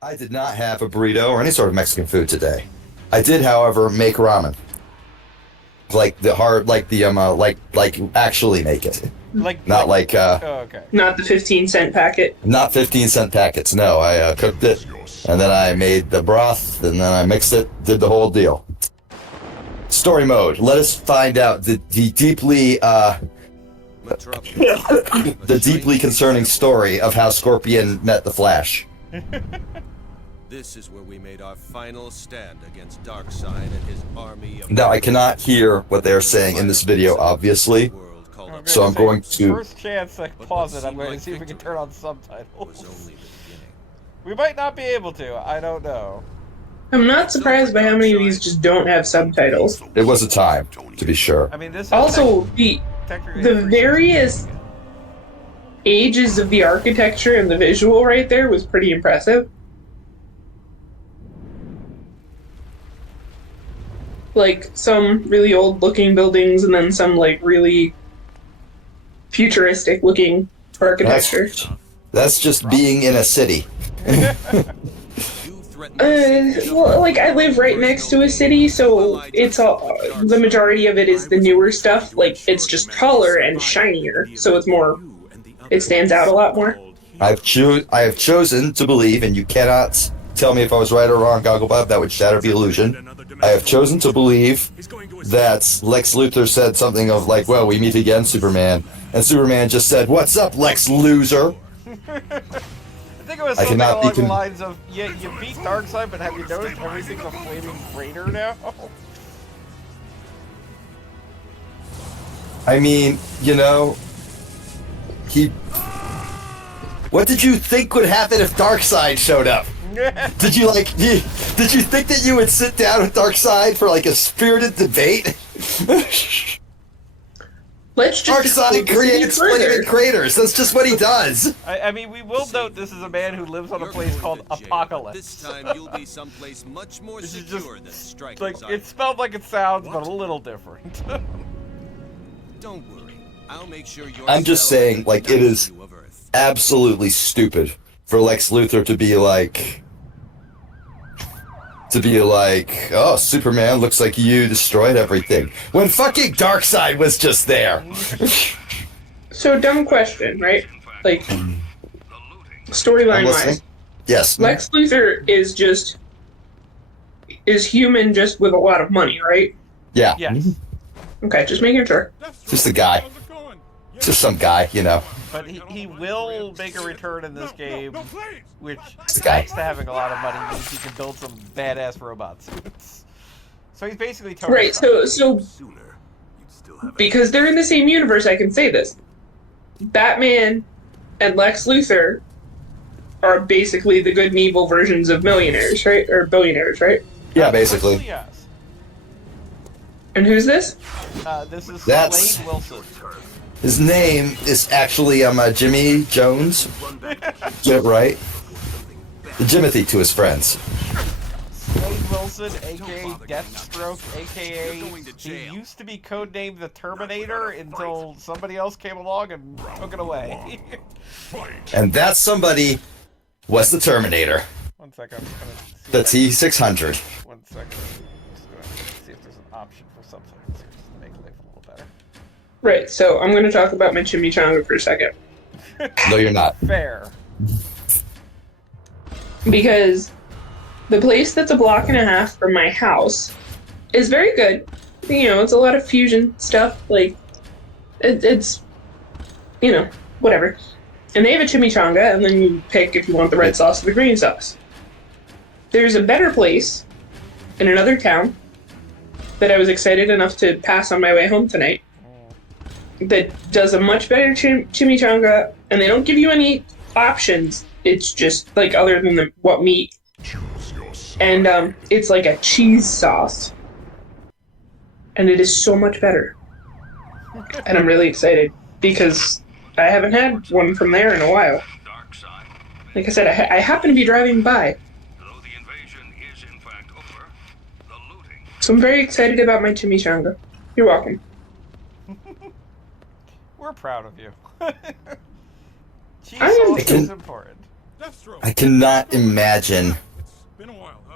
I did not have a burrito or any sort of Mexican food today. I did, however, make ramen. Like the hard, like actually make it. Not like, Oh, okay. Not the 15-cent packet. not 15-cent packets. No, I cooked it, and then I made the broth, and then I mixed it, did the whole deal. Story mode. Let us find out the deeply concerning story of how Scorpion met the Flash. This is where we made our final stand against Darkseid and his army of... Now, I cannot hear what they're saying in this video, obviously, so I'm going to... First chance I pause it, I'm going to see if we can turn on subtitles. We might not be able to, I don't know. I'm not surprised by how many of these just don't have subtitles. It was a time, to be sure. I mean, this is Also, the various ages of the architecture and the visual right there was pretty impressive. Like, some really old-looking buildings and then some, like, really futuristic-looking architecture. That's just being in a city. Well, like, I live right next to a city, so it's all, the majority of it is the newer stuff. Like, it's just taller and shinier, so it's more, it stands out a lot more. I have chosen to believe, and you cannot tell me if I was right or wrong, Gogglebob, that would shatter the illusion. I have chosen to believe that Lex Luthor said something of like, well, we meet again, Superman. And Superman just said, what's up, Lex Loser? I think it was something along the lines of, yeah, you beat Darkseid, but have you noticed everything's a flaming crater now? I mean, you know, what did you think would happen if Darkseid showed up? Did you think that you would sit down with Darkseid for like a spirited debate? Let's just Darkseid creates flaming craters. That's just what he does. I mean, we will note this is a man who lives on a place called Apocalypse. This time you'll be someplace much more secure than Stryker's like, Island. it's spelled like it sounds, but a little different. Don't worry. I'll make sure your I'm just saying, like, it is absolutely stupid for Lex Luthor to be like, oh, Superman, looks like you destroyed everything, when fucking Darkseid was just there. So, dumb question, right? Like, storyline-wise. Yes. Lex Luthor is human just with a lot of money, right? Yeah. Yes. Okay, just making sure. Just a guy. Just some guy, you know. But he will make a return in this game, which, Just a guy. thanks to having a lot of money, means he can build some badass robots. So he's basically Tony Right, so because they're in the same universe, I can say this. Batman and Lex Luthor are basically the good and evil versions of millionaires, right? Or billionaires, right? Yeah, basically. Yes. And who's this? This is That's- Slade Wilson. His name is actually Jimmy Jones. Get it right? Jimothy to his friends. Slade Wilson, aka Deathstroke, aka he used to be codenamed the Terminator until somebody else came along and took it away. And that somebody was the Terminator. 1 second, I'm just gonna see The T-600. 1 second. Just gonna see if there's an option for subtitles here just to make life a little better. Right, so I'm going to talk about my chimichanga for a second. No, you're not. Fair. Because the place that's a block and a half from my house is very good. You know, it's a lot of fusion stuff. Like, it's, you know, whatever. And they have a chimichanga, and then you pick if you want the red sauce or the green sauce. There's a better place in another town that I was excited enough to pass on my way home tonight that does a much better chimichanga, and they don't give you any options. It's just, like, other than what meat. And it's like a cheese sauce. And it is so much better. And I'm really excited because I haven't had one from there in a while. Like I said, I happen to be driving by. So I'm very excited about my chimichanga. You're welcome. We're proud of you. Cheese I am sauce is important. I cannot imagine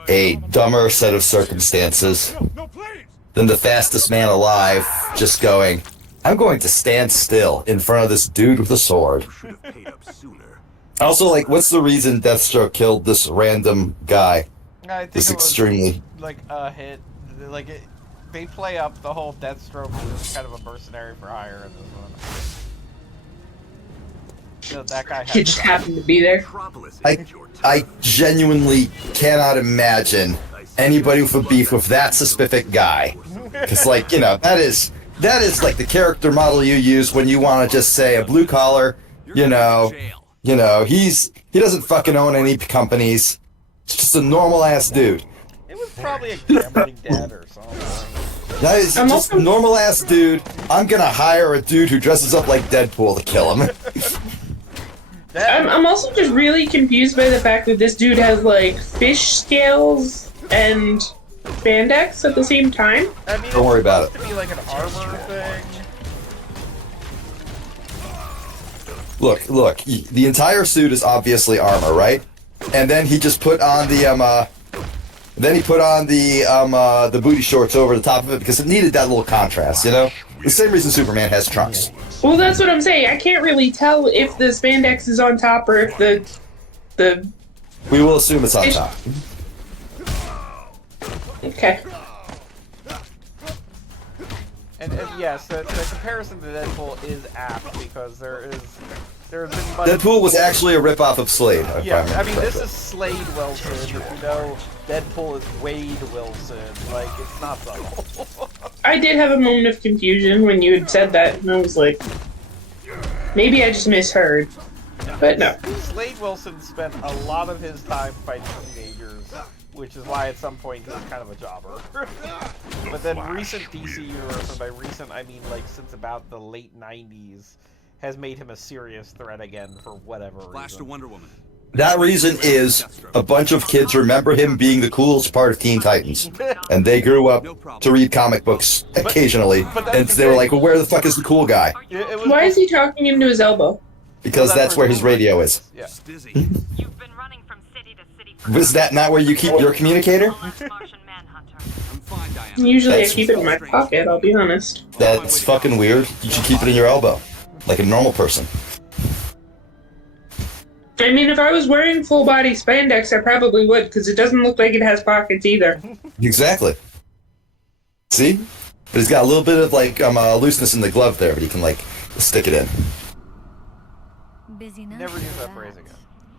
a dumber set of circumstances than the fastest man alive just going, I'm going to stand still in front of this dude with a sword. Also, like, what's the reason Deathstroke killed this random guy? I think This it was extremely... like a hit. Like they play up the whole Deathstroke was kind of a mercenary for hire in this one. So that guy He just happened to be there. I genuinely cannot imagine anybody with a beef with that specific guy. Because, like, you know, that is like the character model you use when you want to just say a blue collar, he doesn't fucking own any companies. It's just a normal ass dude. It was probably a gambling dad or something. That is just a normal ass dude. I'm gonna hire a dude who dresses up like Deadpool to kill him. I'm also just really confused by the fact that this dude has, like, fish scales and spandex at the same time. I mean, Don't worry about it. To be like an armor thing. Look. The entire suit is obviously armor, right? And then he just put on the the booty shorts over the top of it because it needed that little contrast, you know? The same reason Superman has trunks. Well, that's what I'm saying. I can't really tell if the spandex is on top or if the We will assume it's on top. Okay. And yes, the comparison to Deadpool is apt because there's been Deadpool was actually a ripoff of Slade. Yeah, I mean this is Slade Wilson. If you know, Deadpool is Wade Wilson. Like, it's not subtle. I did have a moment of confusion when you had said that, and I was like, maybe I just misheard. But no. Slade Wilson spent a lot of his time fighting teenagers, which is why at some point he was kind of a jobber. But then recent DC Universe, and by recent I mean like since about the late 90s, has made him a serious threat again for whatever reason. Flash to Wonder Woman. That reason is a bunch of kids remember him being the coolest part of Teen Titans. And they grew up to read comic books occasionally. And they were like, well, where the fuck is the cool guy? Why is he talking into his elbow? Because that's where his radio is. Yeah. You've been running from city to city. Was that not where you keep your communicator? Usually I keep it in my pocket, I'll be honest. That's fucking weird. You should keep it in your elbow. Like a normal person. I mean, if I was wearing full body spandex, I probably would, because it doesn't look like it has pockets either. Exactly. See? But he's got a little bit of, like, looseness in the glove there, but he can, like, stick it in. Busy Never use that phrase again.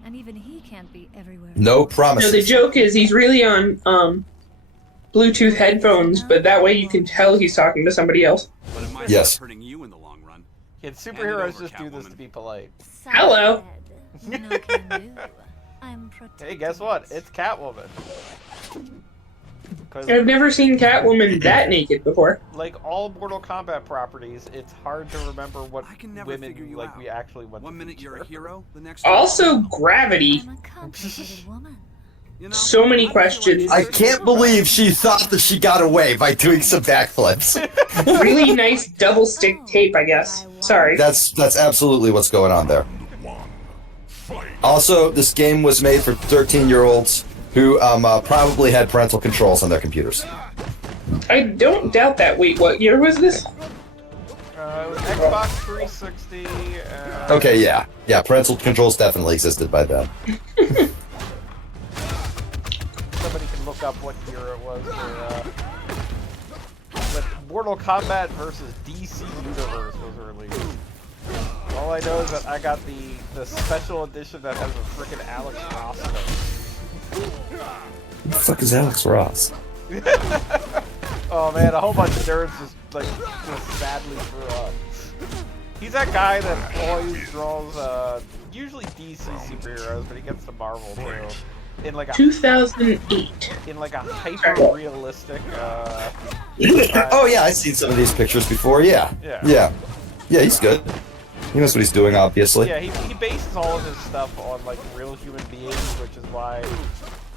And even he can't be everywhere. No promises. No, the joke is he's really on, Bluetooth headphones, but that way you can tell he's talking to somebody else. But it might Yes. be hurting you in the long run. Kids, superheroes just do this to be polite. Hello. No can do. I'm protected. Hey, guess what? It's Catwoman. 'Cause, I've never seen Catwoman that naked before. like all Mortal Kombat properties, it's hard to remember what I can never figure women you like out. we actually want. One to minute you're a feature. hero, the next Also, Gravity. I'm a complicated woman. You know, So many I feel questions. I can't believe she thought that she got away by doing some backflips. Really nice double stick tape, I guess. Sorry. That's absolutely what's going on there. Also, this game was made for 13-year-olds who probably had parental controls on their computers. I don't doubt that. Wait, what year was this? It was Xbox 360. Okay, yeah. Yeah, parental controls definitely existed by then. Somebody can look up what year it was when Mortal Kombat versus DC Universe was released. All I know is that I got the special edition that has a frickin' Alex Ross in it. Who the fuck is Alex Ross? Oh man, a whole bunch of nerds just sadly threw up. He's that guy that always draws usually DC superheroes, but he gets to Marvel too. In like a 2008. in like a hyper realistic Oh yeah, I've seen some of these pictures before, yeah. Yeah. Yeah, he's good. He knows what he's doing, obviously. Yeah, he bases all of his stuff on like real human beings, which is why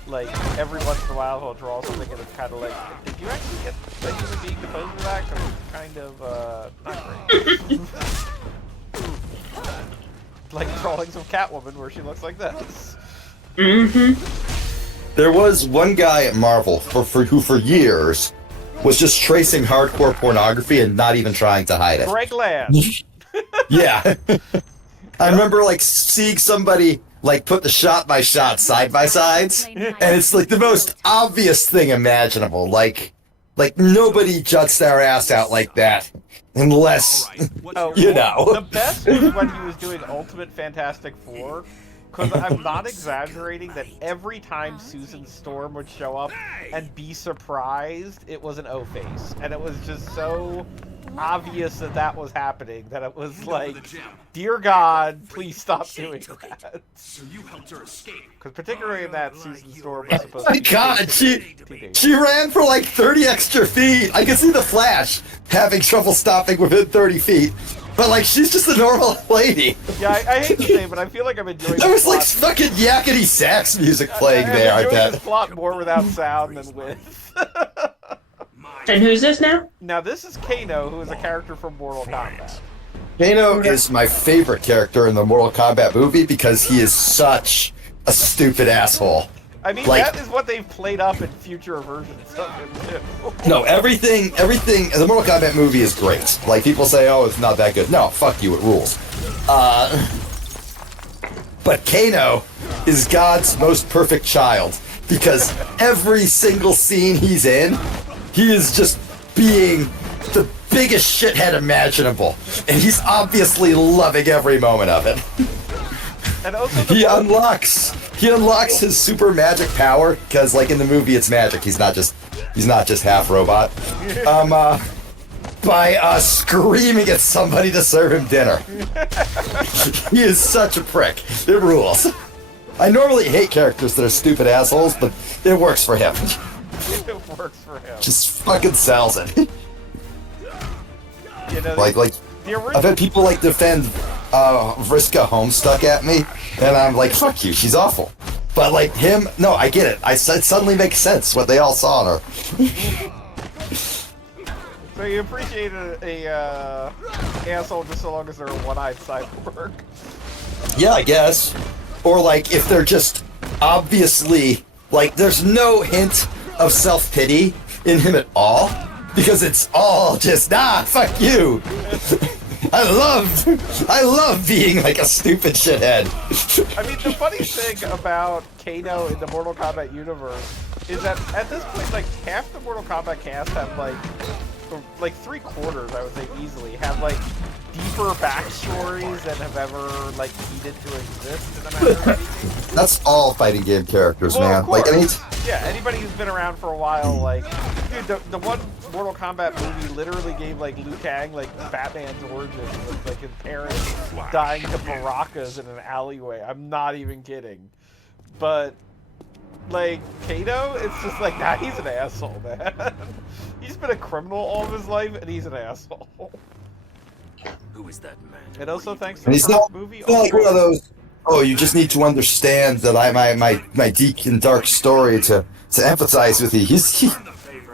like every once in a while he'll draw something and it's kind of like, did you actually get the human being to pose for that? Because it's kind of not great. Like drawings of Catwoman where she looks like this. Mm-hmm. There was one guy at Marvel who for years was just tracing hardcore pornography and not even trying to hide it. Greg Land. Yeah. I remember like seeing somebody like put the shot by shot side by sides, and it's like the most obvious thing imaginable. Like nobody juts their ass out like that unless Oh, you well, know. the best was when he was doing Ultimate Fantastic Four. Because I'm not exaggerating that every time Susan Storm would show up and be surprised, it was an O-face. And it was just so obvious that that was happening that it was like, dear God, please stop doing that. Because particularly in that Susan Storm was supposed Oh my to be God, teenager. she ran for like 30 extra feet. I can see the Flash having trouble stopping within 30 feet. But like, she's just a normal lady. Yeah, I hate to say it, but I feel like I'm enjoying There the was like plot. fucking yakety sax music playing there, I I'm enjoying this bet. plot more without sound than with. And who's this now? Now this is Kano, who is a character from Mortal Kombat. Kano is my favorite character in the Mortal Kombat movie because he is such a stupid asshole. I mean, Like- that is what they've played up in future versions of him, too. No, everything, the Mortal Kombat movie is great. Like, people say, oh, it's not that good. No, fuck you, it rules. But Kano is God's most perfect child because every single scene he's in, he is just being the biggest shithead imaginable. And he's obviously loving every moment of it. And also, He unlocks his super magic power because, like in the movie, it's magic. He's not just half robot. By screaming at somebody to serve him dinner. He is such a prick. It rules. I normally hate characters that are stupid assholes, but it works for him. it works for him. Just fucking sells it. You know, like the original. I've had people like defend Vriska Homestuck at me, and I'm like, fuck you, she's awful. But like him, no, I get it. It suddenly makes sense what they all saw in her. So you appreciate a asshole just so long as they're a one-eyed cyborg. Yeah, I guess. Or like if they're just obviously like there's no hint of self-pity in him at all because it's all just fuck you. I love being like a stupid shithead. I mean, the funny thing about Kano in the Mortal Kombat universe is that at this point, like, half the Mortal Kombat cast have, like 3/4, I would say easily, have, like, deeper backstories than have ever, like, needed to exist in a matter of anything. That's all fighting game characters, Well, man. of course. Like Yeah, anybody who's been around for a while, like, dude, the one Mortal Kombat movie literally gave, like, Liu Kang, like, Batman's origin with, like, his parents dying to Baracas in an alleyway. I'm not even kidding. But, like, Kano, it's just like, nah, he's an asshole, man. He's been a criminal all of his life, and he's an asshole. Who is that man? And also, thanks to And the he's not, first movie, it's not like one of those. Oh, you just need to understand that my deep and dark story to empathize with you.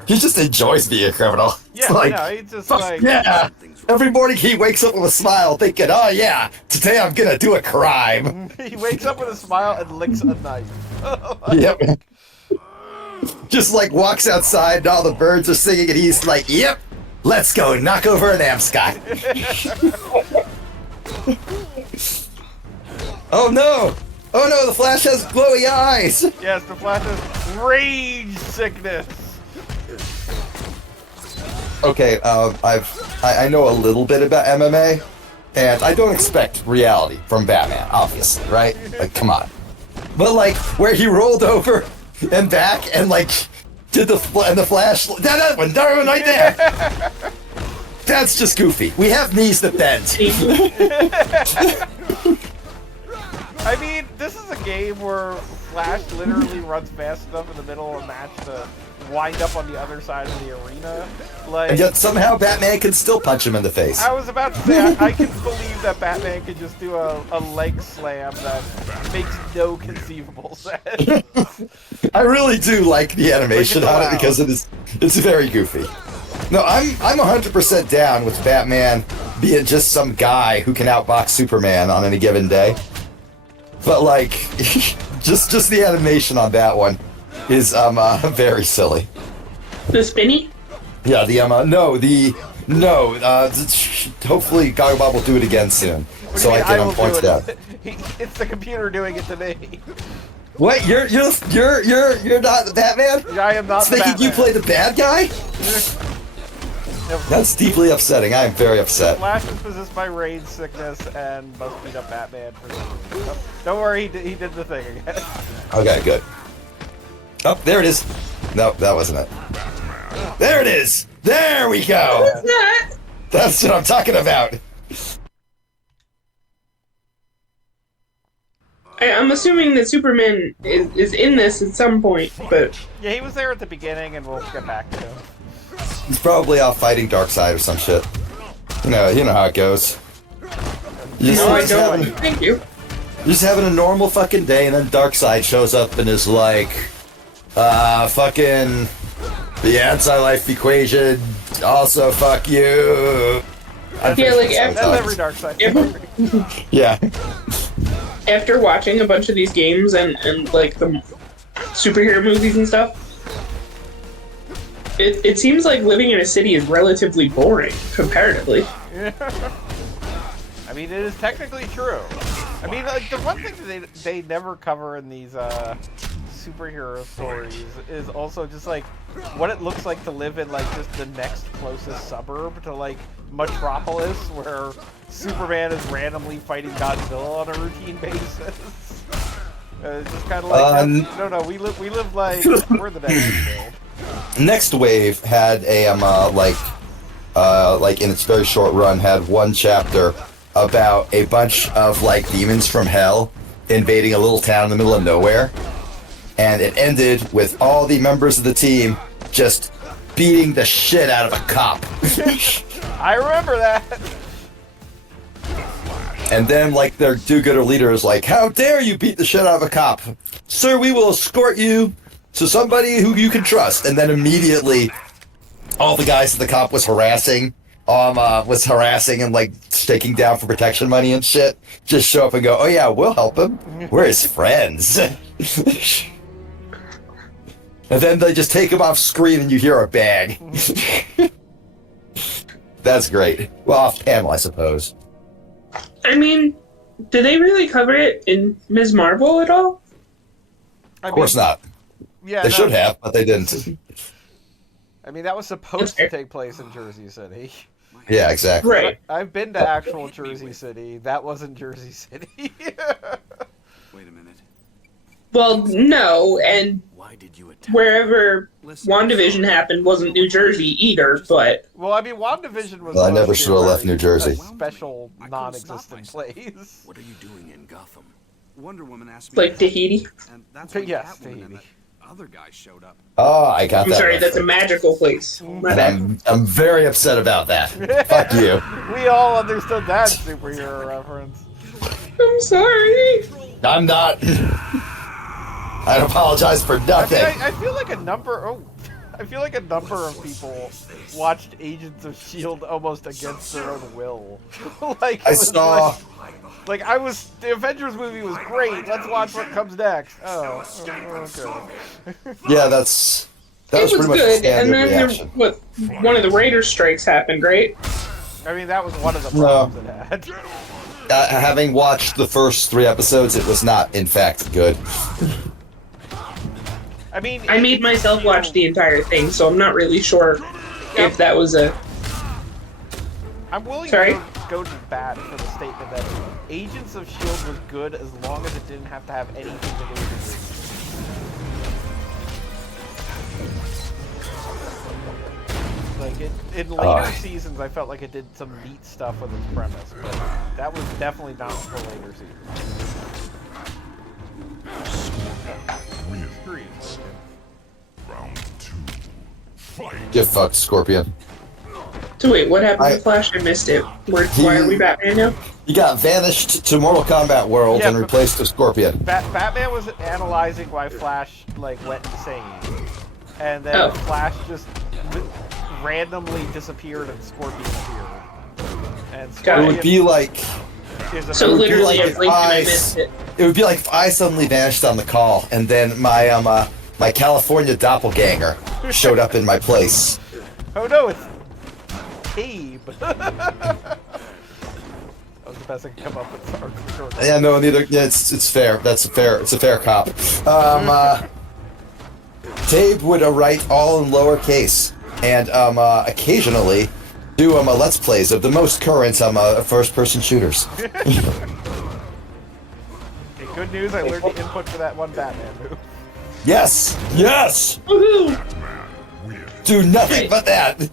He just enjoys being a criminal. yeah, It's like, no, he's just fuck like, yeah. Every morning he wakes up with a smile, thinking, "Oh yeah, today I'm gonna do a crime." he wakes up with a smile and licks a knife. Yep. Just like walks outside and all the birds are singing and he's like, "Yep, let's go knock over an Amscot." Oh no! Oh no! The Flash has glowy eyes. Yes, the Flash has rage sickness. Okay, I know a little bit about MMA, and I don't expect reality from Batman, obviously, right? Like, come on. But like, where he rolled over and back and like did the Flash, that one right there. That's just goofy. We have knees that bend. I mean, this is a game where Flash literally runs fast enough in the middle of a match to wind up on the other side of the arena. Like, And yet somehow Batman can still punch him in the face. I was about to say, I can believe that Batman could just do a leg slam that makes no conceivable sense. I really do like the animation Like, on it wow. because it's very goofy. No, I'm 100% down with Batman being just some guy who can outbox Superman on any given day. But like, Just the animation on that one is very silly. The spinny? Yeah, hopefully Gogglebot will do it again soon, so I can point it out. It's the computer doing it to me. What? You're not the Batman? I am not It's the making Batman. you play the bad guy? That's deeply upsetting. I am very upset. Flash is possessed by rage sickness and must beat up Batman for some reason. Don't worry, he did the thing again. Okay, good. Oh, there it is. No, that wasn't it. There it is. There we go. What's that? That's what I'm talking about. I'm assuming that Superman is in this at some point, but Yeah, he was there at the beginning, and we'll get back to him. He's probably off fighting Darkseid or some shit. You know how it goes. You're no, I just don't. having- Thank you. You're just having a normal fucking day, and then Darkseid shows up and is like, fucking the anti-life equation. Also, fuck you. Yeah, like That's after, every dark side. Yeah. after watching a bunch of these games and like the superhero movies and stuff, it seems like living in a city is relatively boring comparatively. I mean, it is technically true. I mean, like, the one thing that they never cover in these superhero stories is also just like what it looks like to live in like just the next closest suburb to like Metropolis, where Superman is randomly fighting Godzilla on a routine basis. It's just kind of like no, we live like we're the next world. Next Wave had a like in its very short run had one chapter about a bunch of like demons from hell invading a little town in the middle of nowhere, and it ended with all the members of the team just beating the shit out of a cop. I remember that. And then like their do-gooder leader is like, "How dare you beat the shit out of a cop? Sir, we will escort you to somebody who you can trust." And then immediately all the guys that the cop was harassing and like staking down for protection money and shit just show up and go, "Oh yeah, we'll help him. We're his friends." And then they just take him off screen and you hear a bang. That's great. Well, off panel, I suppose. I mean, do they really cover it in Ms. Marvel at all? Of course not. Yeah, They should have, but they didn't. I mean, that was supposed to take place in Jersey City. Yeah, exactly. Right. I've been to actual Jersey City. That wasn't Jersey City. Wait a minute. Well, no, and Why did you attack? wherever WandaVision happened wasn't New Jersey either, but Well, I mean, WandaVision was. Well, I never supposed to should have be a left New Jersey. a special, non-existent place. What are you doing in Gotham? Wonder Woman asked me like Tahiti. and that's when Yes, Catwoman and Tahiti. that other guy showed up. Oh, I got I'm that. sorry, that's a reference. magical place. My And bad. I'm very upset about that. Fuck you. We all understood that superhero reference. I'm sorry. I'm not. I apologize for I, mean, nothing. I feel like a number. Oh, I feel like a number of people watched Agents of Shield almost against their own will. Like it I was saw. Like I was. The Avengers movie was great. Let's watch what comes next. Oh, okay. Yeah, that was It was pretty much a good, standard and then reaction. one of the Raiders strikes happened, right? I mean, that was one of the No. problems it had. Having watched the first 3 episodes, it was not, in fact, good. I mean, I made myself watch the entire thing, so I'm not really sure if that was a. I'm willing Sorry? to go to bat for the statement that Agents of S.H.I.E.L.D. was good as long as it didn't have to have anything to do with the movie. Like, in later seasons, I felt like it did some neat stuff with its premise, but that was definitely not for later seasons. Get fucked, Scorpion. So wait, what happened to Flash? I missed it. Why are we Batman now? He got vanished to Mortal Kombat World Yeah, and but- replaced with Scorpion. Batman was analyzing why Flash like went insane, and then Flash just randomly disappeared and Scorpion appeared. And It Scorpion, would be like So literally like I blinked and I I- missed it. It would be like if I suddenly vanished on the call, and then my California doppelganger showed up in my place. Oh no, it's Abe. That was the best I could come up with. Sorry. Yeah, no, neither. Yeah, it's fair. It's a fair cop. Tabe would write all in lowercase, and occasionally do let's plays of the most current first-person shooters. Okay, good news, I learned the input for that one Batman move. Yes, yes. Woohoo! Do nothing but that.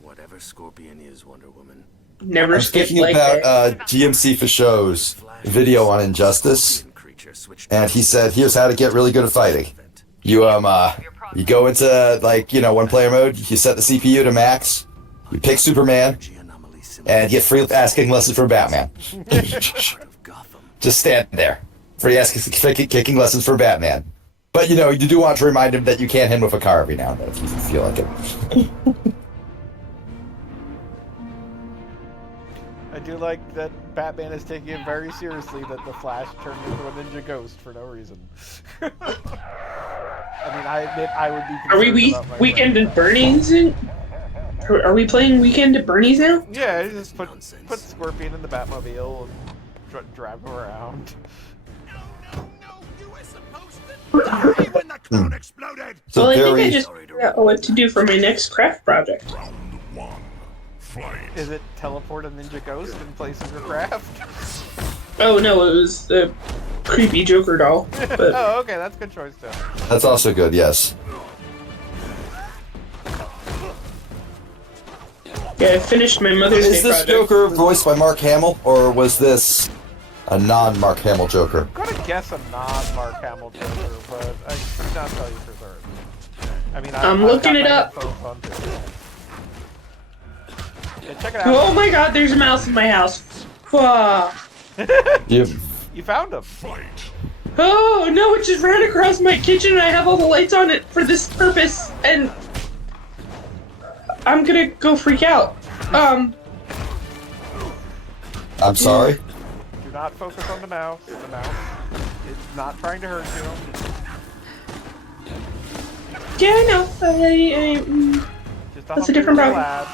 Whatever Scorpion is, Wonder Woman. Never I'm skipped thinking like about that. GMC for show's video on Injustice, Creature switched and he said, "Here's how to get really good at fighting. You you go into one player mode. You set the CPU to max. You pick Superman, and get free asking lessons from Batman. of Gotham. Just stand there, free asking kicking lessons from Batman. But you do want to remind him that you can't hit him with a car every now and then if you feel like it." I do like that Batman is taking it very seriously that the Flash turned into a ninja ghost for no reason. I mean, I admit I would be Are we concerned about my Weekend friend. at Bernie's? Are we playing Weekend at Bernie's now? Yeah, you just put Scorpion in the Batmobile and drive him around. So Well, I think very, I just figured out what to do for my next craft project. Is it teleport a ninja ghost in place of your craft? Oh no, it was the creepy Joker doll. But Oh, okay, that's a good choice too. that's also good. Yes. yeah, I finished my Mother's Day Is this project. Joker voiced by Mark Hamill, or was this a non-Mark Hamill Joker? I'm gonna guess a non-Mark Hamill Joker, but I cannot tell you for certain. I mean, I'm I've looking got it my up. headphones on, too. Yeah, check it out. Oh my god, there's a mouse in my house. Fuck. You, You found him. Oh no, it just ran across my kitchen and I have all the lights on it for this purpose and I'm gonna go freak out. I'm sorry. Do not focus on the mouse. The mouse is not trying to hurt you. Yeah, I know. Just That's a different problem. lad.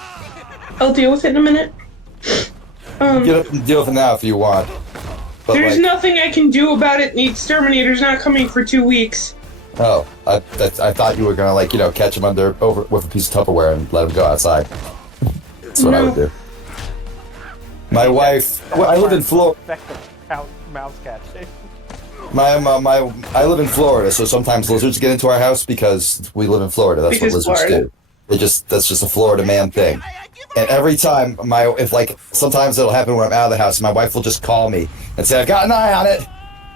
I'll deal with it in a minute. Get up and deal with it now if you want. But There's like, nothing I can do about it. The exterminator's not coming for 2 weeks. oh, I thought you were gonna catch him over with a piece of Tupperware and let him go outside. That's what I would do. My wife. Well, I live in Florida. Effective mouse catching. I live in Florida, so sometimes lizards get into our house because we live in Florida. That's Because what lizards Florida. do. That's just a Florida man thing. And every time sometimes it'll happen when I'm out of the house, my wife will just call me and say, "I've got an eye on it,"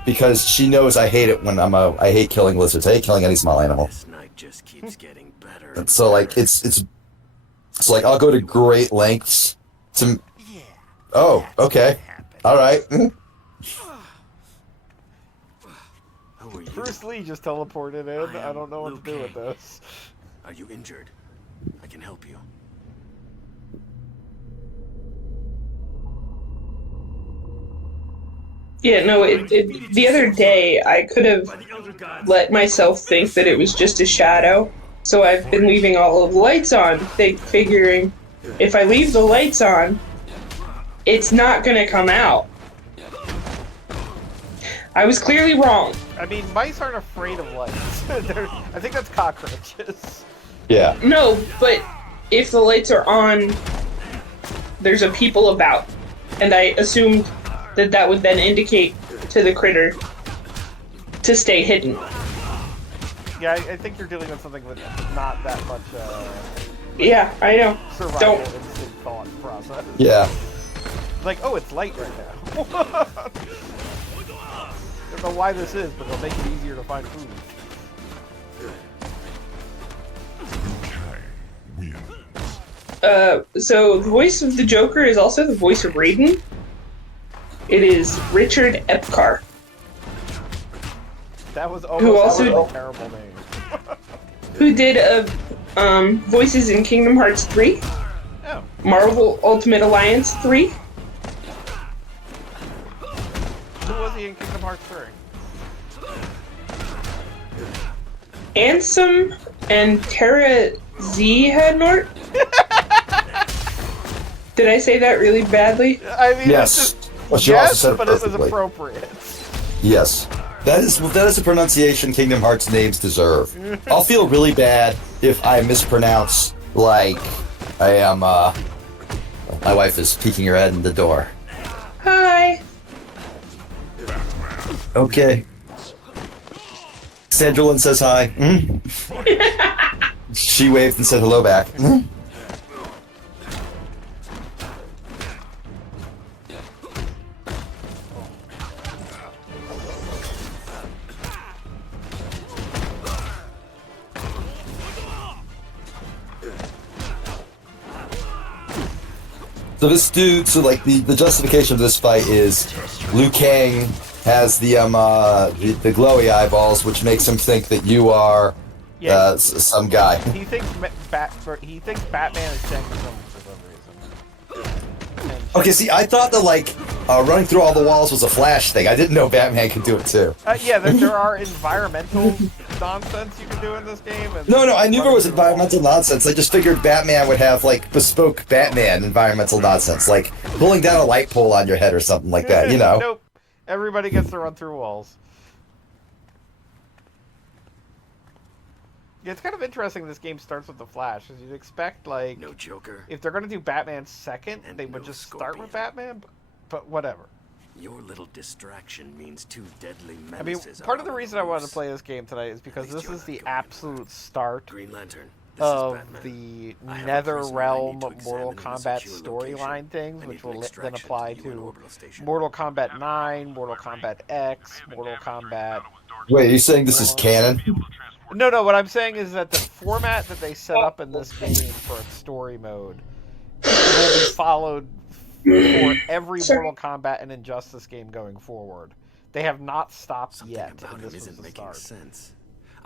because she knows I hate it when I hate killing lizards. I hate killing any small animal. This night just keeps getting better. And so it's like I'll go to great lengths to. Oh, okay, all right. Who are you? Bruce Lee just teleported in. I don't know what to do with Liu Kang. this. Are you injured? I can help you. Yeah, no, the other day I could have let myself think that it was just a shadow, so I've been leaving all of the lights on, figuring if I leave the lights on, it's not gonna come out. I was clearly wrong. I mean, mice aren't afraid of lights. I think that's cockroaches. Yeah. No, but if the lights are on, there's a people about, and I assumed that would then indicate to the critter to stay hidden. Yeah, I think you're dealing with something with not that much Yeah, I know. survival Don't. instinct thought process. Yeah. Like, oh, it's light right now. Don't know why this is, but it'll make it easier to find food. So the voice of the Joker is also the voice of Raiden. It is Richard Epcar, That was Who almost also- a terrible name. who did voices in Kingdom Hearts 3. Oh. Marvel Ultimate Alliance 3. Who was he in Kingdom Hearts 3? Ansem and Terra Z Headnort? Did I say that really badly? I mean, Yes. Well, she yes, also said it but it was perfectly. appropriate. Yes. That is the pronunciation Kingdom Hearts names deserve. I'll feel really bad if I mispronounce, like, I am, my wife is peeking her head in the door. Hi. Okay. Sandra Lynn says hi. She waved and said hello back. So this dude, the justification of this fight is Liu Kang has the glowy eyeballs, which makes him think that you are some guy. He thinks Batman is Shang Tsung for some reason. Okay, see, I thought that running through all the walls was a Flash thing. I didn't know Batman could do it too. Yeah, there are environmental nonsense you can do in this game. And No, I knew there was environmental nonsense. I just figured Batman would have bespoke Batman environmental nonsense, like pulling down a light pole on your head or something like that. You know. Nope. Everybody gets to run through walls. Yeah, it's kind of interesting this game starts with the Flash, because you'd expect, No Joker. if they're going to do Batman second, And they would no just start with Scorpion. Batman, but whatever. Your little distraction means two deadly I mean, menaces. part are of the on reason I wanted to loose. play this game tonight is because At least this you're is not the going absolute start Green Lantern. This of is Batman. the I have a prisoner I need to Netherrealm Mortal examine in a Kombat secure storyline location. things, I which need an will then extraction apply to the UN to orbital station. Mortal Kombat 9, Mortal Kombat X, Mortal Kombat... Wait, are you saying this is canon? No, what I'm saying is that the format that they set up in this game for its story mode will be followed for every Mortal Kombat and Injustice game going forward. They have not stopped Something yet, about and him this was isn't the making start. sense.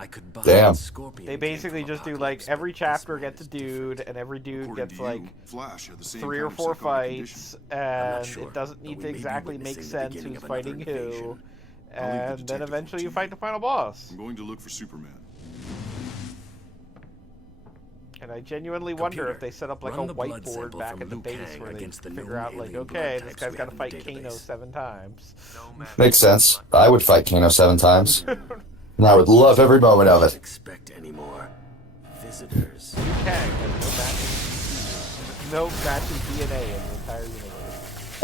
I could buy Damn. Scorpion They came basically from just do Apocalypse, every but this chapter man gets a is dude, different. and every dude According gets to you, Flash had the same 3 or kind of 4 psychotic fights, I'm and not sure, it doesn't but need we to may be exactly make witnessing the sense beginning who's of another fighting who, invasion. I'll leave the and then detective eventually you work to fight the final boss. I'm going to look for Superman. And I genuinely wonder Computer, if they set up a run the blood whiteboard sample back from at the Liu base Kang where they against the figure known out alien okay, blood this types guy's we got to have in fight the Kano database. 7 times. Makes sense. I would fight Kano 7 times. And I would love every moment of it. Expect any more visitors. Liu Kang has no matching DNA in the entire universe.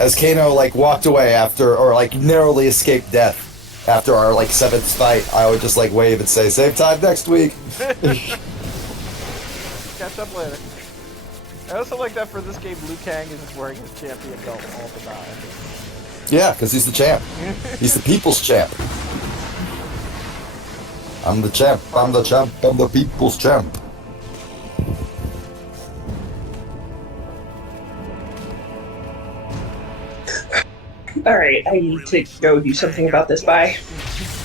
As Kano walked away after, or narrowly escaped death after our 7th fight, I would just wave and say, same time next week. Catch up later. I also like that for this game, Liu Kang is just wearing his champion belt all the time. Yeah, because he's the champ. He's the people's champ. I'm the champ, I'm the people's champ. Alright, I need to go do something about this. Bye.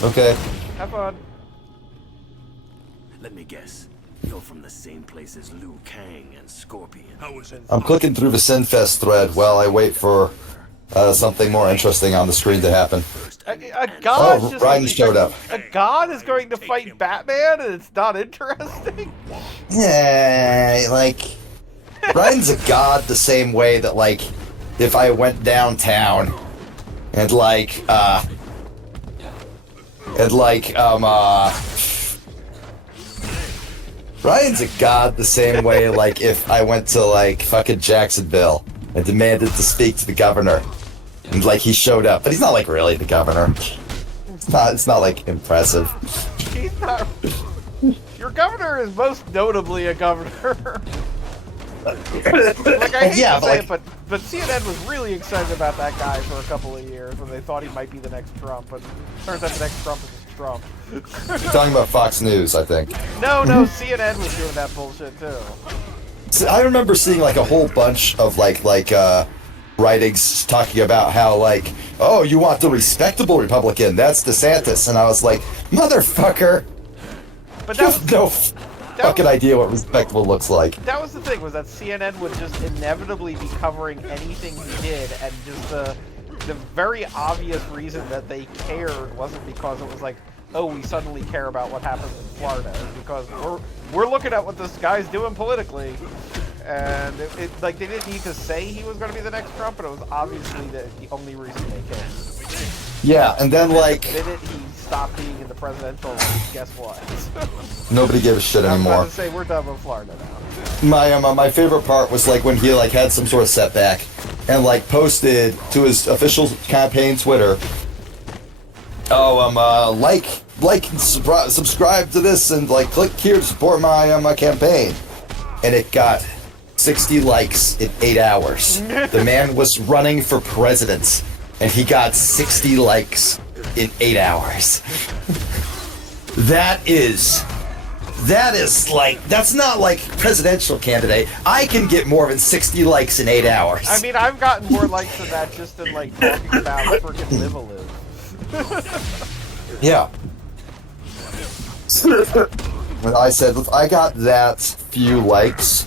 Okay. Have fun. Let me guess. You're from the same place as Liu Kang and Scorpion. I'm clicking through the Sinfest thread while I wait for something more interesting on the screen to happen. A god Oh, just Ryan showed up. A god is going to fight Batman, and it's not interesting. Yeah, Ryan's a god the same way that, if I went downtown and, Ryan's a god the same way, if I went to, fucking Jacksonville and demanded to speak to the governor. And, he showed up. But he's not, really the governor. It's not impressive. He's not. Your governor is most notably a governor. I hate Yeah, to say but, it, but CNN was really excited about that guy for a couple of years when they thought he might be the next Trump, but turns out the next Trump is Trump. You're talking about Fox News, I think. No, CNN was doing that bullshit too. So I remember seeing a whole bunch of writings talking about how oh, you want the respectable Republican, that's DeSantis, and I was like, motherfucker. But that was fucking idea what respectable looks like. That was the thing, was that CNN would just inevitably be covering anything he did, and just the very obvious reason that they cared wasn't because it was like, oh, we suddenly care about what happens in Florida. It's because we're looking at what this guy's doing politically. And like, they didn't need to say he was going to be the next Trump, but it was obviously the only reason they cared. Yeah, and then like... The minute he stopped being in the presidential race, guess what? Nobody gave a shit I'm anymore. about to say, we're done with Florida now. My favorite part was like when he like had some sort of setback and like posted to his official campaign Twitter, oh, subscribe to this and like click here to support my campaign, and it got 60 likes in 8 hours. The man was running for president, and he got 60 likes in 8 hours. That is like, that's not like presidential candidate. I can get more than 60 likes in 8 hours. I mean, I've gotten more likes than that just in like talking about freaking Live-A-Live. Yeah. When I said, if I got that few likes,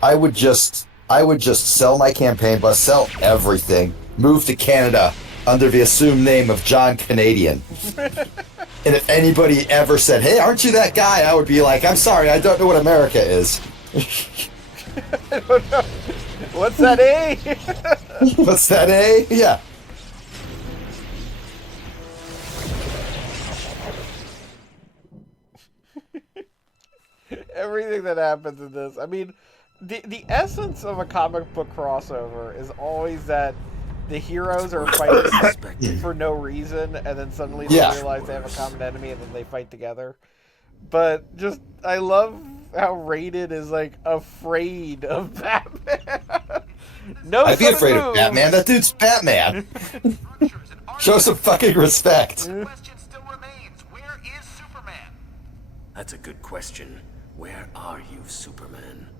I would just sell my campaign bus, sell everything, move to Canada under the assumed name of John Canadian. And if anybody ever said, hey, aren't you that guy? I would be like, I'm sorry, I don't know what America is. I don't know. What's that A? What's that A? Yeah. Everything that happens in this. I mean, the essence of a comic book crossover is always that the heroes are fighting for no reason, and then suddenly they realize they have a common enemy, and then they fight together. But just, I love how Raiden is like afraid of Batman. No, I'd be afraid of Batman. That dude's Batman. Show some fucking respect. The question still remains. Where is Superman? That's a good question. Where are you, Superman?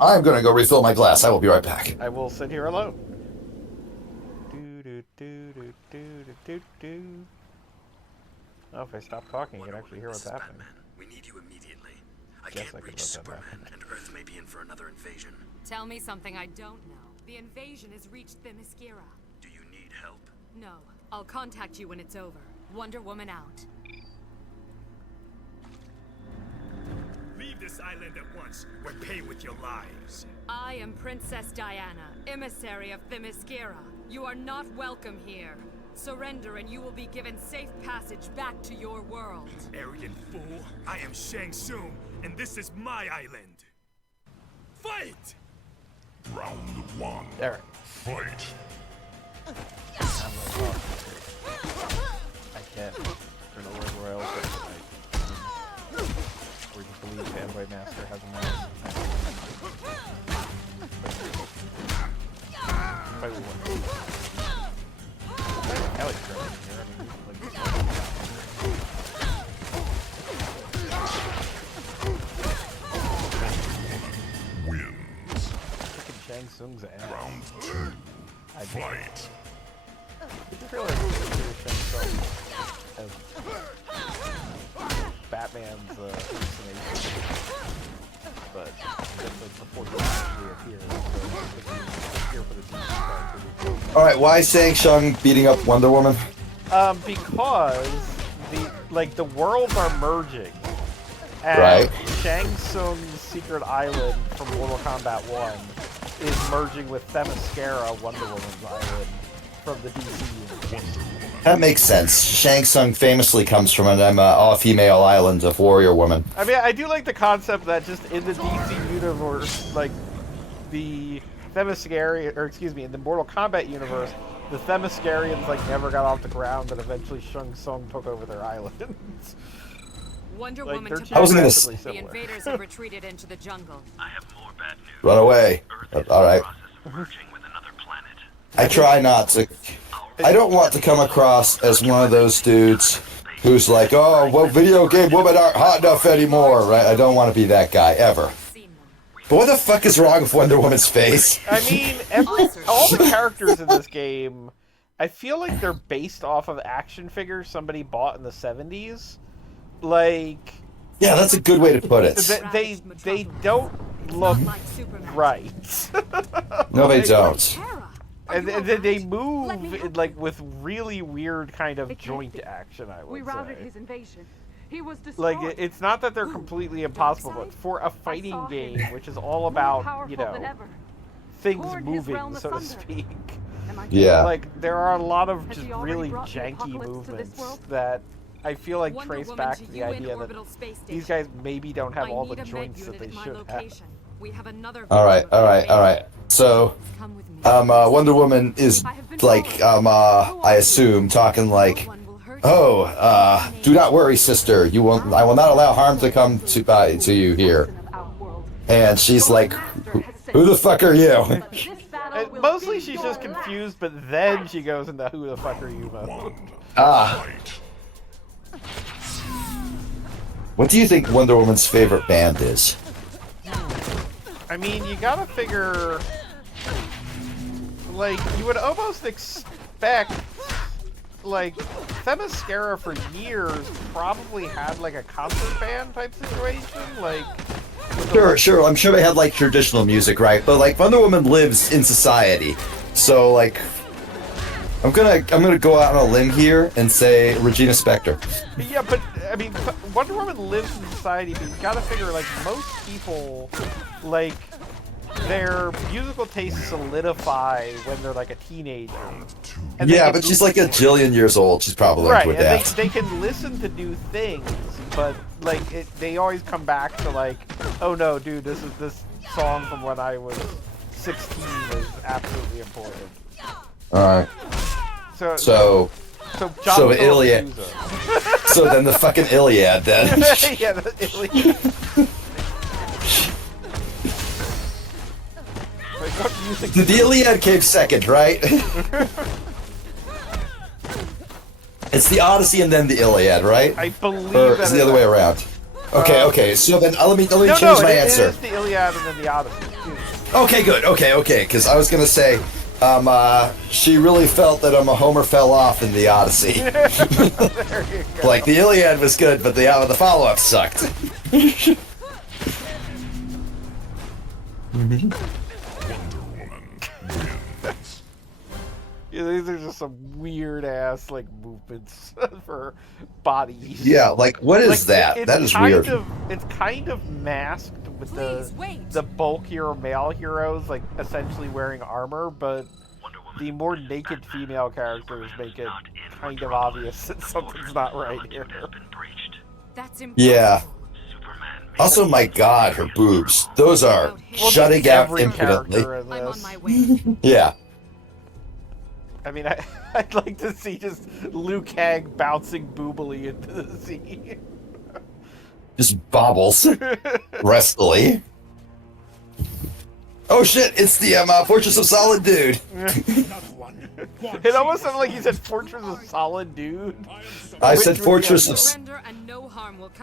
I'm gonna go refill my glass. I will be right back. I will sit here alone. Oh, if I stop talking, you can actually hear what's happening. We need you immediately. I can't reach Superman, and Earth may be in for another invasion. Tell me something I don't know. The invasion has reached Themyscira. Do you need help? No. I'll contact you when it's over. Wonder Woman out. Leave this island at once, or pay with your lives. I am Princess Diana, emissary of Themyscira. You are not welcome here. Surrender and you will be given safe passage back to your world. Arrogant fool, I am Shang Tsung, and this is my island. Fight! Round one. There. Fight. I can't. I don't know where else we just believe Fanboy Master has a mind. Wins. Freaking Shang Tsung's ass. Round two. Fight. I feel like Shang Tsung as Batman's hallucination, but before he actually appears, so here for the DC character. Alright, why is Shang beating up Wonder Woman? Because the worlds are merging. And Right. Shang Tsung's secret island from Mortal Kombat 1 is merging with Themyscira, Wonder Woman's island, from the DC universe. That makes sense. Shang Tsung famously comes from an all-female island of warrior woman. I mean, I do like the concept that just in the DC universe, like, the Themyscira, or excuse me, in the Mortal Kombat universe, the Themyscirians, like, never got off the ground, and eventually Shang Tsung took over their island. Wonder Like, Woman they're to I wasn't gonna drastically The similar. invaders have retreated into the jungle. I have more bad news. Run away. Alright. Merging with another planet. I try not to. I don't want to come across as one of those dudes who's like, oh, well, video game women aren't hot enough anymore, right? I don't want to be that guy, ever. But what the fuck is wrong with Wonder Woman's face? I mean, all the characters in this game, I feel like they're based off of action figures somebody bought in the 70s. Like, Yeah, that's a good way to put it. they don't look right. No, they don't. And then they move like with really weird kind of joint action. I would say. His invasion. He was Like it's not that they're completely impossible, but for a fighting game, which is all about, you know, things moving, so to speak. Yeah. Like there are a lot of just really janky movements that I feel like trace back to the idea that these guys maybe don't have all the joints that they should have. All right. So, Wonder Woman is like, I assume, talking like, "Oh, do not worry, sister. I will not allow harm to come to you here." And she's like, "Who the fuck are you?" And mostly she's just confused, but then she goes into "Who the fuck are you" mode. What do you think Wonder Woman's favorite band is? I mean, you gotta figure, like, you would almost expect, like, Themyscira for years probably had, like, a concert band type situation, like... Sure, I'm sure they had, like, traditional music, right? But, like, Wonder Woman lives in society, so, like... I'm gonna go out on a limb here and say Regina Spektor. Yeah, but, I mean, Wonder Woman lives in society, but you gotta figure, like, most people, like, their musical tastes solidify when they're, like, a teenager. And yeah, but she's like a jillion years old. She's probably right, with and that. they can listen to new things, but, like, they always come back to, like, oh no, dude, this song from when I was 16 is absolutely important. Alright. So John Iliad. So then the fucking Iliad then. Yeah, the Iliad. Like, what music? The Iliad came second, right? It's the Odyssey and then the Iliad, right? I believe or that is it the other way around? Okay. So then let me change my answer. It is the Iliad and then the Odyssey. Okay, good. Okay. Because I was gonna say, she really felt that Homer fell off in the Odyssey. Like the Iliad was good, but the follow-up sucked. Yeah, these are just some weird ass like movements for bodies. Yeah, like what is that? That is weird. It's kind of masked with the bulkier male heroes like essentially wearing armor, but the more naked female characters make it kind of obvious that something's not right here. Yeah. Also, my God, her boobs. Those are shutting out impudently. Yeah. I mean, I'd like to see just Liu Kang bouncing boobily into the sea. Just bobbles. Restfully. Oh shit, it's the Fortress of Solid Dude. It almost sounded like you said Fortress of Solid Dude. I said Fortress of...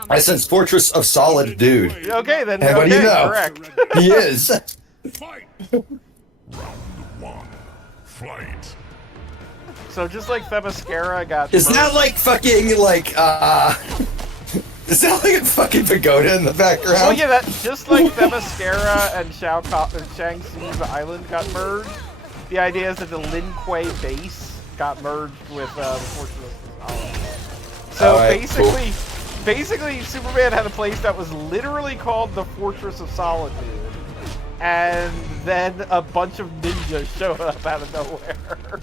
I said Fortress of Solid Dude. Okay, then. And what do you know? Correct. He is. Fight! Round one. Fight. So just like Themyscira got... Is that like fucking, like, is that like a fucking pagoda in the background? Oh yeah, that just like Themyscira and Shang Tsung's island got merged. The idea is that the Lin Kuei base got merged with the Fortress of Solid. So basically, Superman had a place that was literally called the Fortress of Solitude, and then a bunch of ninjas showed up out of nowhere.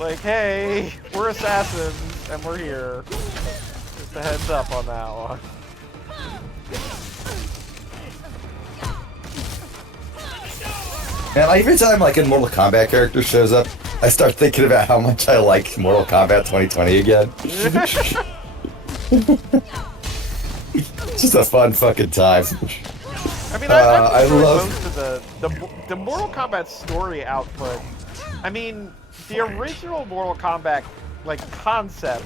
Like, hey, we're assassins, and we're here. Just a heads up on that one. Man, every time like a Mortal Kombat character shows up, I start thinking about how much I like Mortal Kombat 2020 again. It's just a fun fucking time. I mean, I love most of the Mortal Kombat story output. I mean, the original Mortal Kombat like concept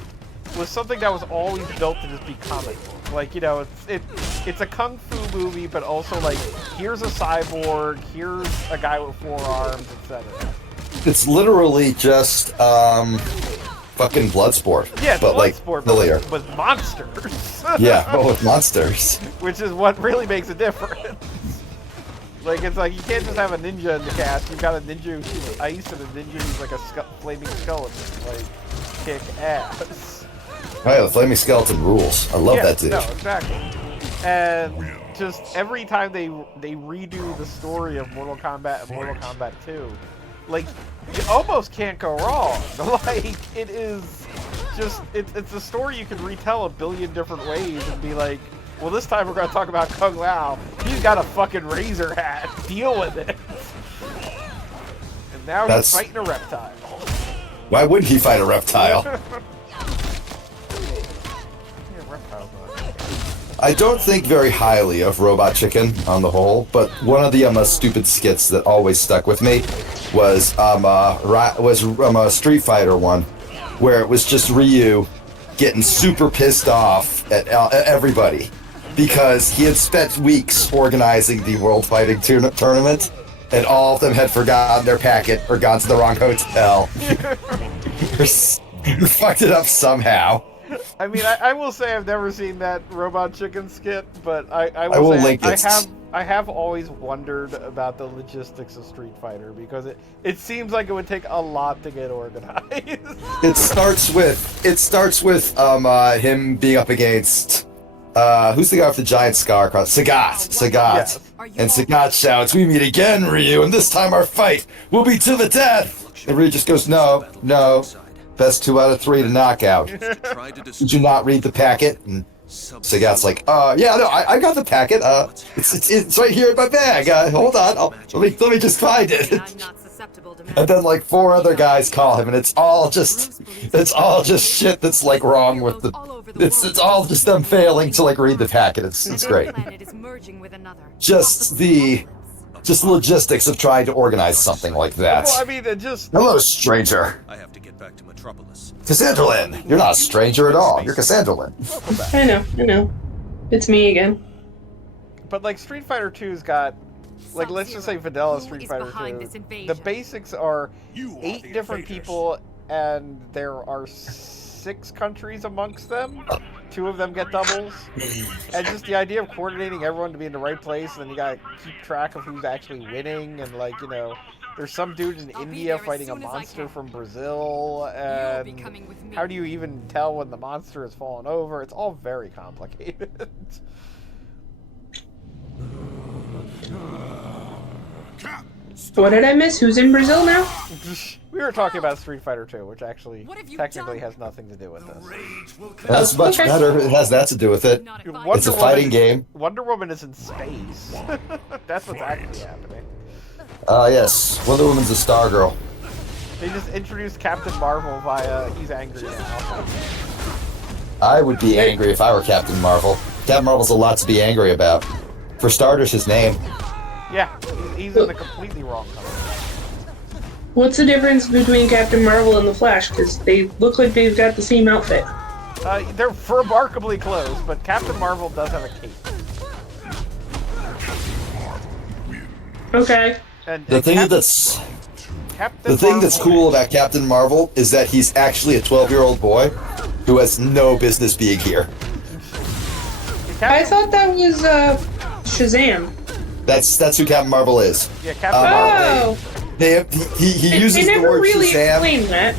was something that was always built to just be comic book. Like, you know, it's a kung fu movie, but also like here's a cyborg, here's a guy with 4 arms, etc. It's literally just fucking Bloodsport. Yeah, but like Bloodsport, sillier. but with monsters. Yeah, but with monsters. Which is what really makes a difference. Like, it's like, you can't just have a ninja in the cast. You've got a ninja who shoots ice and a ninja who's like a flaming skeleton. Like, kick ass. Oh, yeah, the Flaming Skeleton rules. I love that dude. No, exactly. And just every time they redo the story of Mortal Kombat and Mortal Kombat 2, like, you almost can't go wrong. Like, it is just, it's a story you can retell a billion different ways and be like, well, this time we're going to talk about Kung Lao. He's got a fucking razor hat. Deal with it. And now he's fighting a reptile. Why wouldn't he fight a reptile? I don't think very highly of Robot Chicken on the whole, but one of the stupid skits that always stuck with me was a Street Fighter one, where it was just Ryu getting super pissed off at everybody because he had spent weeks organizing the World Fighting Tournament, and all of them had forgotten their packet or gone to the wrong hotel. You fucked it up somehow. I mean, I will say I've never seen that Robot Chicken skit, but I will say link it. I have always wondered about the logistics of Street Fighter because it seems like it would take a lot to get organized. It starts with him being up against who's the guy with the giant scar across? Sagat. Yes. And Sagat shouts, "We meet again, Ryu, and this time our fight will be to the death." And Ryu just goes, "No. Best 2 out of 3 to knockout." Did you not read the packet? And Sagat's like, yeah, no, I got the packet. It's right here in my bag. Hold on, let me just find it. And then like 4 other guys call him, and it's all just shit that's like wrong with the. It's all just them failing to like read the packet. It's great. Just the logistics of trying to organize something like that. Well, I mean, it just... Hello, stranger. I have to get back to Metropolis. Cassandralyn! You're not a stranger at all. You're Cassandralyn. I know. It's me again. But, like, Street Fighter 2's got... Like, let's just say Vanilla Street Fighter 2. The basics are 8 different people, and there are 6 countries amongst them. 2 of them get doubles. And just the idea of coordinating everyone to be in the right place, and then you gotta keep track of who's actually winning, and like, you know, there's some dudes in India fighting a monster from Brazil, and how do you even tell when the monster has fallen over? It's all very complicated. What did I miss? Who's in Brazil now? We were talking about Street Fighter 2, which actually technically has nothing to do with this. That's much better. It has that to do with it. It's a fighting game. Wonder Woman is in space. That's what's actually happening. Yes. Wonder Woman's a Stargirl. They just introduced Captain Marvel via he's angry now. I would be angry if I were Captain Marvel. Captain Marvel's a lot to be angry about. For starters, his name. Yeah, he's in the completely wrong color. What's the difference between Captain Marvel and the Flash? Because they look like they've got the same outfit. They're remarkably close, but Captain Marvel does have a cape. Okay. The thing that's cool about Captain Marvel is that he's actually a 12-year-old boy who has no business being here. I thought that was Shazam. That's who Captain Marvel is. Yeah, Captain Marvel. He uses they the never word really Shazam. explain that.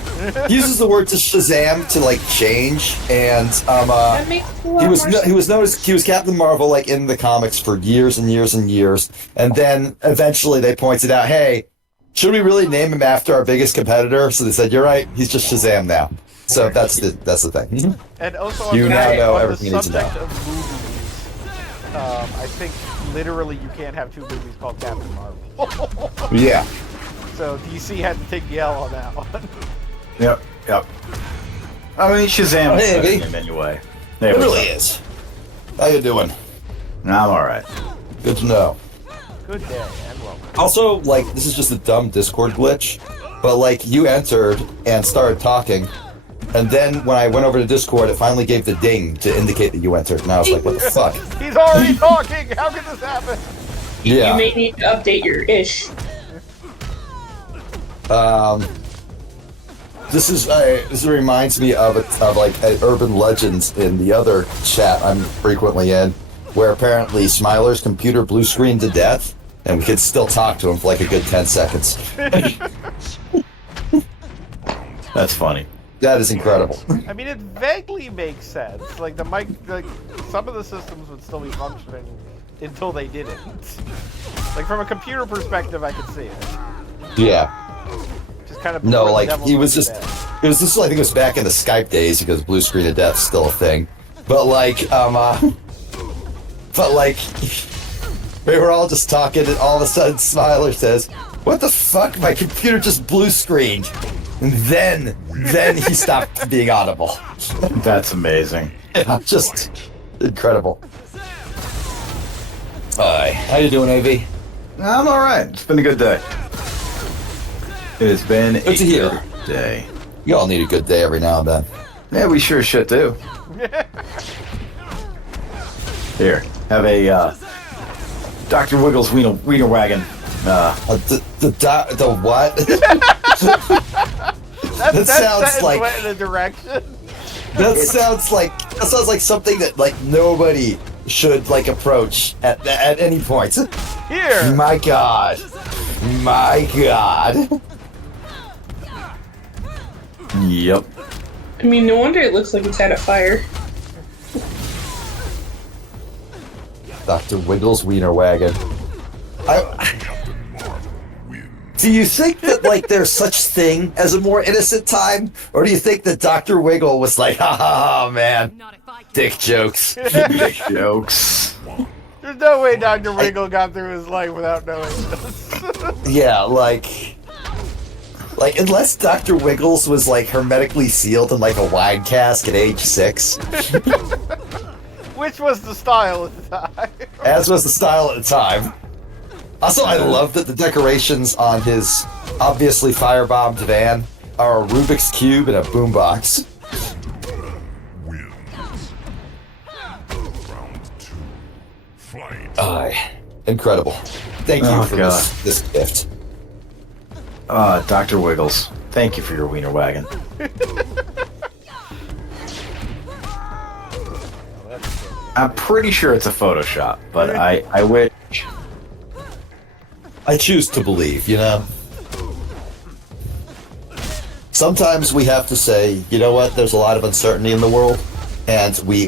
He uses the word to Shazam to like change, and That makes a lot more sense. he was Captain Marvel like in the comics for years and years and years, and then eventually they pointed out, hey, should we really name him after our biggest competitor? So they said, you're right, he's just Shazam now. So that's the thing. And also You now know on everything the you need to subject know. of movies, I think literally you can't have 2 movies called Captain Marvel. Yeah. So DC had to take the L on that one. Yep. I mean, Shazam is Maybe. him anyway. It really is. How you doing? I'm alright. Good to know. Good day and welcome. Also, like, this is just a dumb Discord glitch, but like, you entered and started talking, and then when I went over to Discord, it finally gave the ding to indicate that you entered, and I was like, what the fuck? He's already talking! How can this happen? Yeah. You may need to update your ish. This reminds me of like an urban legends in the other chat I'm frequently in, where apparently Smiler's computer blue screened to death, and we could still talk to him for like a good 10 seconds. That's funny. That is incredible. I mean, it vaguely makes sense. Like some of the systems would still be functioning until they didn't. Like from a computer perspective, I could see it. Yeah. Just kind of no, like he was just. It was just. I think it was back in the Skype days because blue screen of death's still a thing. But like, we were all just talking, and all of a sudden, Smiler says, "What the fuck? My computer just blue screened." And then he stopped being audible. That's amazing. Yeah, just incredible. Hi, how you doing, AV? I'm all right. It's been a good day. It has been good to hear. Good day. You all need a good day every now and then. Yeah, we sure shit do. Here, have a Dr. Wiggles wiener wagon. The what? that sounds like went in a direction. That sounds like something that like nobody should like approach at any point. Here. My God. Yep. I mean, no wonder it looks like it's had a fire. Dr. Wiggles wiener wagon. Do you think that like there's such thing as a more innocent time, or do you think that Dr. Wiggle was like, ha ha ha, man, dick jokes, dick jokes? There's no way Dr. Wiggle got through his life without knowing this. Yeah, like unless Dr. Wiggles was like hermetically sealed in like a wine cask at age 6. Which was the style at the time. As was the style at the time. Also, I love that the decorations on his obviously firebombed van are a Rubik's Cube and a boombox. Incredible. Thank you for this gift. Dr. Wiggles, thank you for your wiener wagon. I'm pretty sure it's a Photoshop, but I wish. I choose to believe, you know? Sometimes we have to say, you know what, there's a lot of uncertainty in the world, and we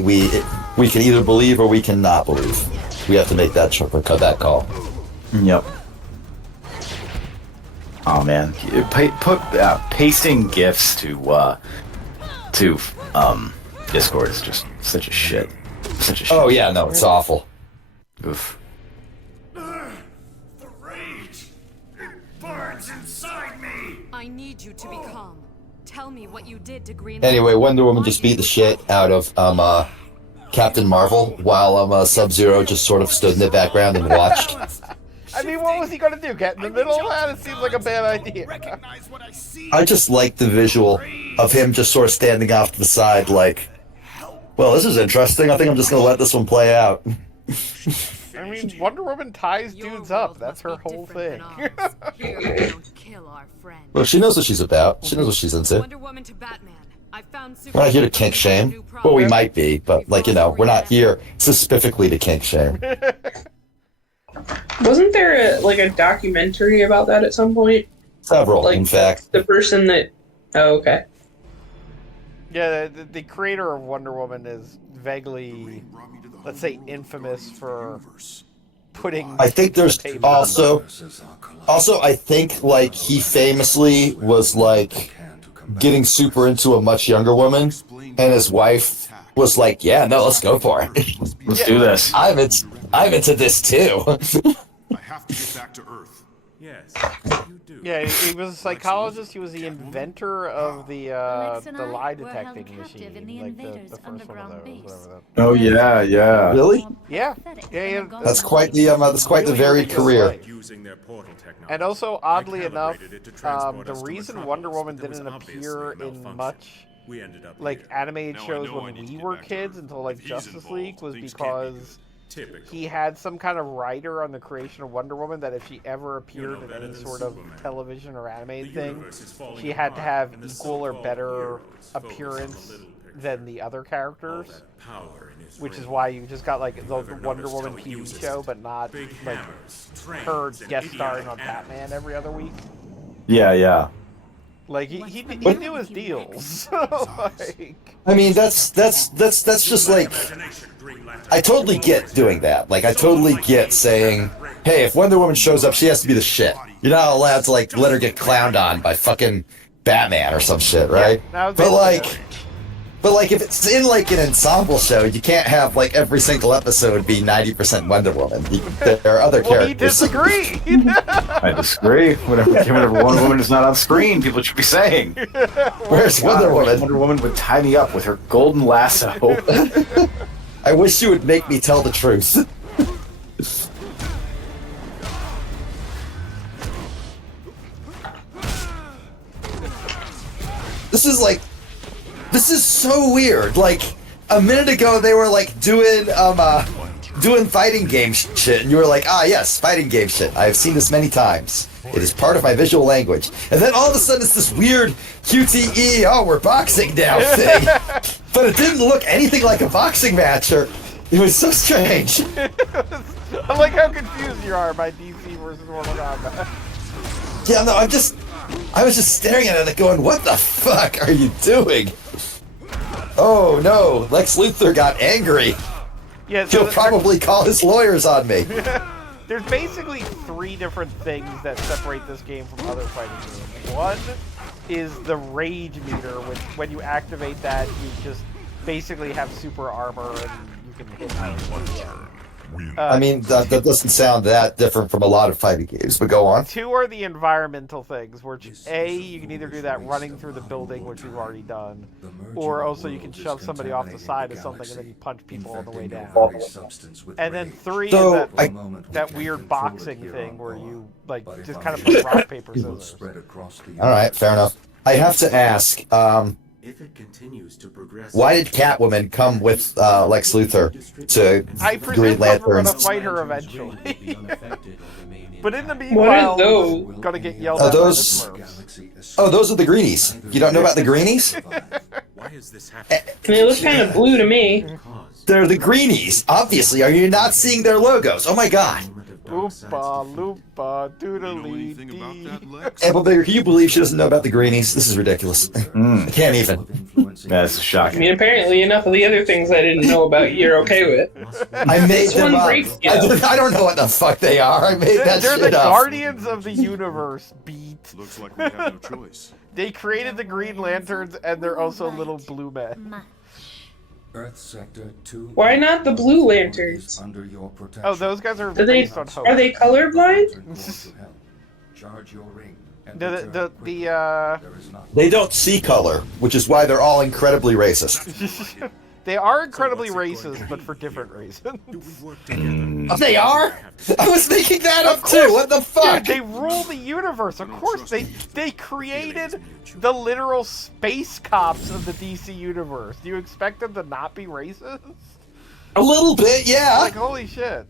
can either believe or we can not believe. We have to make that call. Yep. Oh man, pasting GIFs to Discord is just such a shit. Oh yeah, no, it's awful. Oof. The rage! It burns inside me! I need you to be calm. Tell me what you did to Green. Anyway, Wonder Woman just beat the shit out of Captain Marvel while Sub-Zero just sort of stood in the background and watched. I mean, what was he gonna do? Get in the middle of that? It seems like a bad idea. I just like the visual of him just sort of standing off to the side like, well, this is interesting. I think I'm just gonna let this one play out. I mean, Wonder Woman ties dudes up. That's her whole thing. Well, she knows what she's about. She knows what she's into. Wonder Woman to Batman. I found We're not here to kink shame. Well, we might be, but like, you know, we're not here specifically to kink shame. Wasn't there a documentary about that at some point? Several, in fact. The person that... Oh, okay. Yeah, the creator of Wonder Woman is vaguely, let's say, infamous for putting... I think there's also, I think, like, he famously was, like, getting super into a much younger woman, and his wife was like, yeah, no, let's go for it. Let's do this. I'm into this, too. I have to get back to Earth. Yes, you do. Yeah, he was a psychologist. He was the inventor of the lie detecting machine, like the first one of those, whatever that. Oh yeah. Really? Yeah. That's quite the varied career. And also, oddly enough, the reason Wonder Woman didn't appear in much like animated shows when we were kids until like Justice League was because he had some kind of writer on the creation of Wonder Woman that if she ever appeared in any sort of television or animated thing, she had to have equal or better appearance than the other characters. Which is why you just got like the Wonder Woman TV show, but not like her guest starring on Batman every other week. Yeah. Like he knew his deals. Like, I mean, that's just like, I totally get doing that. Like, I totally get saying, hey, if Wonder Woman shows up, she has to be the shit. You're not allowed to like let her get clowned on by fucking Batman or some shit, right? Yeah, But like if it's in like an ensemble show, you can't have like every single episode be 90% Wonder Woman. There are other characters. He disagreed. I disagree. Whenever Wonder Woman is not on screen, people should be saying, "Where's Wonder Woman?" Wonder Woman would tie me up with her golden lasso. I wish you would make me tell the truth. This is so weird. Like, a minute ago they were like doing fighting game shit, and you were like, ah yes, fighting game shit. I've seen this many times. It is part of my visual language. And then all of a sudden it's this weird QTE, oh, we're boxing now thing. But it didn't look anything like a boxing match, or it was so strange. I like how confused you are by DC versus Mortal Kombat. Yeah, no, I was just staring at it going, what the fuck are you doing? Oh no, Lex Luthor got angry. Yeah, so he'll probably call his lawyers on me. There's basically 3 different things that separate this game from other fighting games. One is the rage meter, which when you activate that, you just basically have super armor and you can hit higher. I mean, that doesn't sound that different from a lot of fighting games, but go on. 2 are the environmental things, which A, you can either do that running through the building, which we've already done, or also you can shove somebody off the side of something and then you punch people on the way down. And then 3 is that weird boxing thing where you like just kind of put rock, paper, scissors. Alright, fair enough. I have to ask, If it continues to progress, why did Catwoman come with Lex Luthor to I Green presume we're Lantern? gonna fight her eventually. But in the meanwhile, those? gonna get yelled Oh, at by the those- Smurfs. Oh, those are the Greenies. You don't know about the Greenies? why is this happening? They look kind of blue to me. They're the Greenies. Obviously, are you not seeing their logos? Oh my god. Oompa loompa doodly Anything about dee. that, Lex? Apple Bigger, can you believe she doesn't know about the Greenies? This is ridiculous. I can't even. That's I shocking. mean, apparently enough of the other things I didn't know about you're okay with. I made This them one up. breaks you. I don't know what the fuck they are. I made that They're shit the up. Guardians of the Universe, beat. Looks like we have no choice. They created the Green Lanterns, and they're also little blue men. Earth Sector 2. Why not the Blue Lanterns? Under your protection. Oh, those guys are Are they based on Hope. colorblind? Charge your ring. They don't see color, which is why they're all incredibly racist. They are incredibly racist, but for different reasons. They are? I was making that up too. What the fuck? Dude, they rule the universe. Of course, they created the literal space cops of the DC universe. Do you expect them to not be racist? A little bit, yeah. Like, holy shit.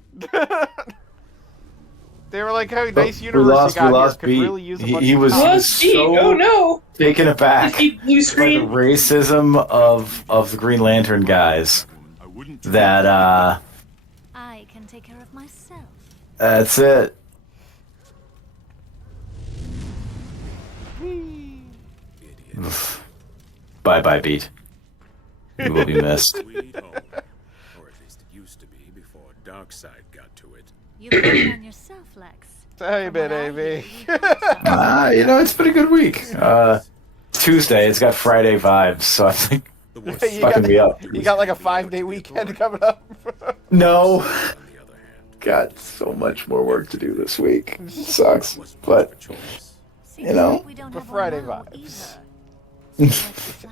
They were like, "Hey, nice universe you got here. Could Beat. really use a bunch He of was cops." Lost beat. so Oh no! taken aback Blue by the screen. racism of the Green Lantern guys I wouldn't that I can take care of myself. that's it. Bye bye, Beat. You will be missed. Sweet home. Or at least it used to be before Darkseid got to it. You put it on yourself, Lex. Hey, From man, what I Amy. It's been a good week. Tuesday, it's got Friday vibes, so I think You fucking me up. You got like a 5-day weekend coming up. No. On the other hand, Got so much more work to do this week. Sucks, but Seems you know. like we don't The have Friday one now vibes. either.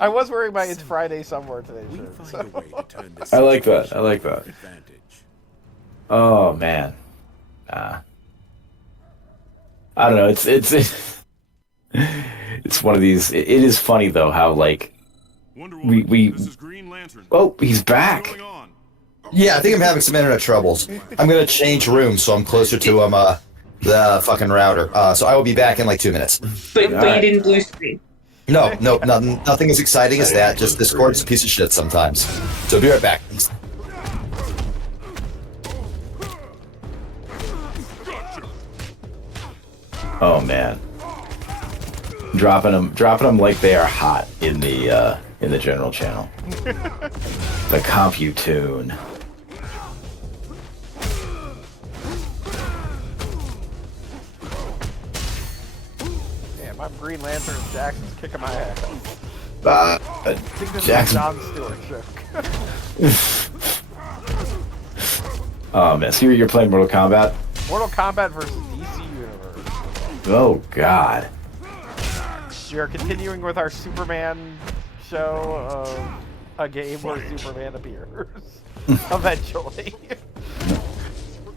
I was wearing my "It's Friday Somewhere" today we shirt. find So. a way to turn this I like that. I like that. advantage. Oh man. I don't know. It's one of these. It is funny though how like Wonder we Woman, this is Green Lantern. oh he's What's back. going on? Yeah, I think I'm having some internet troubles. I'm gonna change rooms so I'm closer to the fucking router. So I will be back in like 2 minutes. But you didn't blue screen. No, nothing as exciting as that. Just Discord's a piece of shit sometimes. So be right back. Oh man, dropping them like they are hot in the general channel. The Computune. Damn, I'm Green Lantern. Jackson's kicking my ass. Uh, I think this Jackson. is a John Stewart joke. Oh man, so you're playing Mortal Kombat? Mortal Kombat versus DC Universe. Oh god. We are continuing with our Superman show of a game where Superman appears. Eventually.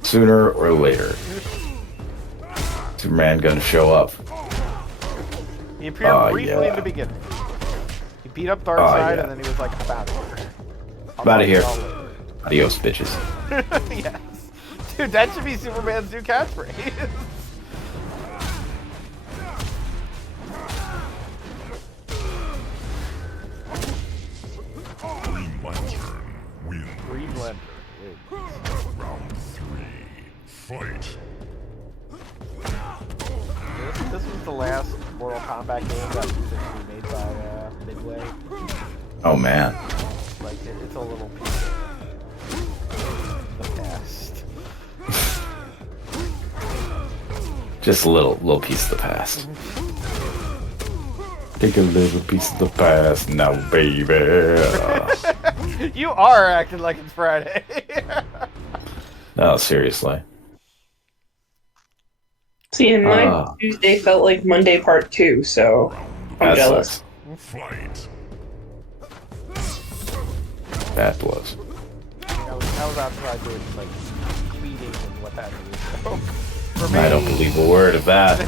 Sooner or later, Superman gonna show up. He appeared briefly yeah. in the beginning. He beat up Darkseid yeah. and then he was like, I'm out of here. I'm out of here. Adios, bitches. Yes. Dude, that should be Superman's new catchphrase. Green Lantern wins. Green Lantern wins. Round 3. Fight. This was the last Mortal Kombat game that was officially made by Midway. Oh man. Like, it's a little piece of the past. Just a little piece of the past. Take a little piece of the past now, baby. You are acting like it's Friday. No, seriously. See, and my Tuesday felt like Monday part 2, so I'm jealous. Fight. That was. I was outside doing, like, tweeting and what have you. So, for me, I don't believe a word of that.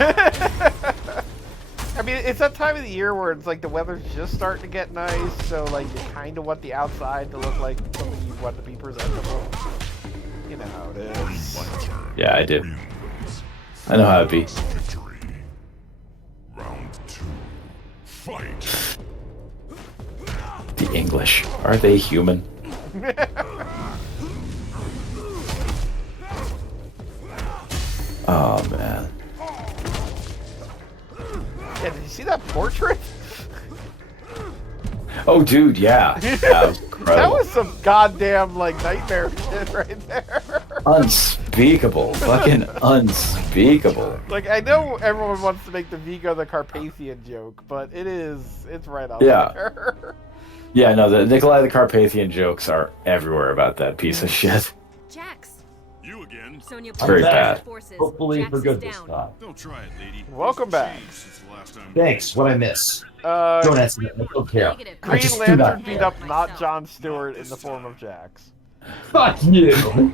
I mean, it's that time of the year where it's like the weather's just starting to get nice, so like you kind of want the outside to look like something you want to be presentable. You know how it is. Yeah, I do. I know how it be. Victory. Round 2. Fight. The English. Are they human? Oh man. Yeah, did you see that portrait? Oh dude, yeah. Yeah, that was That incredible. was some goddamn like nightmare shit right there. Unspeakable. Fucking unspeakable. Like, I know everyone wants to make the Vigo the Carpathian joke, but it's right up Yeah. there. Yeah, no, the Nikolai the Carpathian jokes are everywhere about that piece of shit. Jax. You again. Sonya It's very bad. forces. Hopefully Jax for is good this down. time. Don't try it, lady. Welcome back. Since the last time. Thanks. What I miss? Don't answer that. I don't care. Negative. I Green just do Lantern not beat care. up not John Stewart in the form of Jax. Fuck you.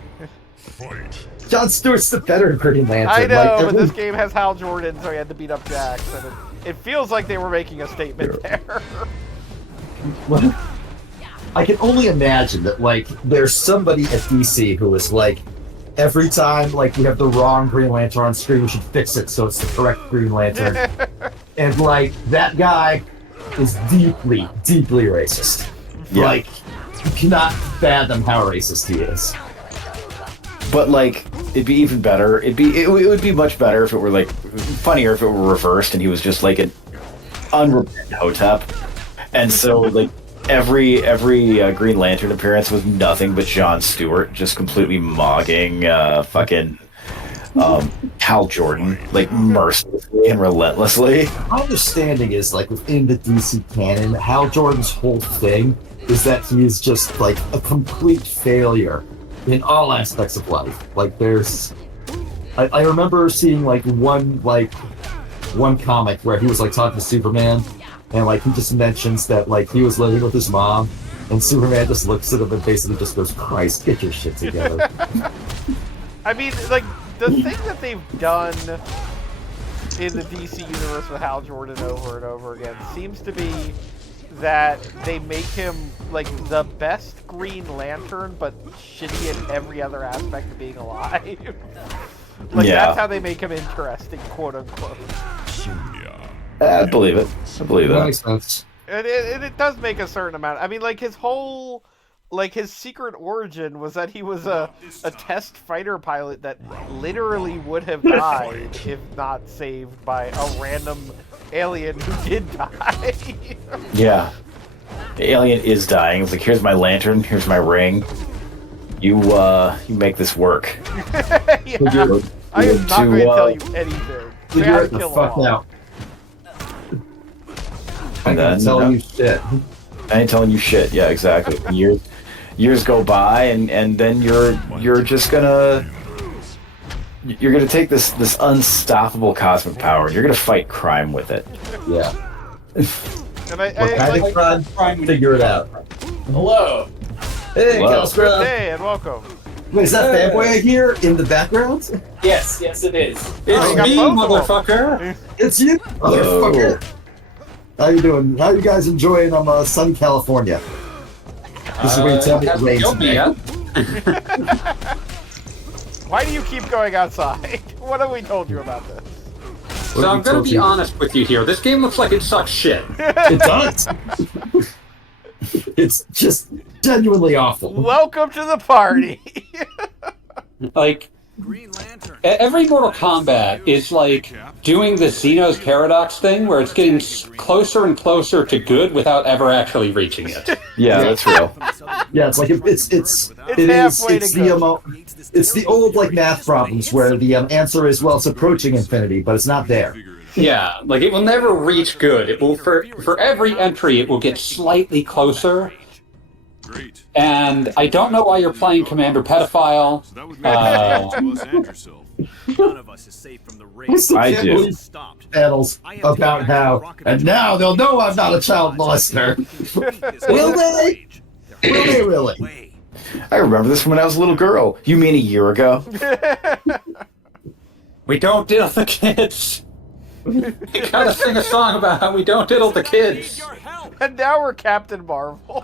Fight. John Stewart's the better Green Lantern. I know, like, but everyone- this game has Hal Jordan, so he had to beat up Jax, and it feels like they were making a statement there. Well, I can only imagine that, like, there's somebody at DC who is like, every time, like, we have the wrong Green Lantern on screen, we should fix it so it's the correct Green Lantern. And, like, that guy is deeply, deeply racist. Yeah. Like, you cannot fathom how racist he is. But like, it'd be even better. It would be much better if it were like funnier if it were reversed and he was just like an unrepentant hotep. And so like every Green Lantern appearance was nothing but Jon Stewart just completely mogging fucking Hal Jordan like mercilessly and relentlessly. My understanding is, like, within the DC canon, Hal Jordan's whole thing is that he is just, like, a complete failure in all aspects of life. Like, there's... I remember seeing, like, one comic where he was, like, talking to Superman, and, like, he just mentions that, like, he was living with his mom, and Superman just looks at him and basically just goes, Christ, get your shit together. I mean, like, the thing that they've done in the DC universe with Hal Jordan over and over again seems to be that they make him like the best Green Lantern, but shitty in every other aspect of being alive. Like that's how they make him interesting, quote unquote. I believe it. I believe that. Makes sense. And it does make a certain amount. I mean, like his whole, like his secret origin was that he was a test fighter pilot that literally would have died if not saved by a random alien who did die. Yeah. The alien is dying. It's like, here's my lantern, here's my ring. You make this work. Yeah. I am not going to tell you anything. Figure it the fuck out. And then, telling you shit. I ain't telling you shit. Yeah, exactly. Years go by, and then you're just gonna take this unstoppable cosmic power, and you're gonna fight crime with it. Yeah. And what kind of crime? Figure it out. Hello. Hey, Hello. Calstra. Hey, and welcome. Wait, is that Fanboy here in the background? Yes, it is. It's me, motherfucker. It's you, motherfucker. How you doing? How you guys enjoying sunny California? This is where you tell me it rains today. Why do you keep going outside? What have we told you about this? So I'm gonna be honest with you here. This game looks like it sucks shit. It does. It's just genuinely awful. Welcome to the party. Like, every Mortal Kombat is like doing the Xeno's paradox thing, where it's getting closer and closer to good without ever actually reaching it. Yeah, that's real. Yeah, it's like it's the old like math problems where the answer is, well, it's approaching infinity, but it's not there. Yeah, like it will never reach good. It will for every entry it will get slightly closer. Great. And I don't know why you're playing Commander Pedophile. None of us is safe from the race. I do. Panels about how, and now they'll know I'm not a child molester. Will they? Will they really? I remember this from when I was a little girl. You mean a year ago? We don't diddle the kids. You gotta sing a song about how we don't diddle the kids. And now we're Captain Marvel.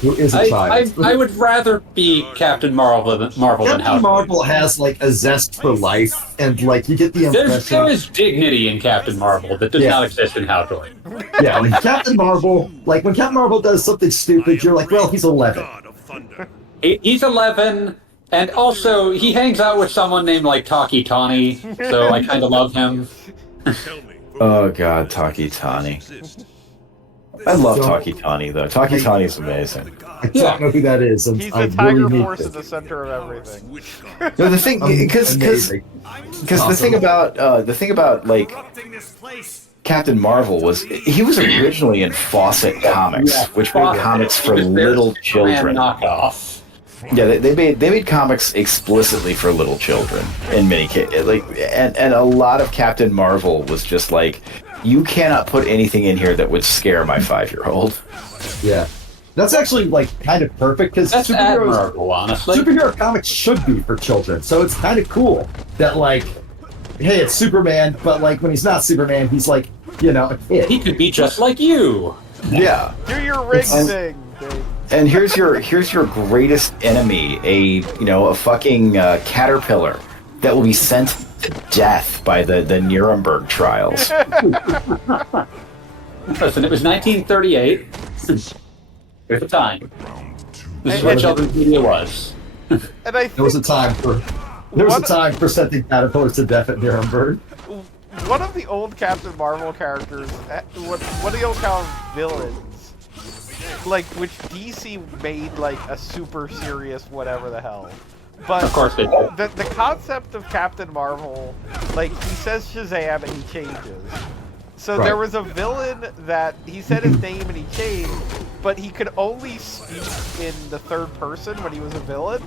Who is a child? I would rather be Captain Marvel than Captain Marvel has like a zest for life, and like you get the impression there is dignity in Captain Marvel that does not exist in Howdoy. Yeah, when Captain Marvel does something stupid, you're like, well, he's 11. He's 11, and also he hangs out with someone named like Taki Tani, so I kind of love him. Oh god, Taki Tani. I love Taki Tani though. Taki Tani is amazing. I don't know who that is. He's the tiger force at the center of everything. No, the thing, because the thing about like Captain Marvel was he was originally in Fawcett Comics, which made comics for little children. Knockoff. Yeah, they made comics explicitly for little children in many cases. Like, and a lot of Captain Marvel was just like, you cannot put anything in here that would scare my 5-year-old. Yeah, that's actually like kind of perfect because superhero comics should be for children. So it's kind of cool that like, hey, it's Superman, but like when he's not Superman, he's like, you know, a kid. He could be just like you. Yeah. Do your rig thing. And here's your greatest enemy, a fucking caterpillar that will be sent to death by the Nuremberg trials. Listen, it was 1938. There's a time. This is what children's media was. And I think there was a time for sending caterpillars to death at Nuremberg. One of the old Captain Marvel characters, one of the old kind of villains, like which DC made like a super serious whatever the hell. But of course they did. The concept of Captain Marvel, like he says Shazam and he changes. So there was a villain that he said his name and he changed, but he could only speak in the third person when he was a villain.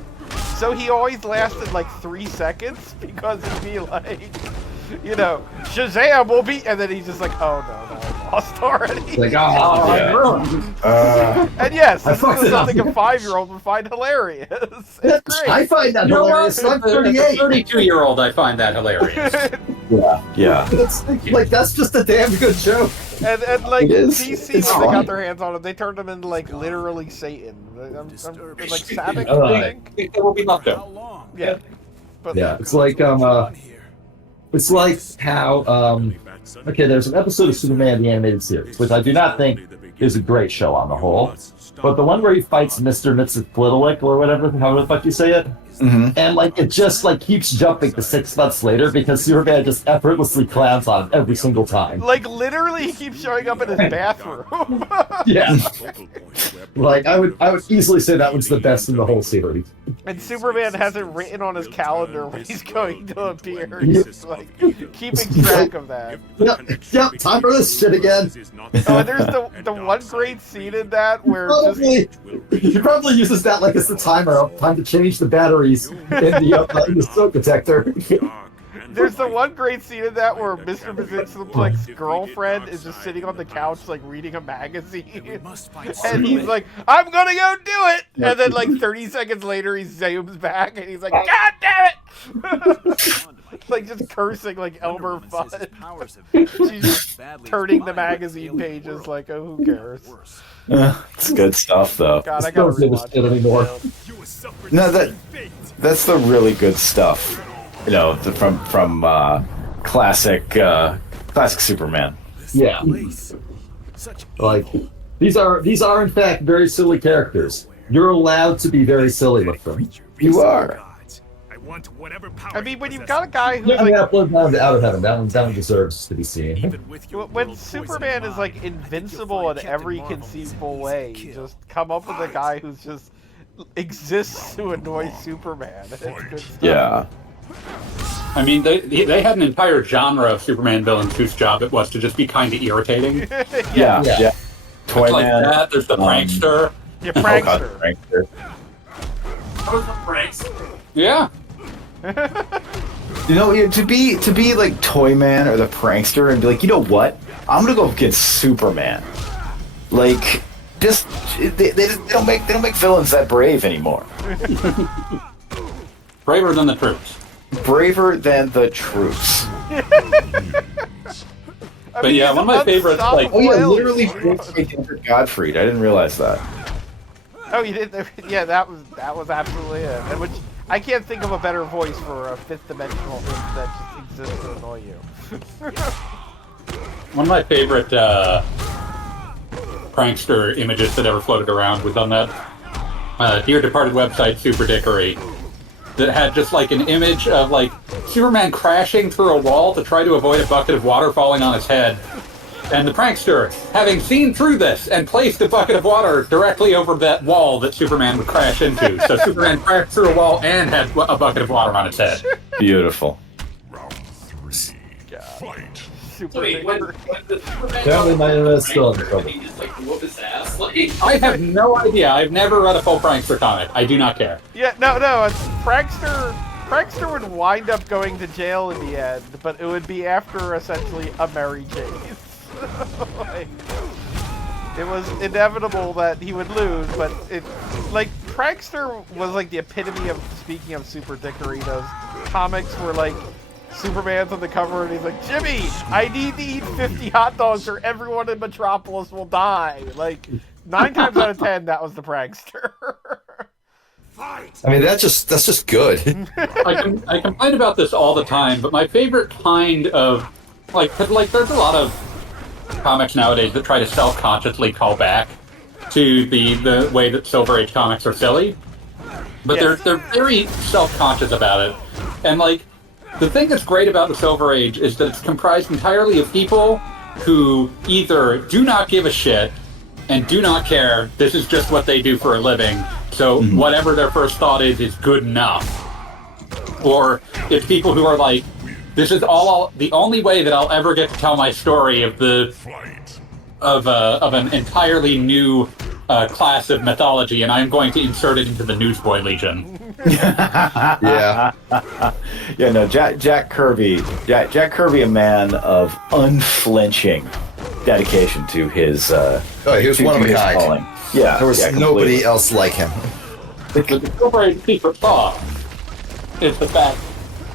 So he always lasted like 3 seconds because he'd be like, you know, Shazam will be, and then he's just like, oh no, I lost already. Like, and yes, this is something a 5-year-old would find hilarious. It's great. I find that hilarious. I'm 38. As a 32-year-old, I find that hilarious. Yeah. That's just a damn good joke. And like It is. DC, It's when they got fine. their hands on him, they turned him into like literally Satan. It's like Savick, Oh, I right. think. There will be nothing. Yeah. But Yeah, it's like how okay, there's an episode of Superman the Animated Series, which I do not think is a great show on the whole, but the one where he fights Mr. and Mrs. Flitwick or whatever, however the fuck you say it, and like it just like keeps jumping to 6 months later because Superman just effortlessly clowns on him every single time. like literally, he keeps showing up in his bathroom. Yeah, like I would easily say that was the best in the whole series. And Superman has it written on his calendar when he's going to appear. He's just like keeping track of that. Yep, time for this shit again. Oh, and there's the one great scene in that where He probably uses that like as the timer of time to change the batteries in the soap detector. there's the one great scene in that where Mr. Mizix's girlfriend is just sitting on the couch like reading a magazine, and he's like, "I'm gonna go do it," and then like 30 seconds later he zooms back and he's like, "God damn it!" like just cursing like Elmer Fudd. She's just turning the magazine pages like, "Oh, who cares?" It's good stuff, though. God, I gotta rewatch it anymore. No, that's the really good stuff. You know, from classic Superman. Yeah, like these are in fact very silly characters. You're allowed to be very silly with them. You are. I mean, when you've got a guy who's Yeah, like, upload down to Out of Heaven. That one deserves to be seen. when Superman is like invincible in every conceivable way, you just come up with a guy who's just exists to annoy Superman. It's good stuff. Yeah. I mean, they had an entire genre of Superman villains whose job it was to just be kind of irritating. Yeah. Toy like Man. that. There's the prankster. Yeah, Oh, prankster. God, prankster. Yeah. You know, to be like Toy Man or the prankster and be like, you know what? I'm gonna go against Superman. Like, just they don't make villains that brave anymore. Braver than the troops. Braver than the troops. But yeah, one of my favorites, like, oh yeah, literally Godfrey. I didn't realize that. Oh, you did? Yeah, that was absolutely it. And which I can't think of a better voice for a fifth dimensional hint that just exists to annoy you. One of my favorite prankster images that ever floated around was on that dear departed website, Super Dickory, that had just like an image of like Superman crashing through a wall to try to avoid a bucket of water falling on his head. And the prankster, having seen through this and placed a bucket of water directly over that wall that Superman would crash into. So Superman crashed through a wall and had a bucket of water on his head. Beautiful. Super Dickory. Apparently my internet's still in trouble. I have no idea. I've never read a full prankster comic. I do not care. Yeah, no, it's Prankster would wind up going to jail in the end, but it would be after essentially a Mary Jane. Like, it was inevitable that he would lose, but Prankster was like the epitome of, speaking of Super Dickory, those comics where like Superman's on the cover and he's like, Jimmy, I need to eat 50 hot dogs or everyone in Metropolis will die. Like, 9 times out of 10, that was the Prankster. I mean, that's just good. I complain about this all the time, but my favorite kind of there's a lot of comics nowadays that try to self-consciously call back to the way that Silver Age comics are silly, but they're very self-conscious about it. And like the thing that's great about the Silver Age is that it's comprised entirely of people who either do not give a shit and do not care. This is just what they do for a living. So whatever their first thought is good enough. Or it's people who are like, this is the only way that I'll ever get to tell my story of an entirely new class of mythology, and I'm going to insert it into the Newsboy Legion. Yeah. Yeah, no, Jack Kirby, a man of unflinching dedication to his he was one of a kind. Calling. Yeah, there was nobody else like him. The Silver Age secret sauce is the fact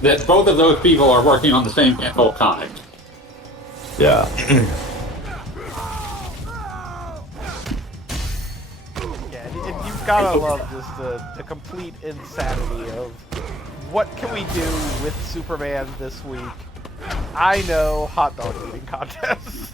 that both of those people are working on the same whole comic. Yeah. Yeah, and you've gotta love just the complete insanity of what can we do with Superman this week? I know, hot dog eating contest.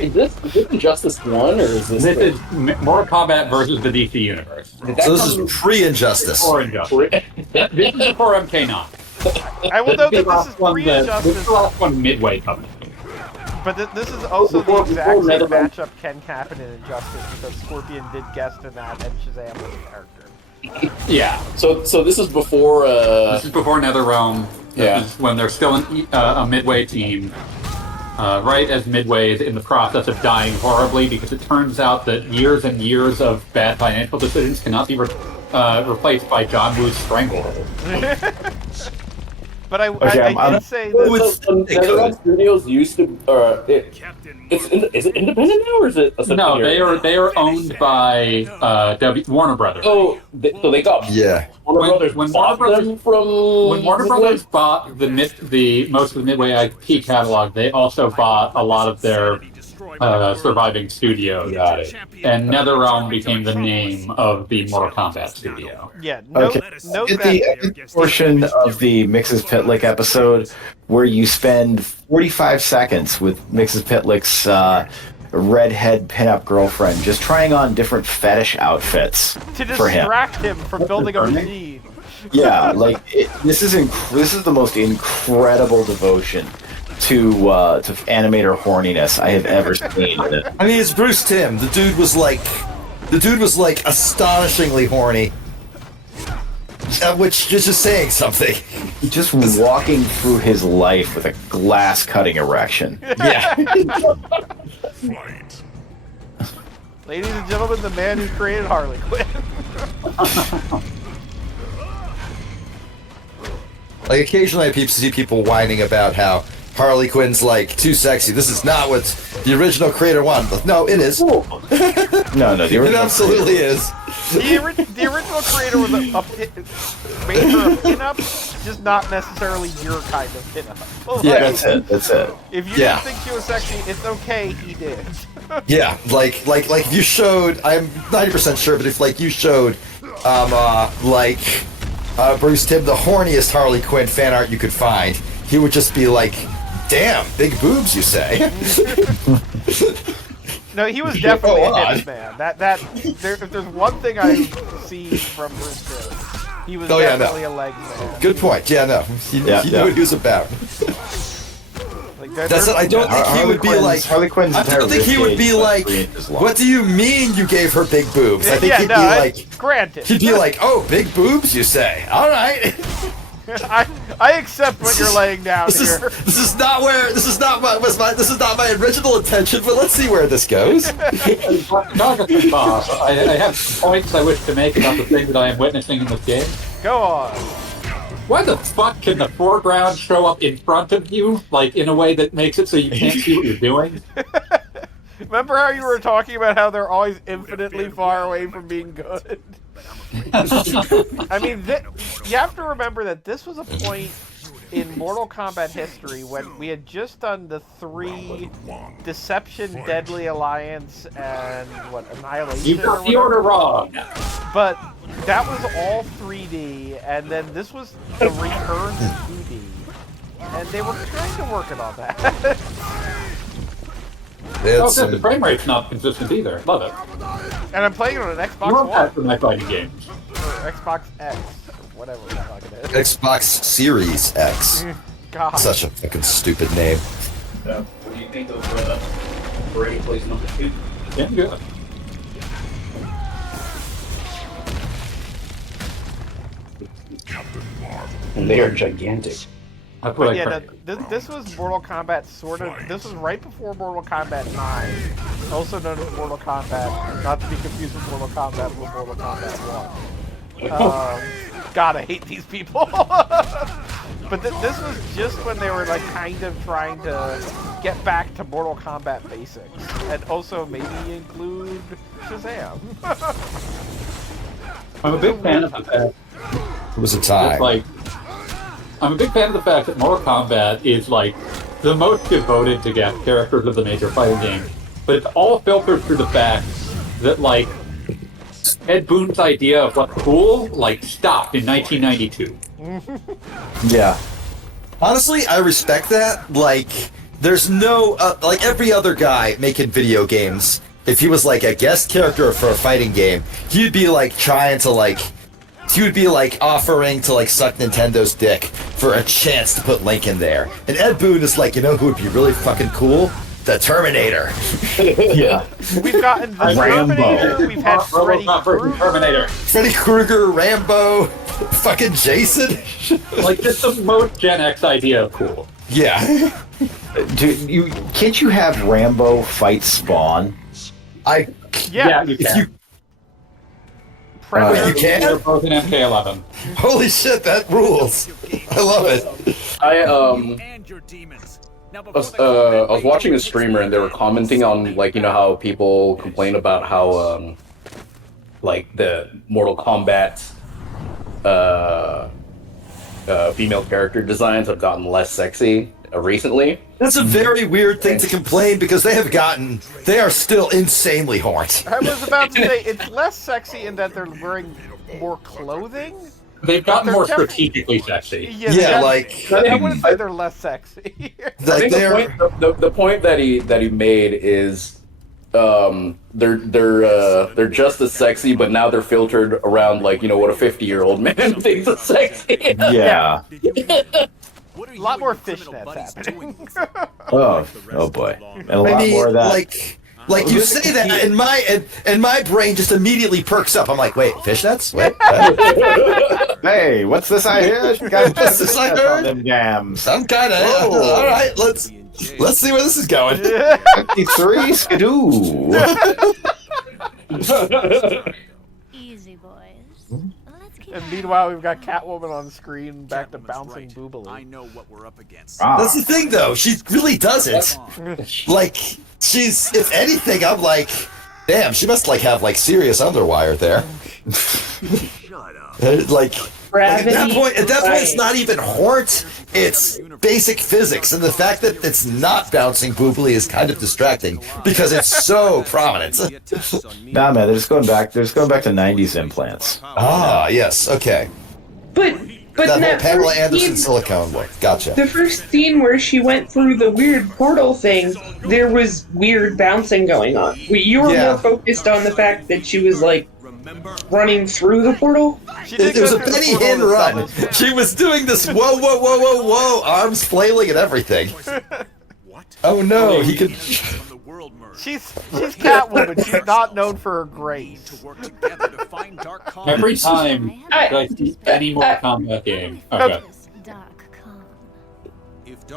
Is this Injustice 1 or is this? This is Mortal Kombat versus the DC Universe. So this is pre-Injustice. Before Injustice. This is before MK9. I will note that this is This is pre-Injustice, the last one Midway coming. but this is also the exact same Netherrealm. matchup can happen in Injustice because Scorpion did guest in that and Shazam was a character. Yeah. So this is before. This is before Netherrealm. Yeah. This is when they're still a Midway team. Right as Midway is in the process of dying horribly because it turns out that years and years of bad financial decisions cannot be replaced by John Woo's stranglehold. But I did say Who that would think they Netherrealm could? Studios used to. Is it independent now or is it? A No, subsidiary? they are owned by Warner Brothers. Oh, so they got Yeah. Warner Brothers when bought Warner them from. When Warner Midway? Brothers bought the most of the Midway IP catalog, they also bought a lot of their surviving studios. Got it. And NetherRealm became the name of the Mortal Kombat studio. yeah, note Get that the portion of the Mixes Pitlick episode where you spend 45 seconds with Mixes Pitlick's redhead pinup girlfriend just trying on different fetish outfits to for him. distract him from building a machine. Yeah, like this is the most incredible devotion to animator horniness I have ever seen. I mean, it's Bruce Timm. The dude was like astonishingly horny. Which is just saying something. Just walking through his life with a glass cutting erection. Yeah. Fight. Ladies and gentlemen, the man who created Harley Quinn. Like occasionally I see people whining about how Harley Quinn's like too sexy. This is not what the original creator wanted. No, it is. No, the It original absolutely is. The original creator was made for a pinup, just not necessarily your kind of pinup. Like, Yeah, That's it. if you Yeah. didn't think she was sexy, it's okay. He did. Yeah, like if you showed, I'm 90% sure, but if like you showed, Bruce Timm the horniest Harley Quinn fan art you could find, he would just be like, "Damn, big boobs, you say?" No, he was definitely Go a on. hips man. If there's one thing I see from Bruce Timm, he was Oh, yeah, definitely a legs man. Good point. Yeah, no, he knew what he was about. Like, That's it. I don't think he would be like. Harley Quinn's I don't think he would be like. What do you mean you gave her big boobs? I think he'd be like. Granted. He'd be like, "Oh, big boobs, you say? All right." I accept what you're laying down here. This is not my original intention, but let's see where this goes. Boss, I have some points I wish to make about the thing that I am witnessing in this game. Go on. Why the fuck can the foreground show up in front of you, like in a way that makes it so you can't see what you're doing? Remember how you were talking about how they're always infinitely far away from being good? I mean, you have to remember that this was a point in Mortal Kombat history when we had just done the 3 Deception, Deadly Alliance, and Annihilation. You got the order wrong. But that was all 3D, and then this was the return to 2D, and they were trying to work it on that. The frame rate's not consistent either. Love it. And I'm playing it on an Xbox More One. bad for my fighting games. Or Xbox X, or whatever the fuck it is. Xbox Series X. God. Such a fucking stupid name. What do you think of Brady plays number 2? Yeah, good. And they are gigantic. That's what I Yeah, credit. this was Mortal Kombat sort of. This was right before Mortal Kombat 9, also known as Mortal Kombat, not to be confused with Mortal Kombat, but Mortal Kombat 1. God, I hate these people. But this was just when they were like kind of trying to get back to Mortal Kombat basics, and also maybe include Shazam. I'm a big fan of that. It was a time. It's like, I'm a big fan of the fact that Mortal Kombat is like the most devoted to characters of the major fighting game, but it's all filtered through the fact that like Ed Boon's idea of what's cool like stopped in 1992. Yeah. Honestly, I respect that. Like, there's no like every other guy making video games. If he was like a guest character for a fighting game, he'd be like trying to like. He would be like offering to like suck Nintendo's dick for a chance to put Link in there. And Ed Boon is like, you know who would be really fucking cool? The Terminator. Yeah. We've gotten the Terminator. We've had Freddy Krueger. Terminator. Freddy Krueger, Rambo, fucking Jason. Like, just the most Gen X idea of cool. Yeah. Dude, can't you have Rambo fight Spawn? Yeah, you can. You can? They're both in MK11. Holy shit, that rules. I love it. I was watching a streamer and they were commenting on like, you know, how people complain about how like the Mortal Kombat female character designs have gotten less sexy recently. That's a very weird thing to complain because they are still insanely hot. I was about to say, it's less sexy in that they're wearing more clothing. They've gotten more strategically sexy. Yeah, like I wouldn't say they're less sexy. I think the point that he made is they're just as sexy, but now they're filtered around like, you know, what a 50-year-old man thinks is sexy. Yeah. A lot more fishnets happening. Oh boy. And a lot more of that. Like you say that, and my brain just immediately perks up. I'm like, wait, fishnets? Wait. Hey, what's this I hear? What's this I heard? Them jams. Some kind of. All right, let's see where this is going. 53 skidoo. Easy, boys. And meanwhile, we've got Catwoman on screen, back to bouncing boobily. I know what we're up against. That's the thing, though. She really doesn't. Like, she's. If anything, I'm like, damn. She must like have like serious underwire there. Shut up. Like at that point, it's not even hort. It's basic physics, and the fact that it's not bouncing boobily is kind of distracting because it's so prominent. Nah, man, they're just going back to 90s implants. Ah, yes, okay. But that in whole that Pamela first Anderson scene, silicone look. Gotcha. the first scene where she went through the weird portal thing, there was weird bouncing going on. You were more focused on the fact that she was like running through the portal. It was a Benny Hinn run. She was doing this whoa, arms flailing and everything. What? Oh no, he could. She's Catwoman. She's not known for her grace. To work together to find Dark Every time I see any Mortal Kombat game. Okay.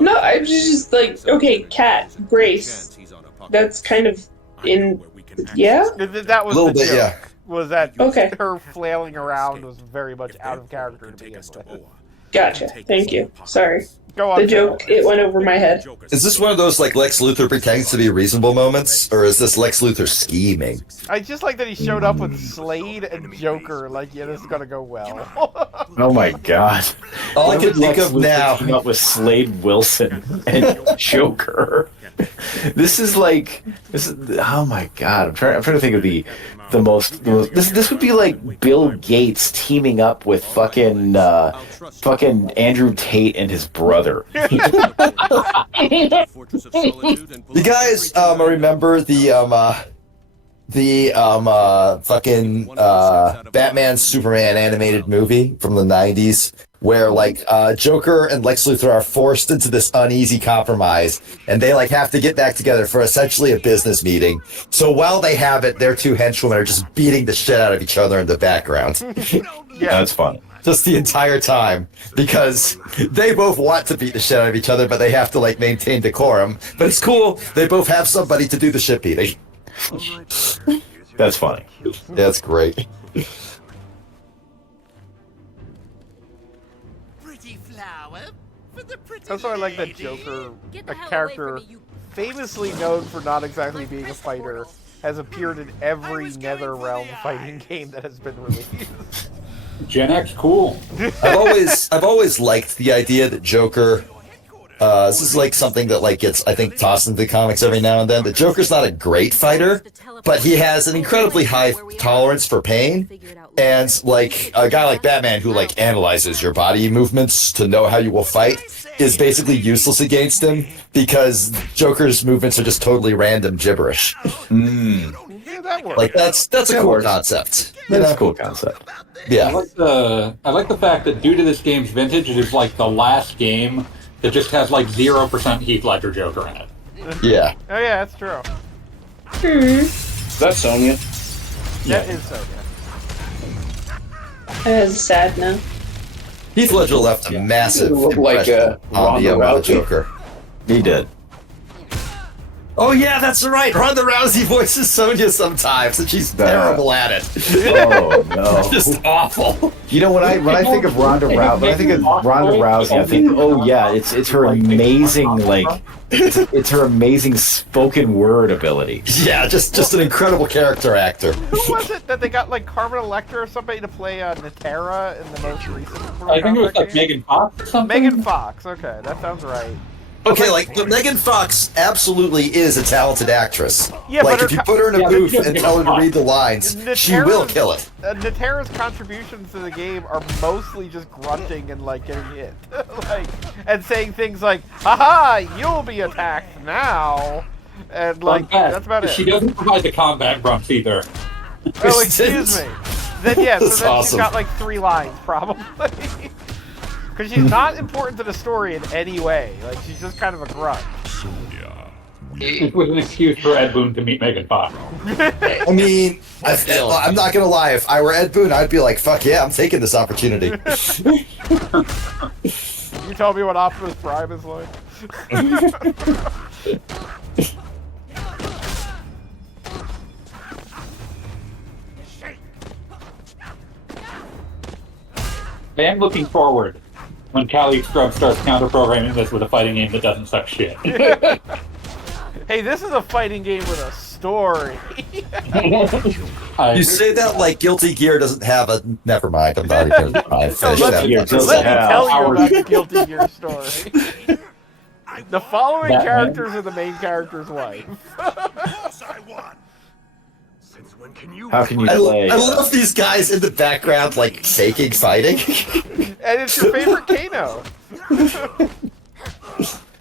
No, I was just like, okay, Cat, Grace. That's kind of in. Yeah? That was A little the bit, joke. yeah. Was that Okay. her flailing around was very much out of character to begin with. Gotcha. Thank you. Sorry. Go on. The joke, it went over my head. Is this one of those like Lex Luthor pretends to be reasonable moments, or is this Lex Luthor scheming? I just like that he showed up with Slade and Joker. Like, yeah, this is gonna go well. Oh my god. All I can think of now. Up with Slade Wilson and Joker. This is oh my god. I'm trying to think of the most this would be like Bill Gates teaming up with fucking Andrew Tate and his brother. You guys remember the fucking Batman Superman animated movie from the 90s where like Joker and Lex Luthor are forced into this uneasy compromise and they like have to get back together for essentially a business meeting. So while they have it, their two henchwomen are just beating the shit out of each other in the background. Yeah, that's fun. Just the entire time because they both want to beat the shit out of each other, but they have to like maintain decorum. But it's cool. They both have somebody to do the shit beating. That's funny. That's great. That's why I like that Joker, a character famously known for not exactly being a fighter, has appeared in every Netherrealm fighting game that has been released. Gen X, cool. I've always liked the idea that Joker. This is like something that like gets I think tossed into the comics every now and then. The Joker's not a great fighter, but he has an incredibly high tolerance for pain. And like a guy like Batman who like analyzes your body movements to know how you will fight is basically useless against him because Joker's movements are just totally random gibberish. Yeah, that works. Like that's a cool concept. That's a cool concept. Yeah. I like the fact that due to this game's vintage, it is like the last game that just has like 0% Heath Ledger Joker in it. Yeah. Oh yeah, that's true. That's Sonya. That is Sonya. It's sad now. Heath Ledger left a massive Looked like, impression on the Ronda Rousey. Joker. He did. Oh yeah, that's right. Ronda Rousey voices Sonya sometimes, and she's terrible at it. Oh no, just awful. You know when I think of Ronda Rousey, I think, oh yeah, it's her amazing like it's her amazing spoken word ability. Yeah, just an incredible character actor. Who was it that they got like Carmen Electra or somebody to play Natera in the most recent? I think it was like game? Megan Fox or something. Megan Fox. Okay, that sounds right. Okay, like but Megan Fox absolutely is a talented actress. Yeah, like but if you put her in a booth and tell her to read the lines, she will kill it. Natera's contributions to the game are mostly just grunting and like getting hit, like and saying things like "haha, you'll be attacked now," and like that's about it. She doesn't provide the combat grunts either. Oh, excuse me. Then yeah, so then awesome. she's got like 3 lines probably. Because she's not important to the story in any way. Like, she's just kind of a grunt. It was an excuse for Ed Boon to meet Megan Fox. I mean, I'm not gonna lie. If I were Ed Boon, I'd be like, "Fuck yeah, I'm taking this opportunity." You tell me what Optimus Prime is like. I am looking forward when Cali Scrub starts counter-programming this with a fighting game that doesn't suck shit. Hey, this is a fighting game with a story. You say that like Guilty Gear doesn't have a. Never mind. I'm not even gonna finish Let me that. tell you about the Guilty Gear story. The following characters are the main character's wife. How can you I play? love these guys in the background, like faking fighting. And it's your favorite Kano.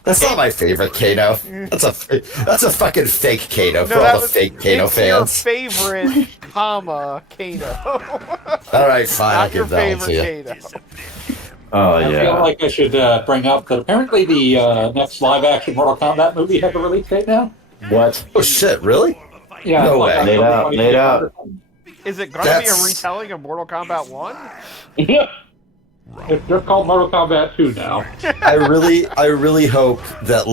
That's not my favorite Kano. That's a fucking fake Kano for all the fake Kano fans. Your favorite, Kano. All right, fine. I'll Not your give that one to you. favorite Kano. Oh I feel yeah. like I should bring up that apparently the next live-action Mortal Kombat movie has a release date now. What? Oh shit! Really? Yeah, No like way. Laid out. Is it going to be a That's- retelling of Mortal Kombat 1? It's just called Mortal Kombat 2 now. I really hope that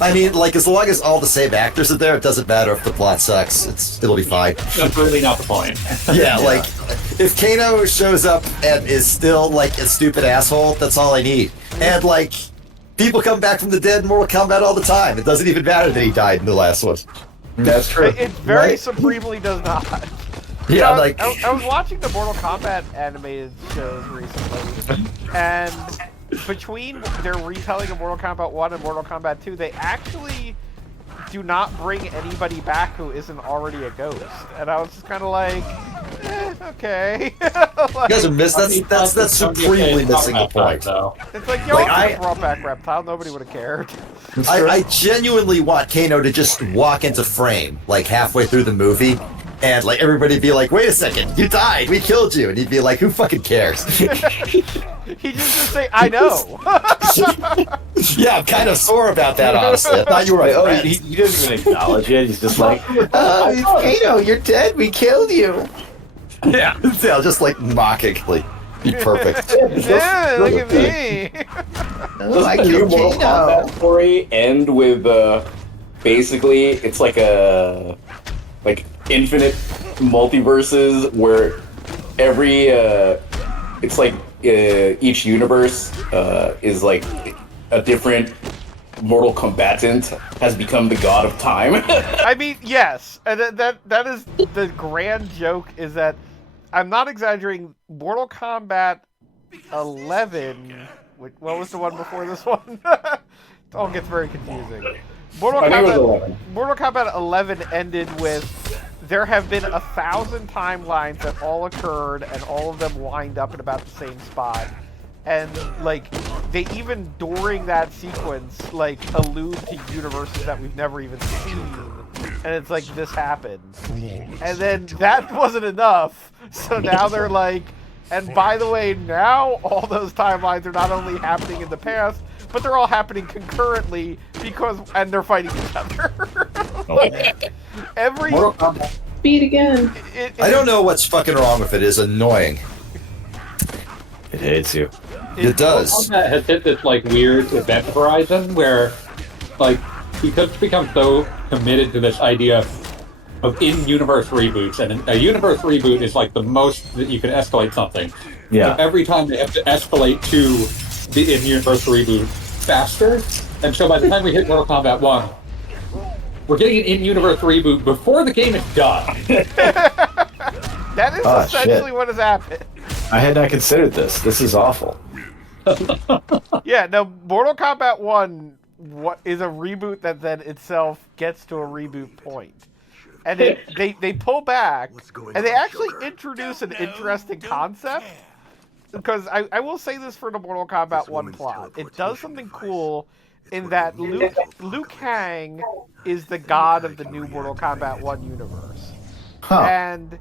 I mean, like as long as all the same actors are there, it doesn't matter if the plot sucks. It'll be fine. That's really not the point. Yeah, like if Kano shows up and is still like a stupid asshole, that's all I need. And like people come back from the dead in Mortal Kombat all the time. It doesn't even matter that he died in the last one. That's true. It very Right? supremely does not. Yeah, I, like I was watching the Mortal Kombat animated shows recently, and between their retelling of Mortal Kombat 1 and Mortal Kombat 2, they actually do not bring anybody back who isn't already a ghost. And I was just kind of like, okay. you guys are that's supremely missing the point. It's like, yo, Like, I brought back Reptile. Nobody would have cared. I genuinely want Kano to just walk into frame like halfway through the movie. And like everybody be like, wait a second, you died, we killed you, and he'd be like, who fucking cares? He just say, I know. Yeah, I'm kind of sore about that, honestly. I thought you were right. Oh, he doesn't even acknowledge it. He's just like, Kano, you're dead. We killed you. Yeah, I'll just like mockingly be perfect. Yeah, look at me. Oh, I Doesn't the new killed Mortal Kano. Kombat story end with basically it's like a infinite multiverses where every it's like each universe is like a different mortal combatant has become the god of time. I mean, yes, and that is the grand joke is that I'm not exaggerating. Mortal Kombat 11. What was the one before this one? It all gets very confusing. Mortal I think it was 11. Mortal Kombat 11 ended with there have been 1,000 timelines that all occurred, and all of them lined up at about the same spot. And like they even during that sequence like allude to universes that we've never even seen, and it's like this happened, and then that wasn't enough. So now they're like, and by the way, now all those timelines are not only happening in the past, but they're all happening concurrently and they're fighting each other. Like, every Beat again. I don't know what's fucking wrong with it. It's annoying. It hates you. It does. Kombat has hit this like weird event horizon where, like, because it's become so committed to this idea of in-universe reboots, and a universe reboot is like the most that you can escalate something. Yeah. But every time they have to escalate to the in-universe reboot faster, and so by the time we hit Mortal Kombat 1, we're getting an in-universe reboot before the game is done. That is essentially what has happened. I had not considered this. This is awful. Yeah, no, Mortal Kombat 1 is a reboot that then itself gets to a reboot point. And they pull back, and they actually introduce an interesting concept. Because I will say this for the Mortal Kombat 1 plot. It does something cool in that Liu Kang is the god of the new Mortal Kombat 1 universe. Huh. And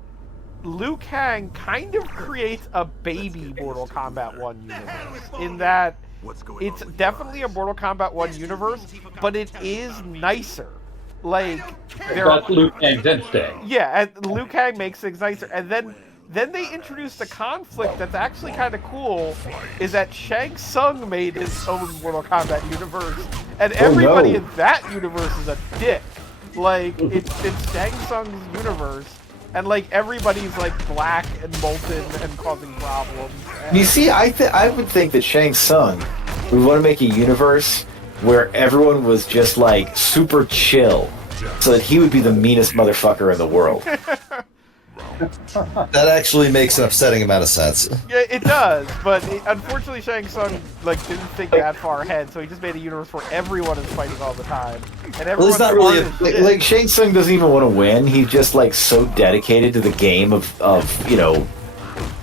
Liu Kang kind of creates a baby Mortal Kombat 1 universe in that it's definitely a Mortal Kombat 1 universe, but it is nicer. Like, That's Liu Kang's instinct. yeah, and Liu Kang makes things nicer, and then they introduced a conflict that's actually kind of cool, is that Shang Tsung made his own Mortal Kombat universe, and everybody in that universe is a dick. Like, it's Shang Tsung's universe, and like everybody's like black and molten and causing problems. You see, I would think that Shang Tsung would want to make a universe where everyone was just like super chill, so that he would be the meanest motherfucker in the world. That actually makes an upsetting amount of sense. Yeah, it does, but unfortunately Shang Tsung like didn't think that far ahead, so he just made a universe where everyone is fighting all the time, and everyone's not really a- like Shang Tsung doesn't even want to win. He's just like so dedicated to the game of you know,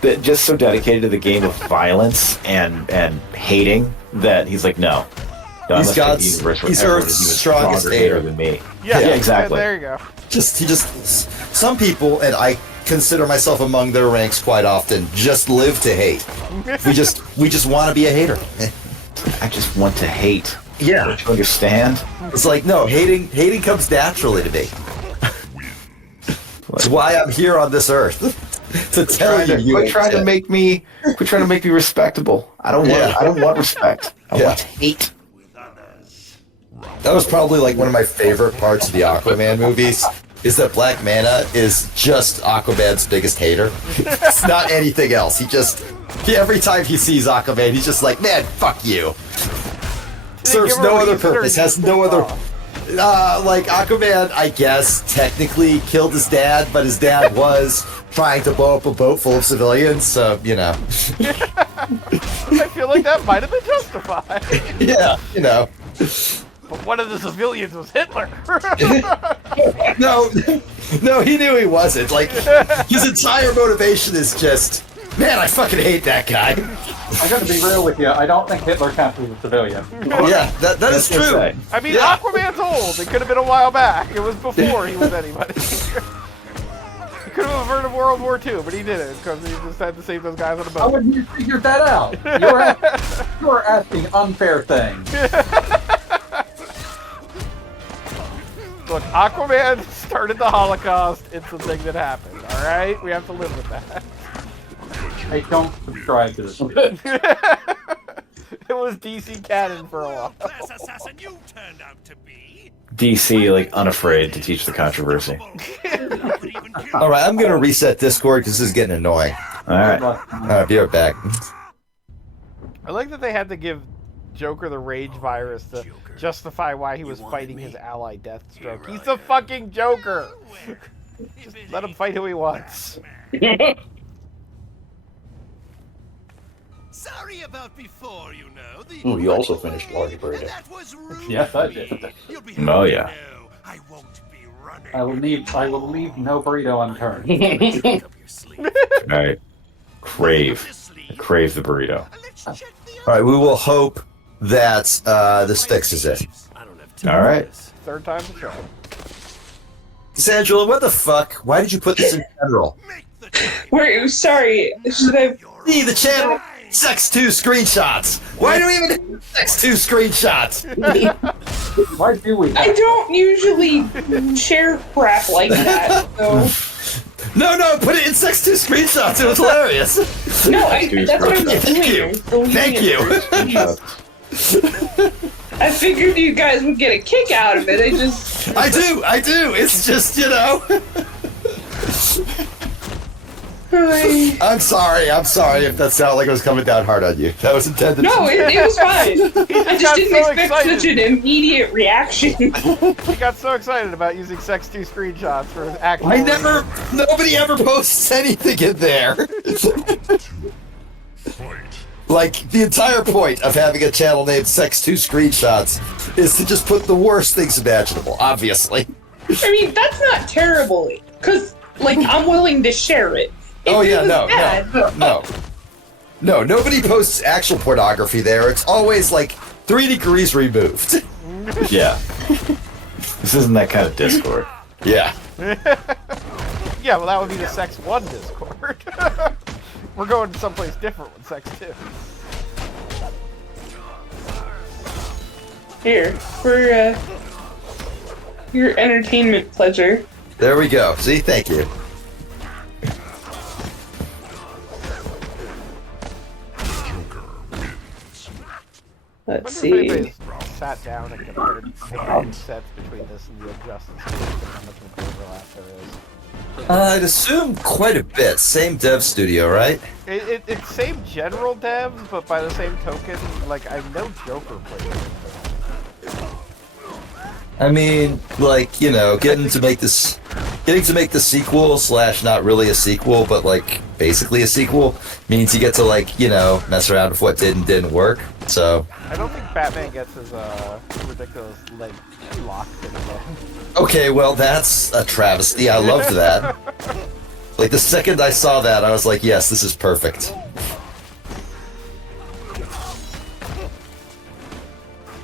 just so dedicated to the game of violence and hating that he's like no. He's God's, he's Earth's strongest hater than me. Yeah, exactly. There you go. Some people, and I consider myself among their ranks quite often, just live to hate. We just want to be a hater. I just want to hate. Yeah. Don't you understand? It's like, no, hating comes naturally to me. That's why I'm here on this earth. To tell you, Quit trying to make me respectable. I don't want respect. I want hate. That was probably like one of my favorite parts of the Aquaman movies, is that Black Manta is just Aquaman's biggest hater. It's not anything else. Every time he sees Aquaman, he's just like, man, fuck you. Serves no other purpose, has no other... like, Aquaman, I guess, technically killed his dad, but his dad was trying to blow up a boat full of civilians, so, you know. I feel like that might have been justified. Yeah, you know. But one of the civilians was Hitler. No, he knew he wasn't. Like, his entire motivation is just, man, I fucking hate that guy. I gotta be real with you, I don't think Hitler counts as a civilian. Yeah, that is true. I mean, Aquaman's old. It could have been a while back. It was before he was anybody. He could have averted World War II, but he didn't, because he just had to save those guys on the boat. How would you figure that out? You're asking unfair things. Look, Aquaman started the Holocaust. It's a thing that happened, alright? We have to live with that. I don't subscribe to this. It was DC canon for a while. Class assassin you turned out to be. DC, like, unafraid to teach the controversy. Alright, I'm gonna reset Discord because this is getting annoying. Alright, be right back. I like that they had to give Joker the rage virus to justify why he was fighting his ally Deathstroke. He's the fucking Joker! Just let him fight who he wants. Sorry about before, you know. Oh, you also finished large burrito. That was rude. Yes, I did. Oh yeah. No, I won't be running. I will leave no burrito unturned. I crave the burrito. All right, we will hope that this fixes it. All right. Third time's a charm. Sandra, what the fuck? Why did you put this in general? Sorry. Should I? See the channel Sex 2 screenshots. Why do we even have Sex 2 screenshots? Why do we? I don't usually share crap like that. So. No, put it in Sex 2 screenshots. It was hilarious. No, that's what I'm doing. Thank you. I figured you guys would get a kick out of it. I do. It's just, you know. I'm sorry if that sounded like I was coming down hard on you. That was intended. No, it was fine. I just didn't expect excited. such an immediate reaction. He got so excited about using Sex 2 screenshots for his actual. Nobody ever posts anything in there. Like, the entire point of having a channel named Sex 2 Screenshots is to just put the worst things imaginable, obviously. I mean, that's not terrible, because, like, I'm willing to share it. No, nobody posts actual pornography there. It's always, like, 3 degrees removed. Yeah. This isn't that kind of Discord. Yeah. Yeah, well, that would be the Sex 1 Discord. We're going to someplace different with Sex 2. Here, for your entertainment pleasure. There we go. See? Thank you. Let's I wonder if see. anybody's sat down and compared sets between this and the Injustice games and how much of an overlap there is. I'd assume quite a bit. Same dev studio, right? It's same general devs, but by the same token, like, I know Joker played it. I mean, like, you know, getting to make the sequel / not really a sequel, but like basically a sequel means you get to, like, you know, mess around with what did and didn't work. So I don't think Batman gets his ridiculous leg lock anymore. okay, well, that's a travesty. I loved that. Like, the second I saw that, I was like, yes, this is perfect.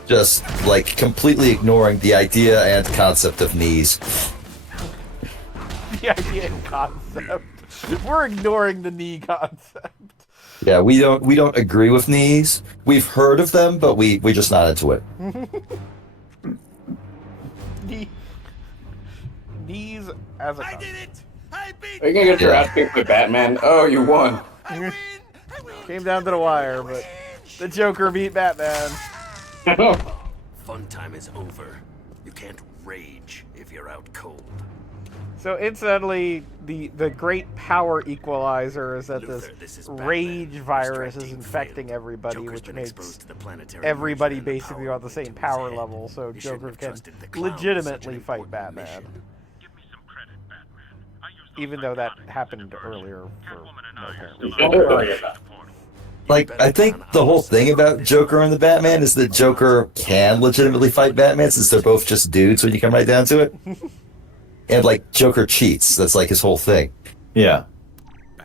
Just, like, completely ignoring the idea and concept of knees. The idea and concept. We're ignoring the knee concept. Yeah, we don't agree with knees. We've heard of them, but we're just not into it. Knees as a concept. Are you gonna get your ass kicked by Batman? Oh, you won. Came down to the wire, but the Joker beat Batman. Fun time is over. You can't rage if you're out cold. So incidentally, the great power equalizer is that this rage virus is infecting everybody, which makes everybody basically on the same power level, so Joker can legitimately fight Batman. Even though that happened earlier for no apparent reason. Like, I think the whole thing about Joker and the Batman is that Joker can legitimately fight Batman since they're both just dudes when you come right down to it. And, like, Joker cheats. That's, like, his whole thing. Yeah.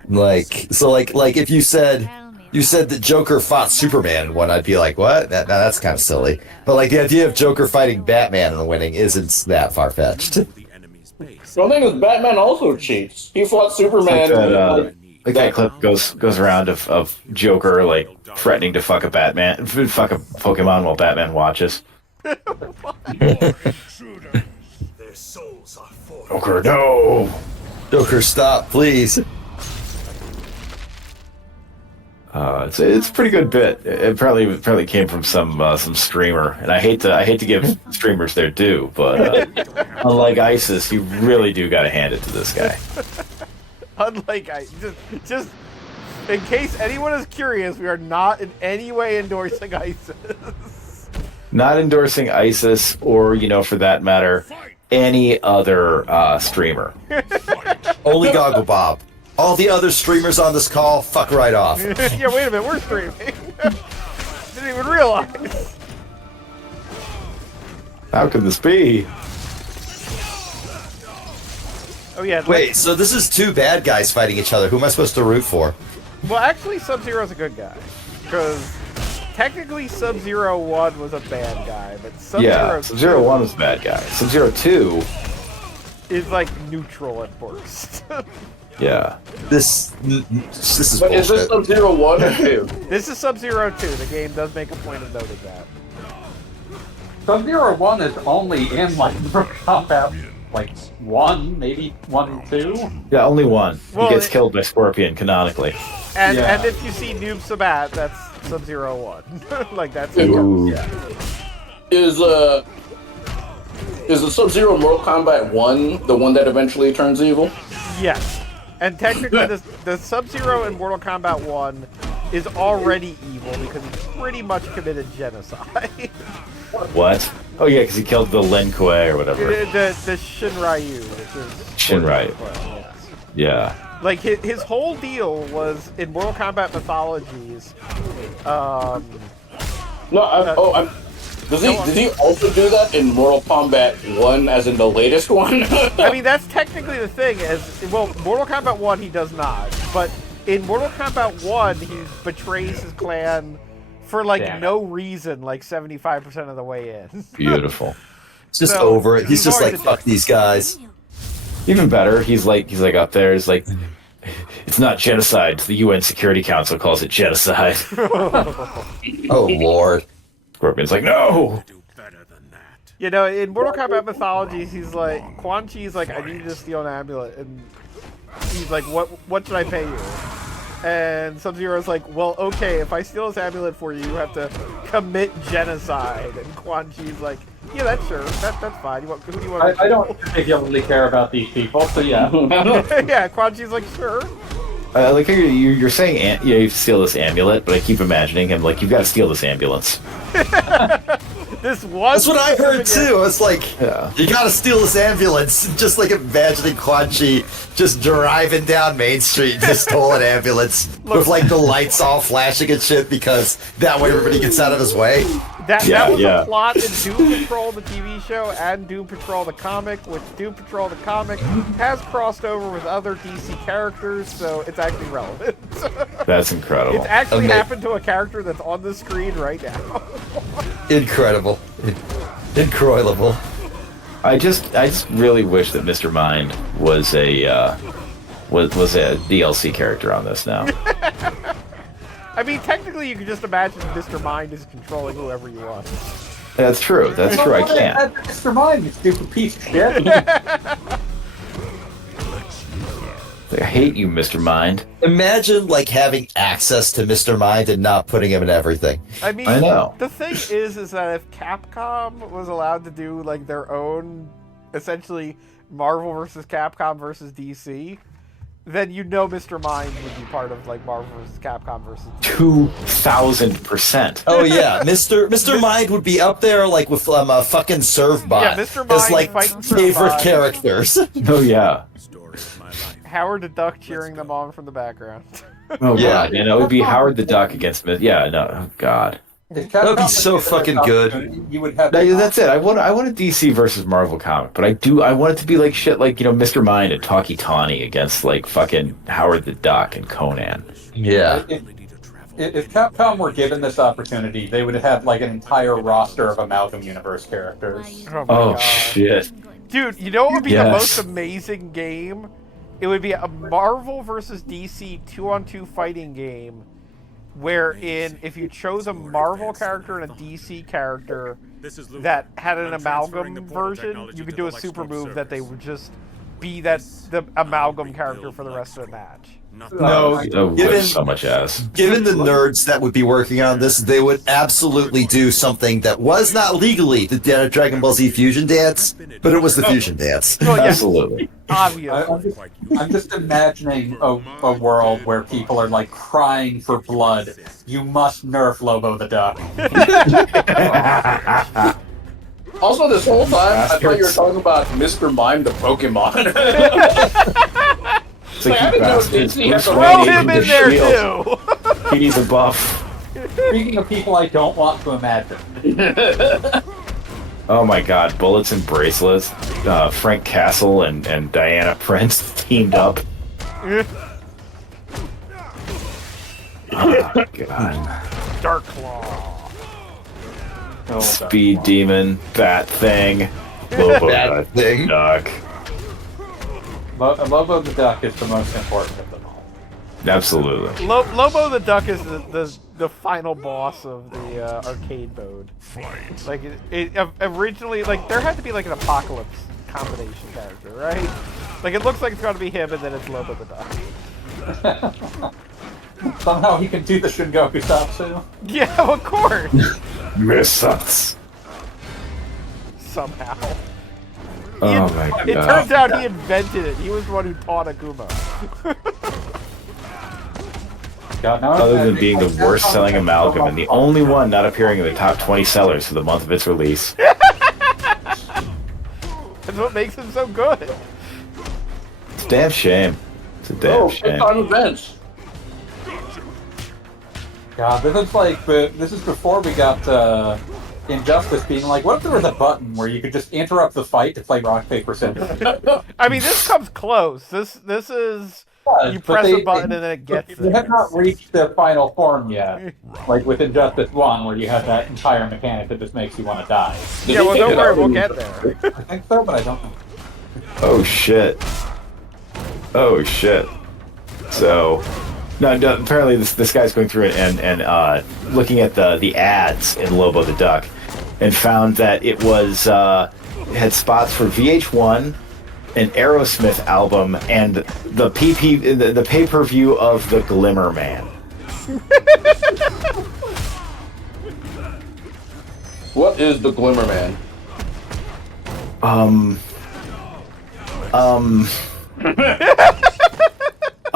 Like, so, like if you said that Joker fought Superman in one, I'd be like, what? That's kind of silly. But, like, the idea of Joker fighting Batman and winning isn't that far-fetched. Well, the thing is, Batman also cheats. He fought Superman. That clip goes around of Joker, like, threatening to fuck a Pokemon while Batman watches. Joker, no! Joker, stop, please. It's a pretty good bit. It probably came from some streamer, and I hate to give streamers their due, but unlike ISIS, you really do got to hand it to this guy. Unlike just in case anyone is curious, we are not in any way endorsing ISIS. Not endorsing ISIS, or, you know, for that matter, any other streamer. Only Goggle Bob. All the other streamers on this call, fuck right off. Yeah, wait a minute, we're streaming. Didn't even realize. How could this be? Oh yeah. Wait, so this is two bad guys fighting each other. Who am I supposed to root for? Well, actually, Sub-Zero's a good guy. Because technically Sub-Zero 1 was a bad guy, but Sub-Zero 2 Sub-Zero 1 was a bad guy. Sub-Zero 2 is like neutral at worst. Yeah. This is But bullshit. is this Sub-Zero 1 or 2? This is Sub-Zero 2. The game does make a point of noting that. Sub-Zero 1 is only in, like, Mortal Kombat, like, 1, maybe 1 and 2? Yeah, only one. Well, he gets killed by Scorpion, canonically. And Yeah. and if you see Noob Sabat, that's Sub-Zero 1. Like, that's... Ooh. Yeah. Is the Sub-Zero in Mortal Kombat 1 the one that eventually turns evil? Yes. And technically, the Sub-Zero in Mortal Kombat 1 is already evil because he pretty much committed genocide. What? Oh yeah, because he killed the Lin Kuei or whatever. the Shinryu, which is... Shinryu. Yes. Yeah. Like, his whole deal was, in Mortal Kombat mythologies, Did he also do that in Mortal Kombat 1, as in the latest one? I mean, that's technically the thing, well, Mortal Kombat 1 he does not, but in Mortal Kombat 1 he betrays his clan for, like, no reason, like, 75% of the way in. Beautiful. Just So, over it. He's just always like, a fuck these guys. Even better, he's like up there. He's like, it's not genocide. The UN Security Council calls it genocide. Oh lord. Scorpion's like, no. You know, in Mortal Kombat mythologies, he's like, Quan Chi's like, I need you to steal an amulet, and he's like, what should I pay you? And Sub-Zero's like, well, okay, if I steal this amulet for you, you have to commit genocide. And Quan Chi's like, yeah, that's sure, that's fine. Who do you want? I don't particularly care about these people, so yeah. Yeah, Quan Chi's like, sure. Like you're saying, you steal this amulet, but I keep imagining him like, you've got to steal this ambulance. This was. That's what I heard too. It's like, Yeah. you gotta steal this ambulance. Just like imagining Quan Chi just driving down Main Street in this stolen ambulance with like the lights all flashing and shit because that way everybody gets out of his way. That was the plot in Doom Patrol, the TV show, and Doom Patrol, the comic, which Doom Patrol, the comic, has crossed over with other DC characters, so it's actually relevant. That's incredible. It's actually happened to a character that's on the screen right now. Incredible. Incroyable. I just really wish that Mr. Mind was a DLC character on this now. I mean, technically, you can just imagine Mr. Mind is controlling whoever you want. That's true. That's true. I can't. Mr. Mind, you stupid piece of shit. I hate you, Mr. Mind. Imagine like having access to Mr. Mind and not putting him in everything. I mean, I know. The thing is that if Capcom was allowed to do like their own, essentially Marvel versus Capcom versus DC, then you know Mr. Mind would be part of like Marvel versus Capcom versus DC. 2,000%. Oh yeah, Mr. Mind would be up there like with a fucking Servbot. Yeah, Mr. His Mind like fighting favorite Servbot. characters. Oh yeah. Howard the Duck cheering them on from the background. Oh Yeah. god. It would be Howard the Duck against Smith. Yeah. No. Oh, god. That would be so fucking good. You would have. That's it. I want a DC versus Marvel comic, but I want it to be like shit like, Mr. Mind and Talkie Tawny against like fucking Howard the Duck and Conan. Yeah. If Capcom were given this opportunity, they would have like an entire roster of Amalgam Universe characters. Oh, my Oh God. shit. Dude, you know what would be the Yes. most amazing game? It would be a Marvel versus DC 2-on-2 fighting game wherein if you chose a Marvel character and a DC character that had an amalgam version, you could do a super move that they would just be the amalgam character for the rest of the match. No, Given so much ass. Given the nerds that would be working on this, they would absolutely do something that was not legally the Dragon Ball Z Fusion Dance, but it was the Fusion Dance. Well, yeah, Absolutely. obviously. I'm just imagining a world where people are like crying for blood. You must nerf Lobo the Duck. Also, this whole time, I thought you were talking about Mr. Mime the Pokemon. It's like, I you didn't know bastards. Disney had Bruce the Wayne Throw needs him a in there shield. too. He needs a buff. Speaking of people I don't want to imagine. Oh my god, Bullets and Bracelets. Frank Castle and Diana Prince teamed up. Oh my god. Dark Claw. Speed Demon, Bat Thing, Lobo Bat Thing. Duck. Lobo the Duck is the most important of them all. Absolutely. Lobo the Duck is the final boss of the arcade mode. Like it originally, like there had to be like an Apocalypse combination character, right? Like it looks like it's going to be him, and then it's Lobo the Duck. Somehow he can do the Shingoku Satsu. Yeah, of course. Miss Somehow. Oh my god. It turns out he invented it. He was the one who taught Akuma. Other than being the worst selling amalgam and the only one not appearing in the top 20 sellers for the month of its release. That's what makes him so good. It's a damn shame. It's a damn shame. On the bench. God, this is before we got Injustice being like, what if there was a button where you could just interrupt the fight to play rock paper scissors? I mean, this comes close. This is you press a button and then it gets They have not reached the final form yet, like with Injustice 1, where you have that entire mechanic that just makes you want to die. Yeah, well, don't worry, we'll get there. I think so, but I don't know. Oh shit. Oh shit. So, no, apparently this guy's going through it and looking at the ads in Lobo the Duck, and found that it was it had spots for VH1, an Aerosmith album, and the pay-per-view of the Glimmer Man. What is the Glimmer Man?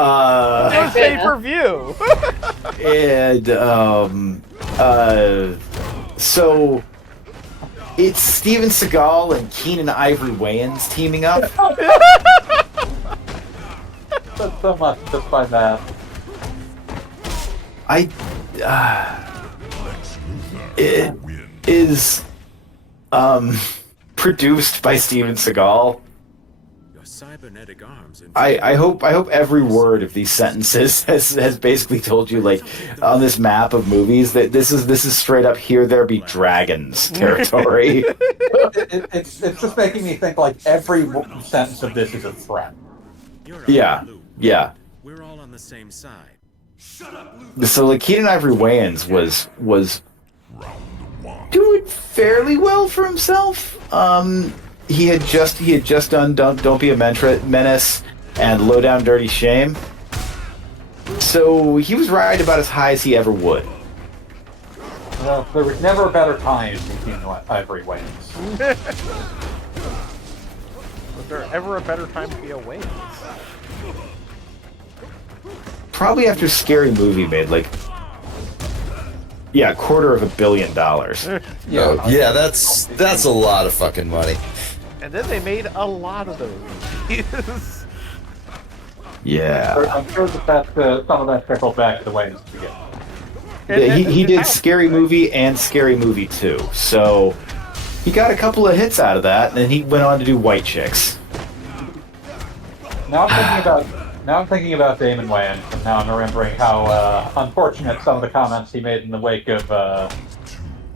It's pay-per-view. And so it's Steven Seagal and Keenan Ivory Wayans teaming up. That's so much just by that. It is produced by Steven Seagal. Cybernetic arms. I hope every word of these sentences has basically told you, like, on this map of movies, that this is straight up here there be dragons territory. It's just making me think like every sentence of this is a threat. Yeah. We're all on the same side. So like Keenan Ivory Wayans was doing fairly well for himself. He had just done Don't Be a Menace and Low Down Dirty Shame. So he was riding about as high as he ever would. Well, there was never a better time than Keenan Ivory Wayans. Was there ever a better time to be a Wayans? Probably after Scary Movie made like $250 million. Yeah, that's a lot of fucking money. And then they made a lot of those movies. Yeah. I'm sure that some of that trickled back to the Wayans again. He did Scary Movie and Scary Movie 2, so he got a couple of hits out of that, and then he went on to do White Chicks. Now I'm thinking about Damon Wayans, and now I'm remembering how unfortunate some of the comments he made in the wake of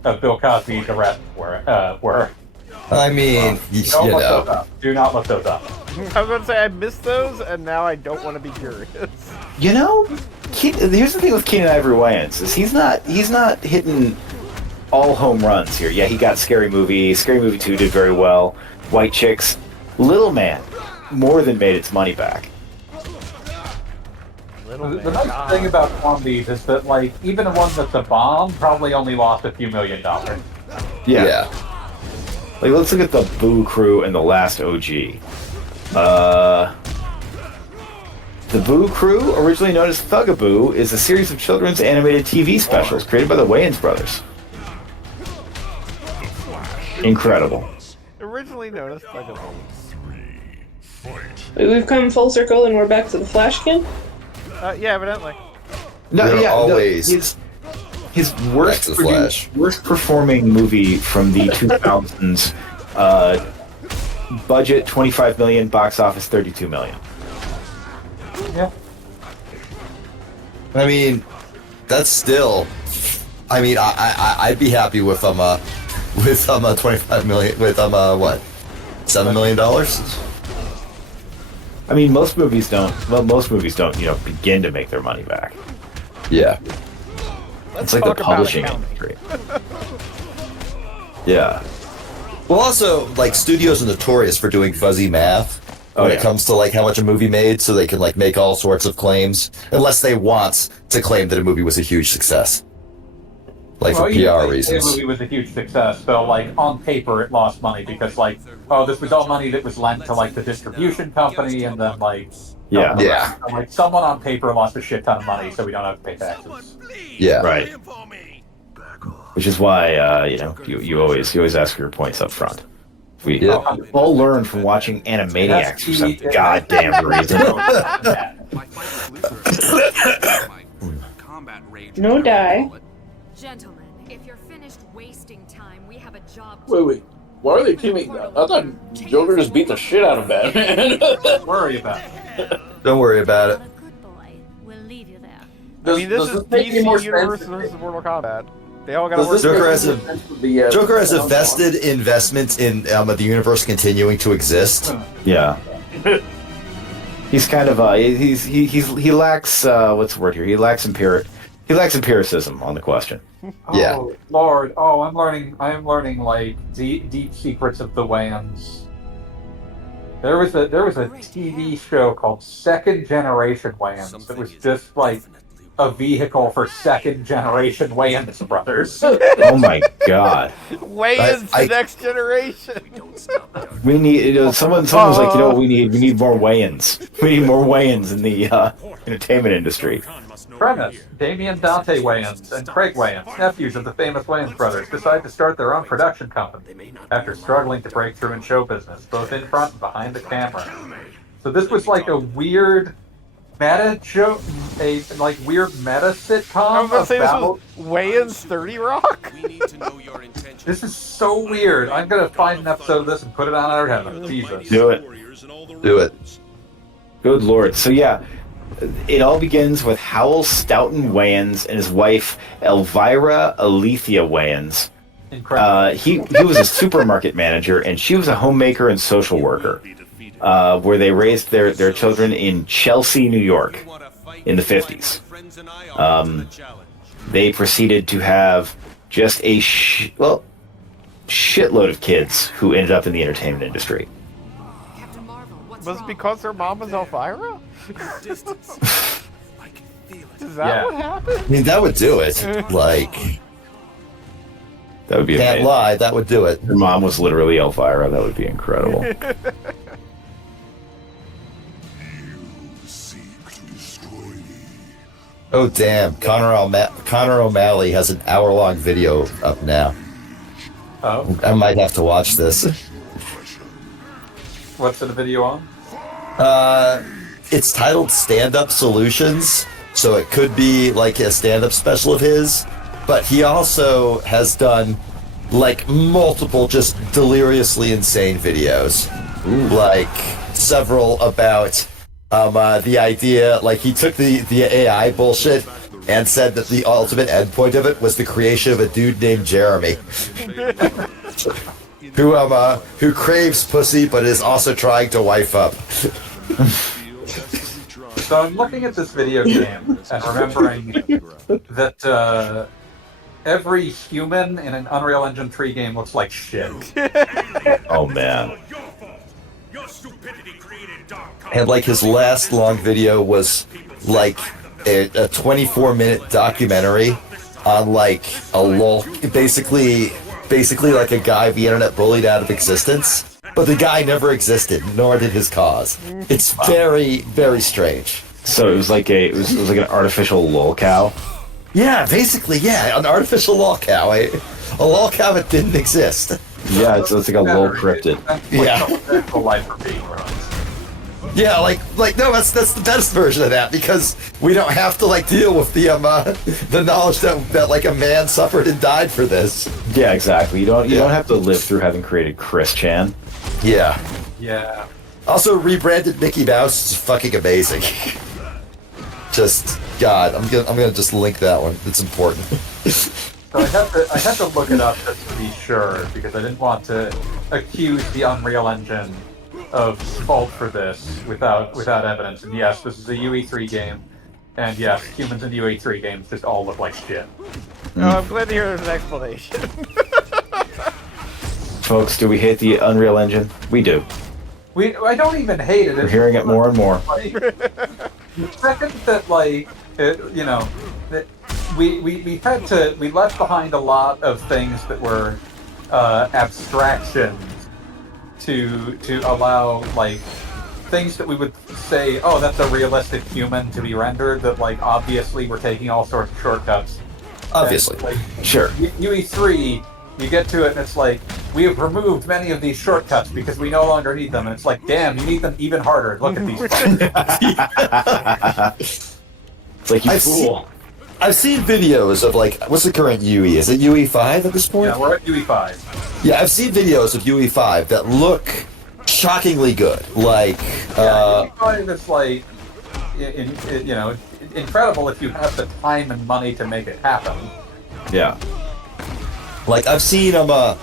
Bill Cosby's arrest were. I mean, Do not look those up. I was going to say I missed those, and now I don't want to be curious. You know, here's the thing with Keenan Ivory Wayans is he's not hitting all home runs here. Yeah, he got Scary Movie. Scary Movie 2 did very well. White Chicks. Little Man more than made its money back. The nice thing about one of these is that, like, even one that's a bomb probably only lost a few $1 million. Yeah. Like, let's look at the Boo Crew and the Last OG. The Boo Crew, originally known as Thugaboo, is a series of children's animated TV specials created by the Wayans brothers. Incredible. Originally known as Thugaboo. We've come full circle and we're back to the Flash again? Yeah, evidently. No, We're yeah, always his worst back to the Flash. worst performing movie from the 2000s. Budget 25 million, box office 32 million. Yeah. I mean, that's still. I mean, I'd be happy with 25 million with what, $7 million. I mean, most movies don't, begin to make their money back. Yeah. It's like the publishing industry. Yeah. Well, also, like, studios are notorious for doing fuzzy math when it comes to, like, how much a movie made, so they can, like, make all sorts of claims, unless they want to claim that a movie was a huge success. Like, for PR reasons. The movie was a huge success, so, like, on paper it lost money because, like, this was all money that was lent to, like, the distribution company, and then, like... Yeah. Yeah. So, like, someone on paper lost a shit ton of money, so we don't have to pay taxes. Yeah. Right. Which is why, you always ask for your points up front. We all learned from watching Animaniacs for some goddamn reason. No die. Gentlemen, if you're finished wasting time, we have a job. Wait. Why are they teaming? I thought Joker just beat the shit out of Batman. Don't worry about it. Don't worry about it. We'll leave you there. I mean, this is DC Universe versus Mortal Kombat. They all got to work. Joker has a vested investment in the universe continuing to exist. Yeah. He's kind of he lacks what's the word here? He lacks empiricism on the question. Yeah. Oh, Lord. Oh, I am learning like deep secrets of the Wayans. There was a TV show called Second Generation Wayans that was just like a vehicle for second generation Wayans brothers. Oh my god. Wayans the next generation. We need someone was like, we need more Wayans. We need more Wayans in the entertainment industry. Premise: Damien Dante Wayans and Craig Wayans, nephews of the famous Wayans brothers, decide to start their own production company after struggling to break through in show business, both in front and behind the camera. So this was like a weird meta joke, weird meta sitcom. I was gonna say this was Wayans 30 Rock. This is so weird. I'm gonna find an episode of this and put it on our heaven. Jesus. Do it. Good Lord. So yeah, it all begins with Howell Stoughton Wayans and his wife Elvira Alethea Wayans. He was a supermarket manager and she was a homemaker and social worker. Where they raised their children in Chelsea, New York, in the 50s. They proceeded to have just a shitload of kids who ended up in the entertainment industry. Was it because their mom was Elvira? Is that what happened? I mean, that would do it. Like, that would be can't amazing. lie, that would do it. Her mom was literally Elvira. That would be incredible. Oh damn! Connor O'Malley has an hour-long video up now. Oh. I might have to watch this. What's the video on? It's titled Stand-Up Solutions, so it could be like a stand-up special of his, but he also has done like multiple just deliriously insane videos. Like several about the idea, like he took the AI bullshit and said that the ultimate endpoint of it was the creation of a dude named Jeremy. who craves pussy but is also trying to wife up. So I'm looking at this video game and remembering that every human in an Unreal Engine 3 game looks like shit. Oh man. And like his last long video was like a 24-minute documentary on like a lol, basically like a guy the internet bullied out of existence, but the guy never existed, nor did his cause. It's very, very strange. So it was like it was like an artificial lolcow. Yeah, basically, yeah, an artificial lolcow, a lolcow that didn't exist. Yeah, it's like a lol cryptid. Yeah. The life for being Yeah, like no, that's the best version of that because we don't have to like deal with the knowledge that like a man suffered and died for this. Yeah, exactly. You don't have to live through having created Chris Chan. Yeah. Yeah. Also, rebranded Mickey Mouse is fucking amazing. Just God, I'm gonna just link that one. It's important. So I had to look it up just to be sure because I didn't want to accuse the Unreal Engine of fault for this without evidence. And yes, this is a UE3 game, and yes, humans in UE3 games just all look like shit. Oh, I'm glad to hear there's an explanation. Folks, do we hate the Unreal Engine? We do. I don't even hate it. We're hearing it more and more. The second that we left behind a lot of things that were abstractions to allow like things that we would say, oh, that's a realistic human to be rendered. That like obviously we're taking all sorts of shortcuts. Obviously, and, like, sure. UE3, you get to it and it's like we have removed many of these shortcuts because we no longer need them. And it's like, damn, you need them even harder. Look at these. It's like you fool. I've seen videos of like, what's the current UE? Is it UE5 at this point? Yeah, we're at UE5. Yeah, I've seen videos of UE5 that look shockingly good. Like, UE5 is like, incredible if you have the time and money to make it happen. Yeah. Like, I've seen them, I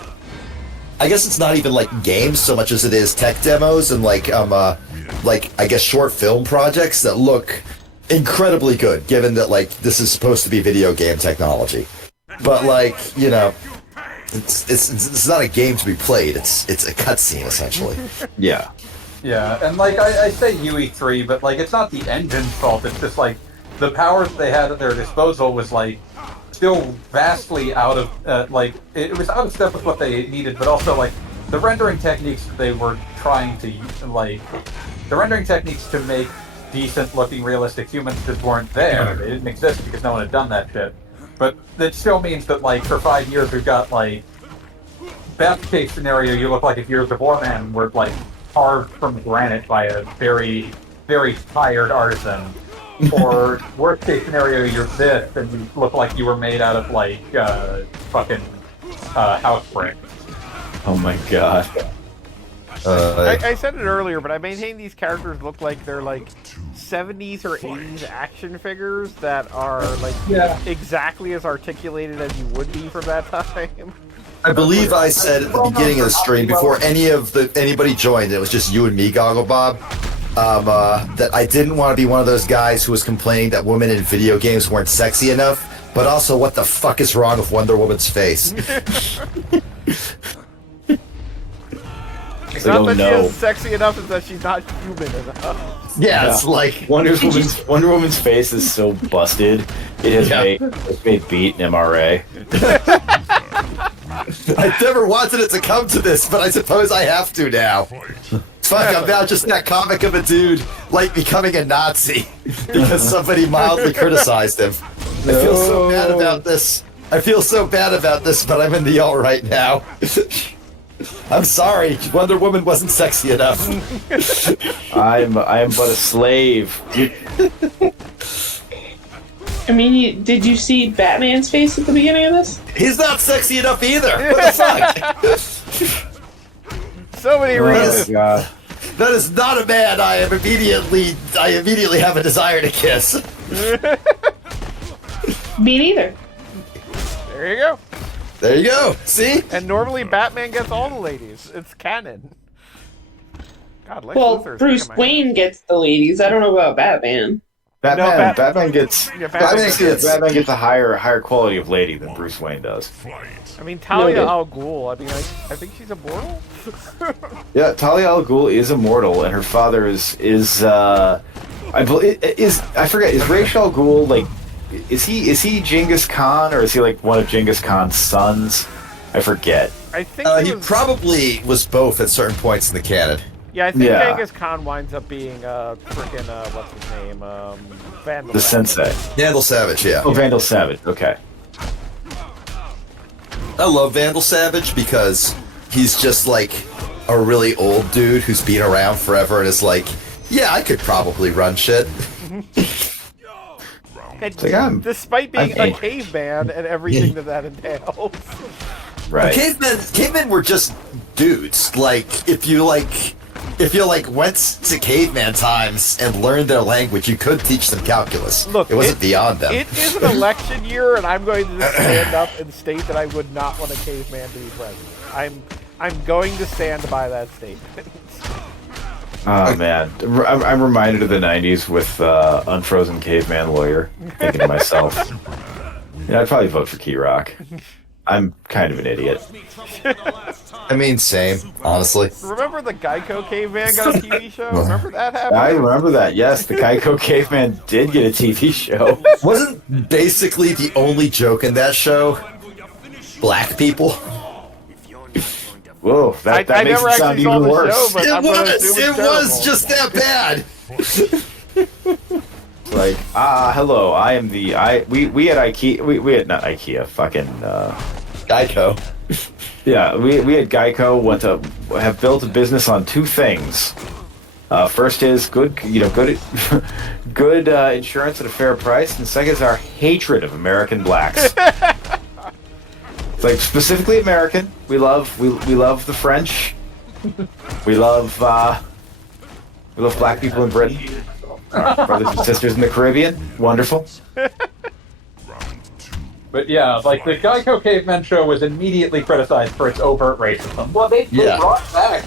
guess it's not even like games so much as it is tech demos and like I guess short film projects that look incredibly good, given that like this is supposed to be video game technology. But like, it's not a game to be played. It's a cutscene essentially. Yeah. Yeah, and like I say UE3, but like it's not the engine's fault. It's just like the powers they had at their disposal was like still vastly out of it was out of step with what they needed, but also like the rendering techniques that they were trying to the rendering techniques to make decent looking realistic humans just weren't there. They didn't exist because no one had done that shit. But that still means that like for 5 years we've got like best case scenario you look like if Gears of War man were like carved from granite by a very, very tired artisan. Or worst case scenario you're this and you look like you were made out of like fucking house brick. Oh my god. I said it earlier, but I maintain these characters look like they're like 70s or 80s action figures that are like exactly as articulated as you would be from that time. I believe I said at the beginning of the stream before anybody joined, it was just you and me, Goggle Bob, that I didn't want to be one of those guys who was complaining that women in video games weren't sexy enough, but also what the fuck is wrong with Wonder Woman's face? It's not that she is sexy enough, it's that she's not human enough. Yeah, it's like Wonder Woman's face is so busted. It has made beat an MRA. I never wanted it to come to this, but I suppose I have to now. Fuck, I'm now just that comic of a dude like becoming a Nazi because somebody mildly criticized him. I feel so bad about this. But I'm in the alt right now. I'm sorry, Wonder Woman wasn't sexy enough. I am but a slave. I mean, did you see Batman's face at the beginning of this? He's not sexy enough either. What the fuck? So many reasons. Oh, God. That is not a man I immediately have a desire to kiss. Me neither. There you go. There you go. See? And normally Batman gets all the ladies. It's canon. God, Lex Well, Luthor's Bruce Wayne gets the ladies. I don't know about Batman. Batman gets Batman gets a higher quality of lady than Bruce Wayne does. I mean, Talia al Ghul. I mean, I think she's immortal. Yeah, Talia al Ghul is immortal, and her father is I forget, is Ra's al Ghul like? Is he Genghis Khan, or is he like one of Genghis Khan's sons? I forget. I think he probably was both at certain points in the canon. Yeah, I think Genghis Khan winds up being freaking what's his name? Vandal. The Sensei. Vandal Savage, yeah. Oh, Vandal Savage. Okay. I love Vandal Savage because he's just like a really old dude who's been around forever and is like Yeah, I could probably run shit. And despite being a caveman and everything that entails. Right. Cavemen were just dudes. Like, if you went to caveman times and learned their language, you could teach them calculus. Look, it wasn't beyond them. It is an election year, and I'm going to just stand up and state that I would not want a caveman to be president. I'm going to stand by that statement. Oh man, I'm reminded of the ¡90s with Unfrozen Caveman Lawyer. Thinking to myself, I'd probably vote for Key Rock. I'm kind of an idiot. I mean, same, honestly. Remember the Geico Caveman got a TV show? Remember that happened? I remember that, yes. The Geico Caveman did get a TV show. Wasn't basically the only joke in that show black people? Whoa, that makes it sound even worse. Show, it was just that bad. Like, hello, I am we at IKEA, we had not IKEA, fucking Geico. Yeah, we at Geico have built a business on two things. First is good good insurance at a fair price, and second is our hatred of American blacks. It's like specifically American. We love the French. We love black people in Britain. Brothers and sisters in the Caribbean. Wonderful. But yeah, like the Geico Caveman show was immediately criticized for its overt racism. Well, they brought back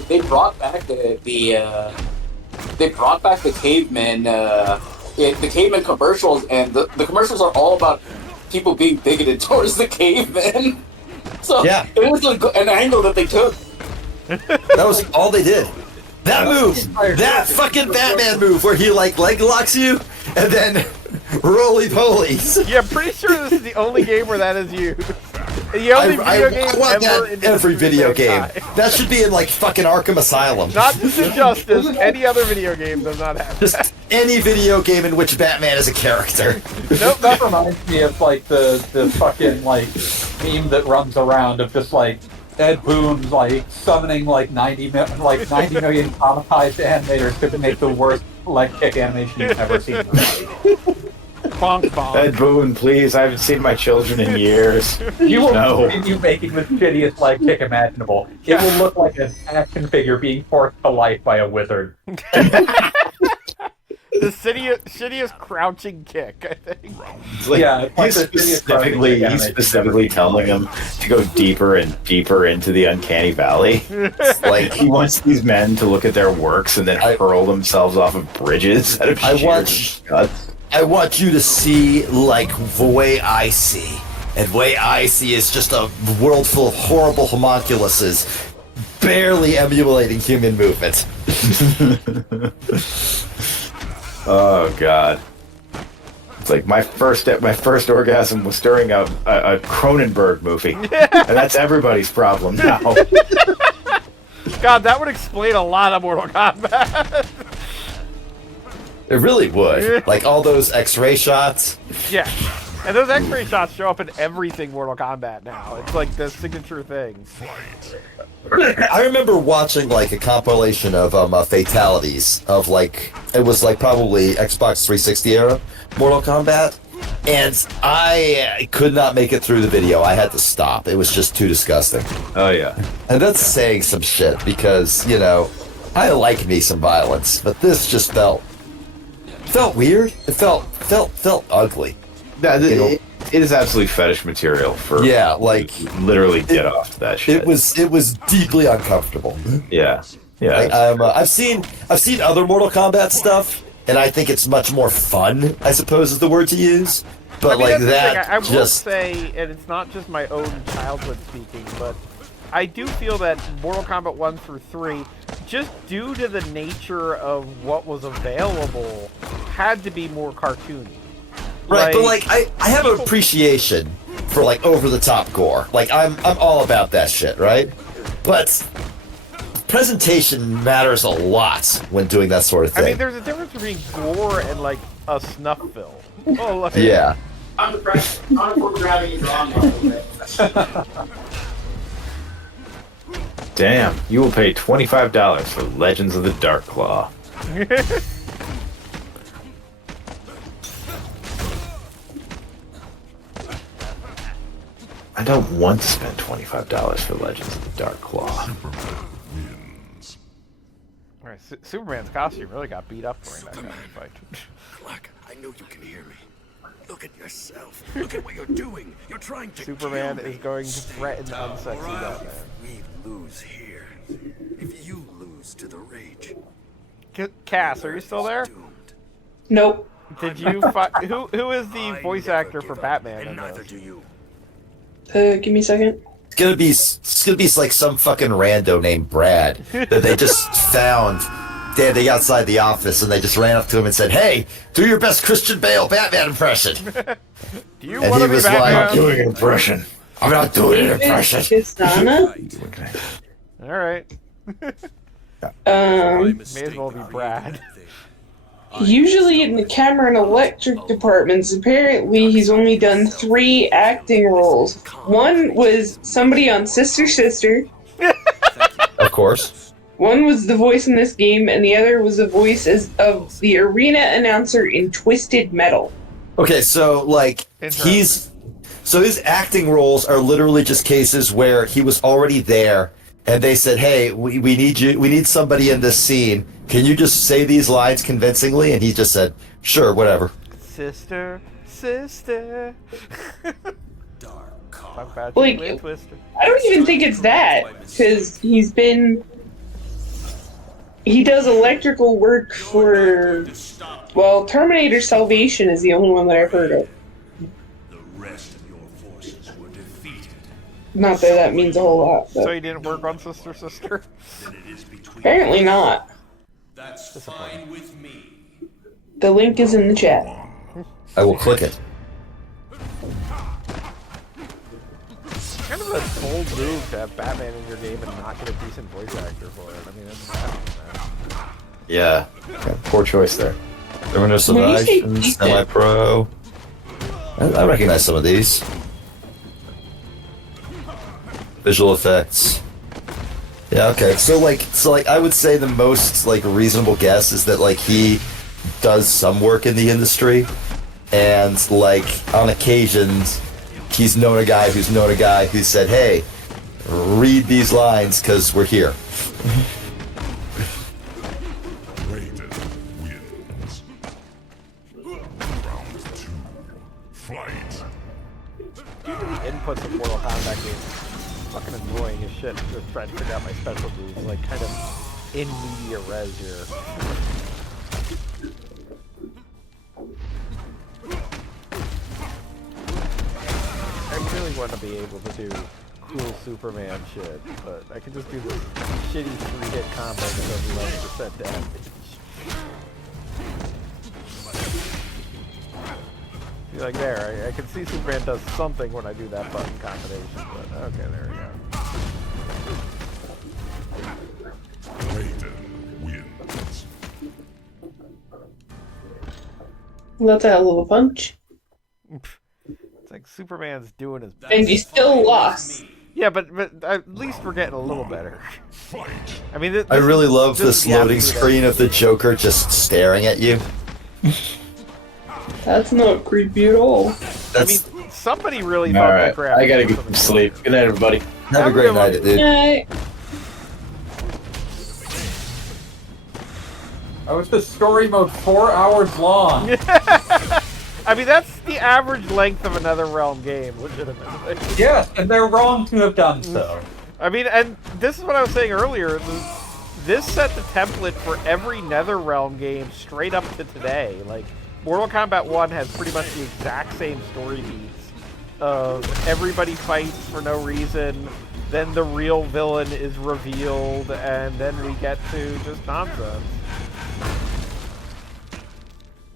the cavemen the caveman commercials, and the commercials are all about people being bigoted towards the cavemen. So yeah, it was an angle that they took. That was all they did. That move, that fucking Batman move, where he like leg locks you and then roly polies. Yeah, I'm pretty sure this is the only game where that is used. The only video game I want ever that every video game. That should be in like fucking Arkham Asylum. Not just Injustice. Any other video game does not have just that. Any video game in which Batman is a character. Nope, that reminds me of like the fucking like meme that runs around of just like Ed Boon's like summoning like 90 million traumatized animators to make the worst leg kick animation you've ever seen. Bonk, bonk. Ed Boon, please. I haven't seen my children in years. You will continue making the shittiest leg kick imaginable. It will look like an action figure being forced to life by a wizard. The shittiest crouching kick, I think. Like, yeah, he's specifically telling him to go deeper and deeper into the uncanny valley. Like, he wants these men to look at their works and then hurl themselves off of bridges out of I want you to see, like, the way I see. And the way I see is just a world full of horrible homunculuses barely emulating human movement. Oh God! It's like my first orgasm was during a Cronenberg movie, and that's everybody's problem now. God, that would explain a lot of Mortal Kombat. It really would. Like all those X-ray shots. Yeah, and those X-ray shots show up in everything Mortal Kombat now. It's like the signature thing. I remember watching like a compilation of fatalities of like it was like probably Xbox 360 era Mortal Kombat, and I could not make it through the video. I had to stop. It was just too disgusting. Oh yeah, and that's saying some shit because I like me some violence, but this just felt weird. It felt ugly. It is absolutely fetish material for literally get off to that shit. It was deeply uncomfortable. Yeah. Like, I've seen other Mortal Kombat stuff, and I think it's much more fun, I suppose is the word to use. But I mean, like that, I will say, and it's not just my own childhood speaking, but I do feel that Mortal Kombat 1 through 3, just due to the nature of what was available, had to be more cartoony. Right, but like I have an appreciation for like over the top gore. Like I'm all about that shit, right? But presentation matters a lot when doing that sort of thing. I mean, there's a difference between gore and like a snuff film. Oh, look. Yeah. I'm grabbing you wrong. Damn, you will pay $25 for Legends of the Dark Claw. don't want to spend $25 for Legends of the Dark Claw. Alright, Superman's costume really got beat up during that kind of fight. Look, I know you can hear me. Look at yourself. Look at what you're doing. You're trying to Superman kill me. is going to threaten unsexy Batman. We lose here. If you lose to the rage. Cass, are you still there? Nope. Did you who is the voice actor for Batman in this? Do you. Give me a second. It's gonna be like some fucking rando named Brad that they just found standing outside the office, and they just ran up to him and said, "Hey, do your best Christian Bale Batman impression." Do you and want he to be was Batman? like, "I'm doing an impression. I'm not doing an impression." All right. Um, May as well be Brad. Usually in the camera and electric departments, apparently he's only done 3 acting roles. One was somebody on Sister Sister. Of course. One was the voice in this game, and the other was the voice of the arena announcer in Twisted Metal. Okay, so like his acting roles are literally just cases where he was already there, and they said, "Hey, we need you. We need somebody in this scene. Can you just say these lines convincingly?" And he just said, "Sure, whatever." Sister, sister. Like, I don't even think it's that, because he does electrical work for, well, Terminator Salvation is the only one that I've heard of. The rest of your forces were defeated. Not that that means a whole lot, but So he didn't work on Sister Sister? apparently not. That's fine with me. The link is in the chat. I will click it. Kind of a bold move to have Batman in your game and not get a decent voice actor for it. I mean, that's Batman. Yeah, poor choice there. Everyone knows When you say Salvation, decent- Semi-Pro. I recognize some of these. Visual effects. Yeah, okay. So like I would say the most like reasonable guess is that like he does some work in the industry, and like on occasions he's known a guy who said, "Hey, read these lines because we're here." Raiden wins. Round 2. Fight. The inputs of Mortal Kombat games fucking annoying as shit. Just trying to figure out my special moves, like kind of in media res here. I really want to be able to do cool Superman shit, but I can just do this shitty 3-hit combo that does 11% damage. See, like there, I can see Superman does something when I do that button combination, but okay, there we go. Raiden wins. Well, that's a hell of a punch. It's like Superman's doing his best. And you still lost. Yeah, but at least we're getting a little better. I mean, I really love this this loading screen of the Joker just staring at you. That's not creepy at all. I mean, somebody really All thought right, that crap. I gotta get some sleep. Good night, everybody. Have a great night, dude. Night. Oh, was the story mode 4 hours long? I mean, that's the average length of a Netherrealm game, legitimately. Yes, and they're wrong to have done so. I mean, and this is what I was saying earlier. This set the template for every Netherrealm game straight up to today. Like, Mortal Kombat 1 has pretty much the exact same story beats of everybody fights for no reason, then the real villain is revealed, and then we get to just nonsense.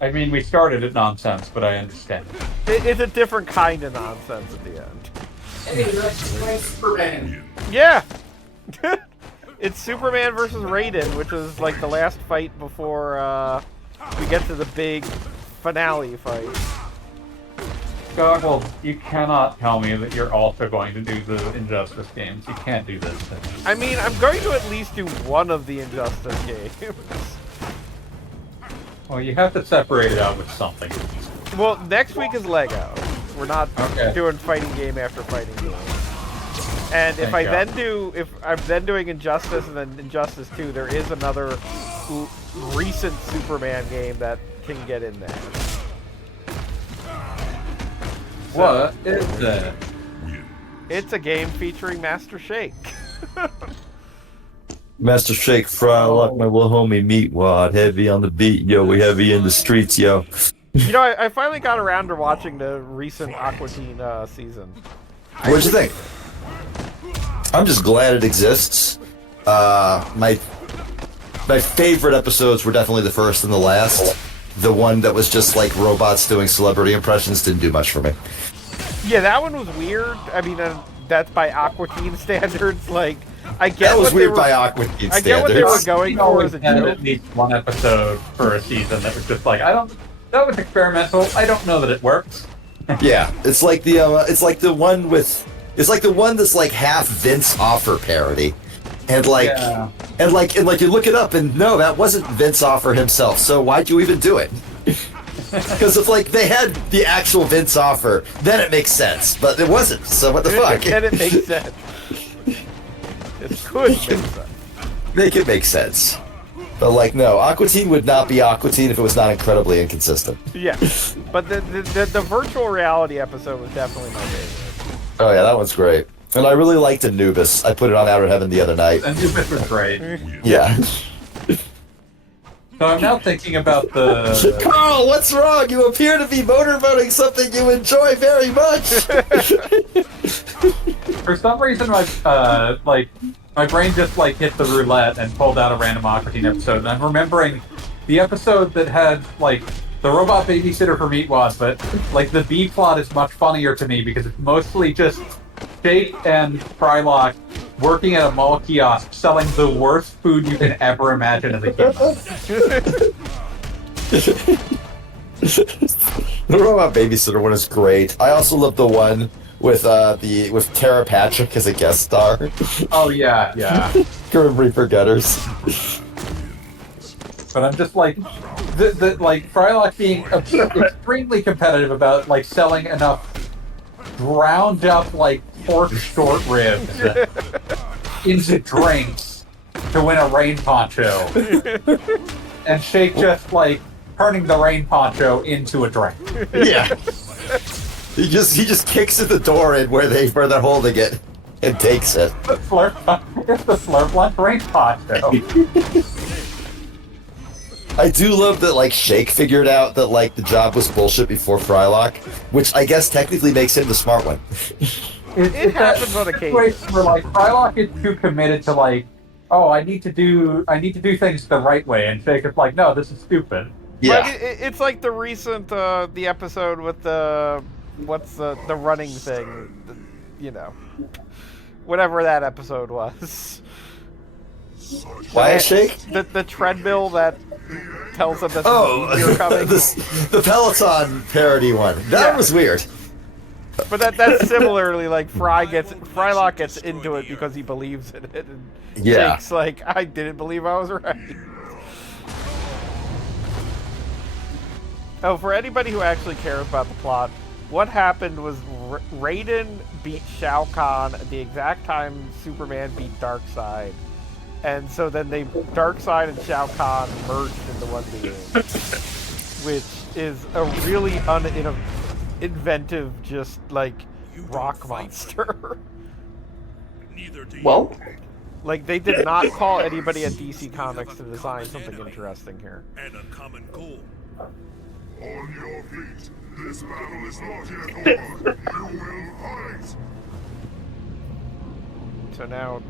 I mean, we started at nonsense, but I understand. It's a different kind of nonsense at the end. Hey, that's my Superman. Yeah! It's Superman versus Raiden, which is like the last fight before we get to the big finale fight. God, well, you cannot tell me that you're also going to do the Injustice games. You can't do this thing. I mean, I'm going to at least do one of the Injustice games. Well, you have to separate it out with something. Well, next week is Lego. We're not doing fighting game after fighting game. And if I'm then doing Injustice and then Injustice 2, there is another recent Superman game that can get in there. What is that? It's a game featuring Master Shake. Master Shake Fry like my little homie Meatwad, heavy on the beat, yo. We heavy in the streets, yo. You know, I finally got around to watching the recent Aqua Teen season. What'd you think? I'm just glad it exists. My favorite episodes were definitely the first and the last. The one that was just like robots doing celebrity impressions didn't do much for me. Yeah, that one was weird. I mean, that's by Aqua Teen standards. Like, I get That was what weird they were, by Aqua Teen I get what they were going for as a had joke. at least one episode per a season that was just like, that was experimental. I don't know that it works. Yeah, it's like the one that's like half Vince Offer parody, and like you look it up and no, that wasn't Vince Offer himself. So why'd you even do it? Because if like they had the actual Vince Offer, then it makes sense. But it wasn't. So what the fuck? Then it makes sense. It could make sense. Make it make sense. But like no, Aqua Teen would not be Aqua Teen if it was not incredibly inconsistent. Yeah, but the virtual reality episode was definitely my favorite. Oh yeah, that one's great. And I really liked Anubis. I put it on Outer Heaven the other night. Anubis was great. Yeah. So I'm now thinking about the... Carl, what's wrong? You appear to be motorboating something you enjoy very much. For some reason, my brain just like hit the roulette and pulled out a random Aqua Teen episode. And I'm remembering the episode that had like the robot babysitter for Meatwad, but like the B plot is much funnier to me because it's mostly just Jake and Frylock working at a mall kiosk selling the worst food you can ever imagine as a kid. The robot babysitter one is great. I also love the one with Tara Patrick as a guest star. Oh yeah. Grim Reaper Gutters. But I'm just like the Frylock being extremely competitive about like selling enough ground up like pork short ribs into drinks to win a rain poncho, and Shake just like turning the rain poncho into a drink. Yeah. He just kicks at the door in where they're holding it and takes it. It's the Slurp Lunch rain poncho. I do love that like Shake figured out that like the job was bullshit before Frylock, which I guess technically makes him the smart one. It happens on occasion. Where like Frylock is too committed to like, oh, I need to do things the right way, and Shake is like, no, this is stupid. Yeah. Like, it's like the recent the episode with the running thing, whatever that episode was. Why is Shake? The treadmill that tells them that you're coming. The Peloton parody one. That was weird. But that's similarly like Frylock gets into it because he believes in it, and Shake's like, I didn't believe I was right. Oh, for anybody who actually cares about the plot, what happened was Raiden beat Shao Kahn at the exact time Superman beat Darkseid. And so then Darkseid and Shao Kahn merged into one being, which is a really inventive, just like rock monster. Well, like they did not call anybody at DC Comics to design something interesting here. And a common goal. On your feet. This battle is not yet over. You will fight. So now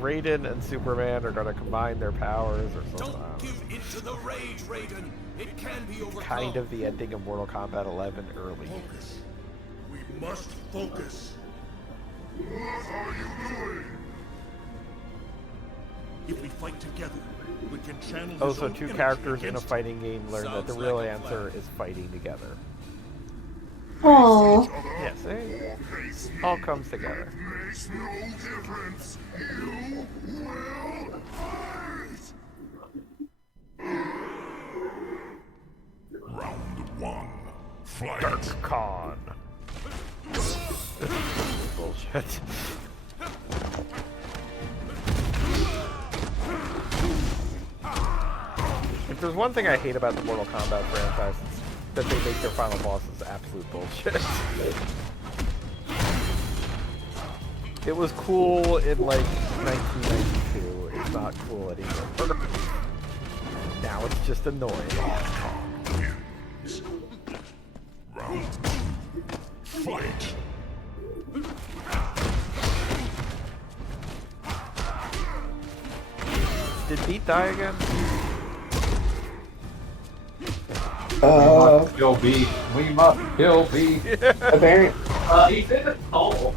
Raiden and Superman are going to combine their powers or something. Don't give into the rage, Raiden. It can be overcome. Kind of the ending of Mortal Kombat 11 early. Focus. We must focus. What are you doing? If we fight together, we can channel his Also, own two energy characters in a against fighting game learn that the Sounds real like a answer plan. is fighting together. Aww. Yes, it all comes together. Makes no difference. You will fight. Round one. Fight. Dark Khan. Bullshit. If there's one thing I hate about the Mortal Kombat franchise, it's that they make their final bosses absolute bullshit. It was cool in like 1992. It's not cool anymore. Now it's just annoying. Round. Fight. Did Pete die again? Kill B. We must kill B. Apparently. He didn't call.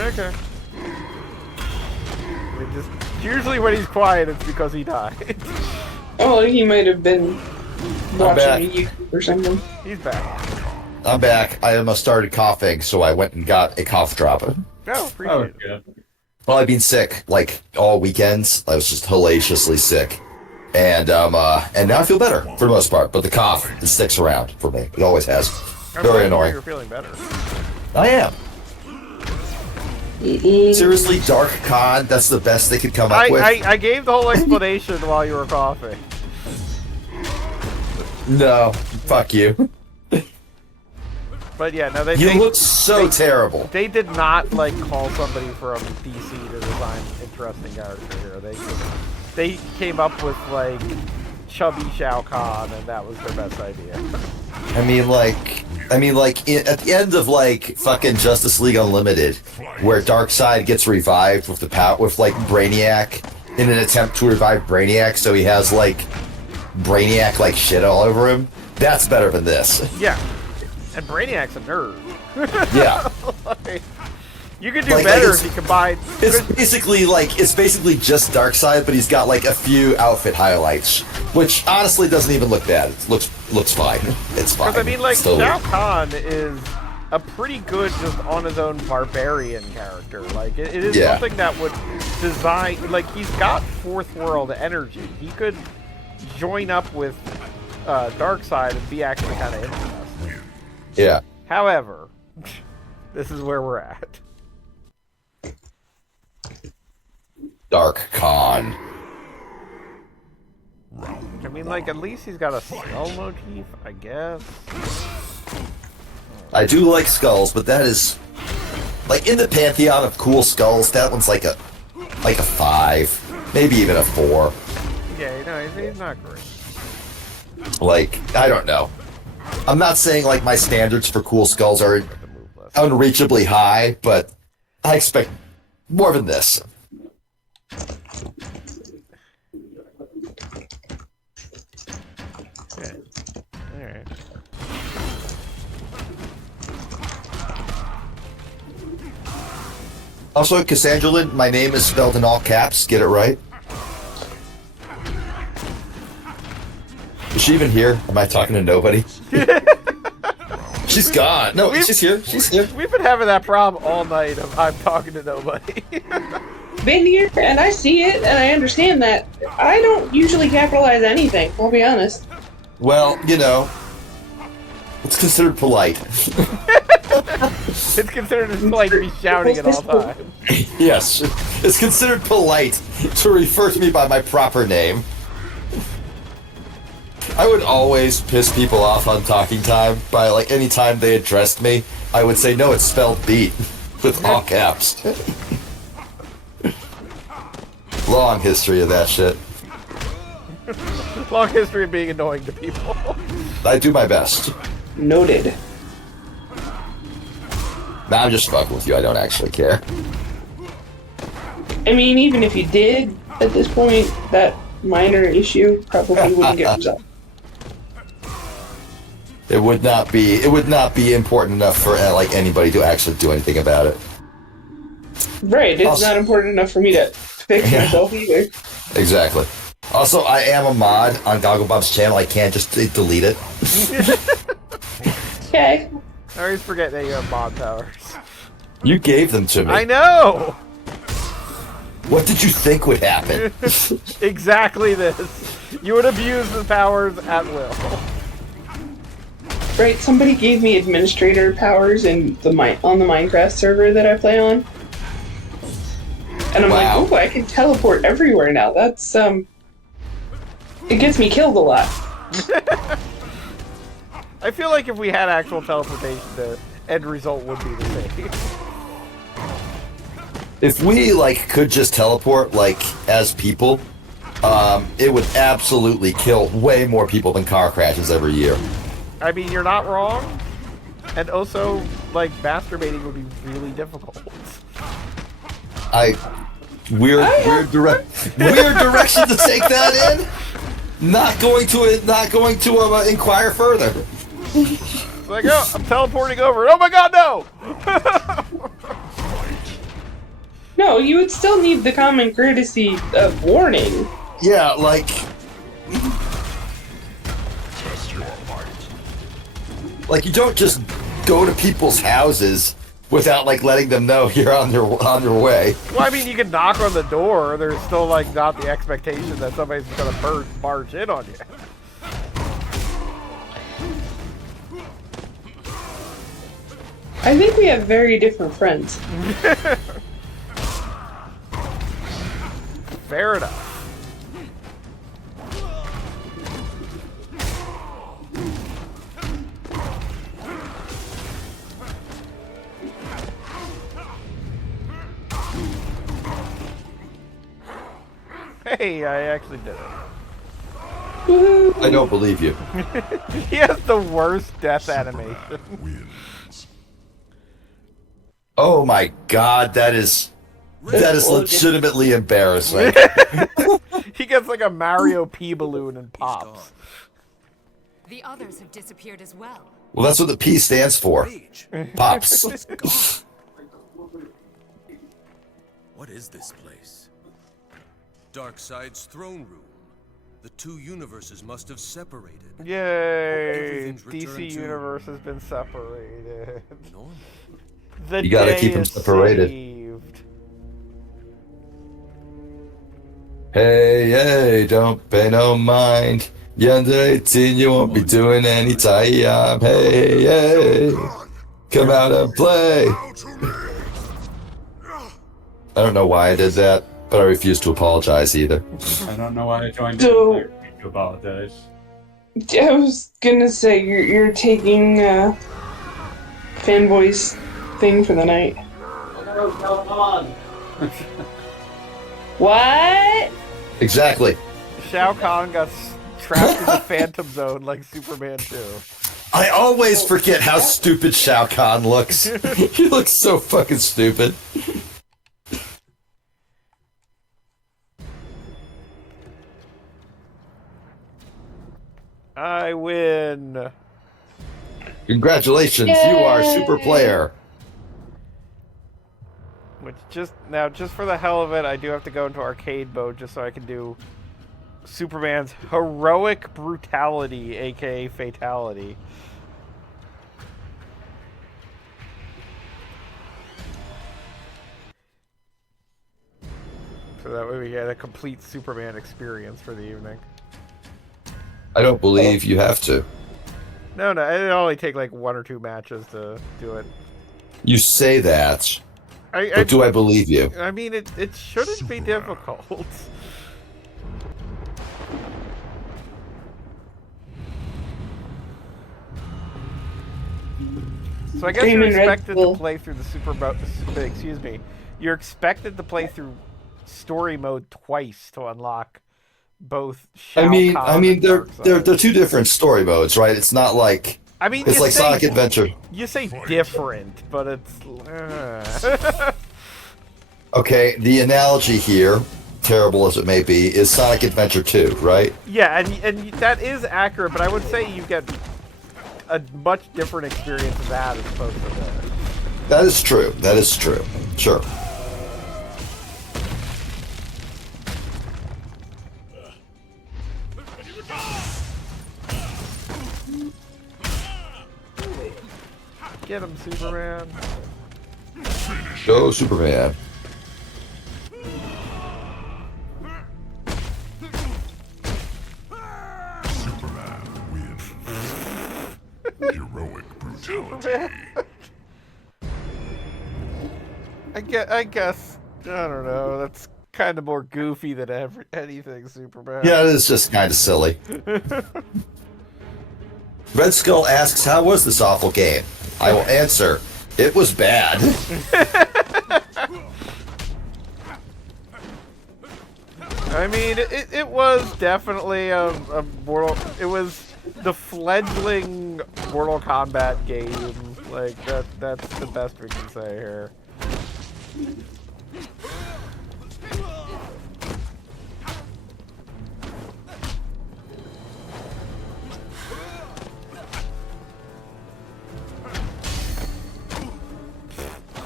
Okay. Usually when he's quiet, it's because he died. Oh, he might have been back. watching YouTube or something. He's back. I'm back. I almost started coughing, so I went and got a cough drop. Oh, appreciate it. Well, I've been sick like all weekends. I was just hellaciously sick, and now I feel better for the most part. But the cough, it sticks around for me. It always has. Very annoying. You're feeling better. I am. Seriously, Dark Khan, that's the best they could come up with. I gave the whole explanation while you were coughing. No, fuck you. But yeah, no, they look so terrible. They did not like call somebody from DC to design interesting character here. They came up with like chubby Shao Kahn, and that was their best idea. I mean, at the end of like fucking Justice League Unlimited, where Darkseid gets revived with like Brainiac in an attempt to revive Brainiac, so he has like Brainiac like shit all over him. That's better than this. Yeah, and Brainiac's a nerd. Yeah. Like, you could do better if you combine. It's basically just Darkseid, but he's got like a few outfit highlights, which honestly doesn't even look bad. It looks fine. It's fine. Because I mean, like Shao Kahn is a pretty good just on his own barbarian character. Like it is something that would design. Like he's got fourth world energy. He could join up with Darkseid and be actually kind of interesting. Yeah. However, this is where we're at. Dark Khan. I mean, like, at least he's got a skull motif, I guess. I do like skulls, but that is like in the pantheon of cool skulls. That one's like a 5, maybe even a 4. Yeah, no, he's not great. Like, I don't know. I'm not saying like my standards for cool skulls are unreachably high, but I expect more than this. Okay. Alright. Also, Cassandra Lynn, my name is spelled in all caps. Get it right. Is she even here? Am I talking to nobody? She's gone. No, she's here. She's here. We've been having that problem all night of I'm talking to nobody. Been here, and I see it, and I understand that. I don't usually capitalize anything, I'll be honest. Well, you know, it's considered polite. It's considered polite to be shouting at all times. Yes, it's considered polite to refer to me by my proper name. I would always piss people off on Talking Time by, like, any time they addressed me, I would say, no, it's spelled beat, with all caps. Long history of that shit. Long history of being annoying to people. I do my best. Noted. Nah, I'm just fucking with you, I don't actually care. I mean, even if you did, at this point, that minor issue probably wouldn't get resolved. It would not be important enough for like anybody to actually do anything about it. Right, it's not important enough for me to fix myself either. Exactly. Also, I am a mod on Gogglebob's channel. I can't just delete it. Okay. I always forget that you have mod powers. You gave them to me. I know! What did you think would happen? Exactly this. You would abuse the powers at will. Right, somebody gave me administrator powers on the Minecraft server that I play on. And I'm like, ooh, I can teleport everywhere now. That's, it gets me killed a lot. I feel like if we had actual teleportation, the end result would be the same. If we, like, could just teleport, like, as people, it would absolutely kill way more people than car crashes every year. I mean, you're not wrong. And also, like, masturbating would be really difficult. Weird direction to take that in. Not going to inquire further. It's like, oh, I'm teleporting over. Oh my god, no! No, you would still need the common courtesy of warning. Yeah, like... Like, you don't just go to people's houses without, like, letting them know you're on your way. Well, I mean, you can knock on the door. There's still, like, not the expectation that somebody's gonna barge in on you. I think we have very different friends. Fair enough. Hey, I actually did it. I don't believe you. He has the worst death animation. Oh my god, that is legitimately embarrassing. He gets like a Mario P balloon and pops. The others have disappeared as well. Well, that's what the P stands for. Pops. What is this place? Darkseid's throne room. The two universes must have separated. Yay! DC universe has been separated. Normal. The You gotta day keep them is separated. saved. Hey, don't pay no mind. You're under 18, you won't be doing any time. Hey, come out and play. I don't know why I did that, but I refuse to apologize either. I don't know why I joined So- in. I to apologize. I was gonna say, you're taking Fanboy's thing for the night. What? Exactly. Shao Kahn got trapped in the Phantom Zone like Superman 2. I always forget how stupid Shao Kahn looks. He looks so fucking stupid. I win. Congratulations, you are super player. Which just for the hell of it, I do have to go into arcade mode just so I can do Superman's heroic brutality, aka fatality. So that way we get a complete Superman experience for the evening. I don't believe you have to. No, it'd only take like 1 or 2 matches to do it. You say that, but do I believe you? I mean, it shouldn't be difficult. So I guess you're expected to play through the excuse me. You're expected to play through story mode twice to unlock both Shao Kahn I mean, and they're Darkseid. two different story modes, right? It's not like it's like Sonic Adventure. You say different, but it's Okay, the analogy here, terrible as it may be, is Sonic Adventure 2, right? yeah, and that is accurate, but I would say you get a much different experience of that as opposed to this. That is true. That is true. Sure. Get him, Superman. Go, Superman. Heroic brutality. Superman. I guess I don't know. That's kind of more goofy than anything Superman. Yeah, it is just kind of silly. Red Skull asks, how was this awful game? I will answer, it was bad. I mean, it was definitely a Mortal... It was the fledgling Mortal Kombat game. Like, that's the best we can say here.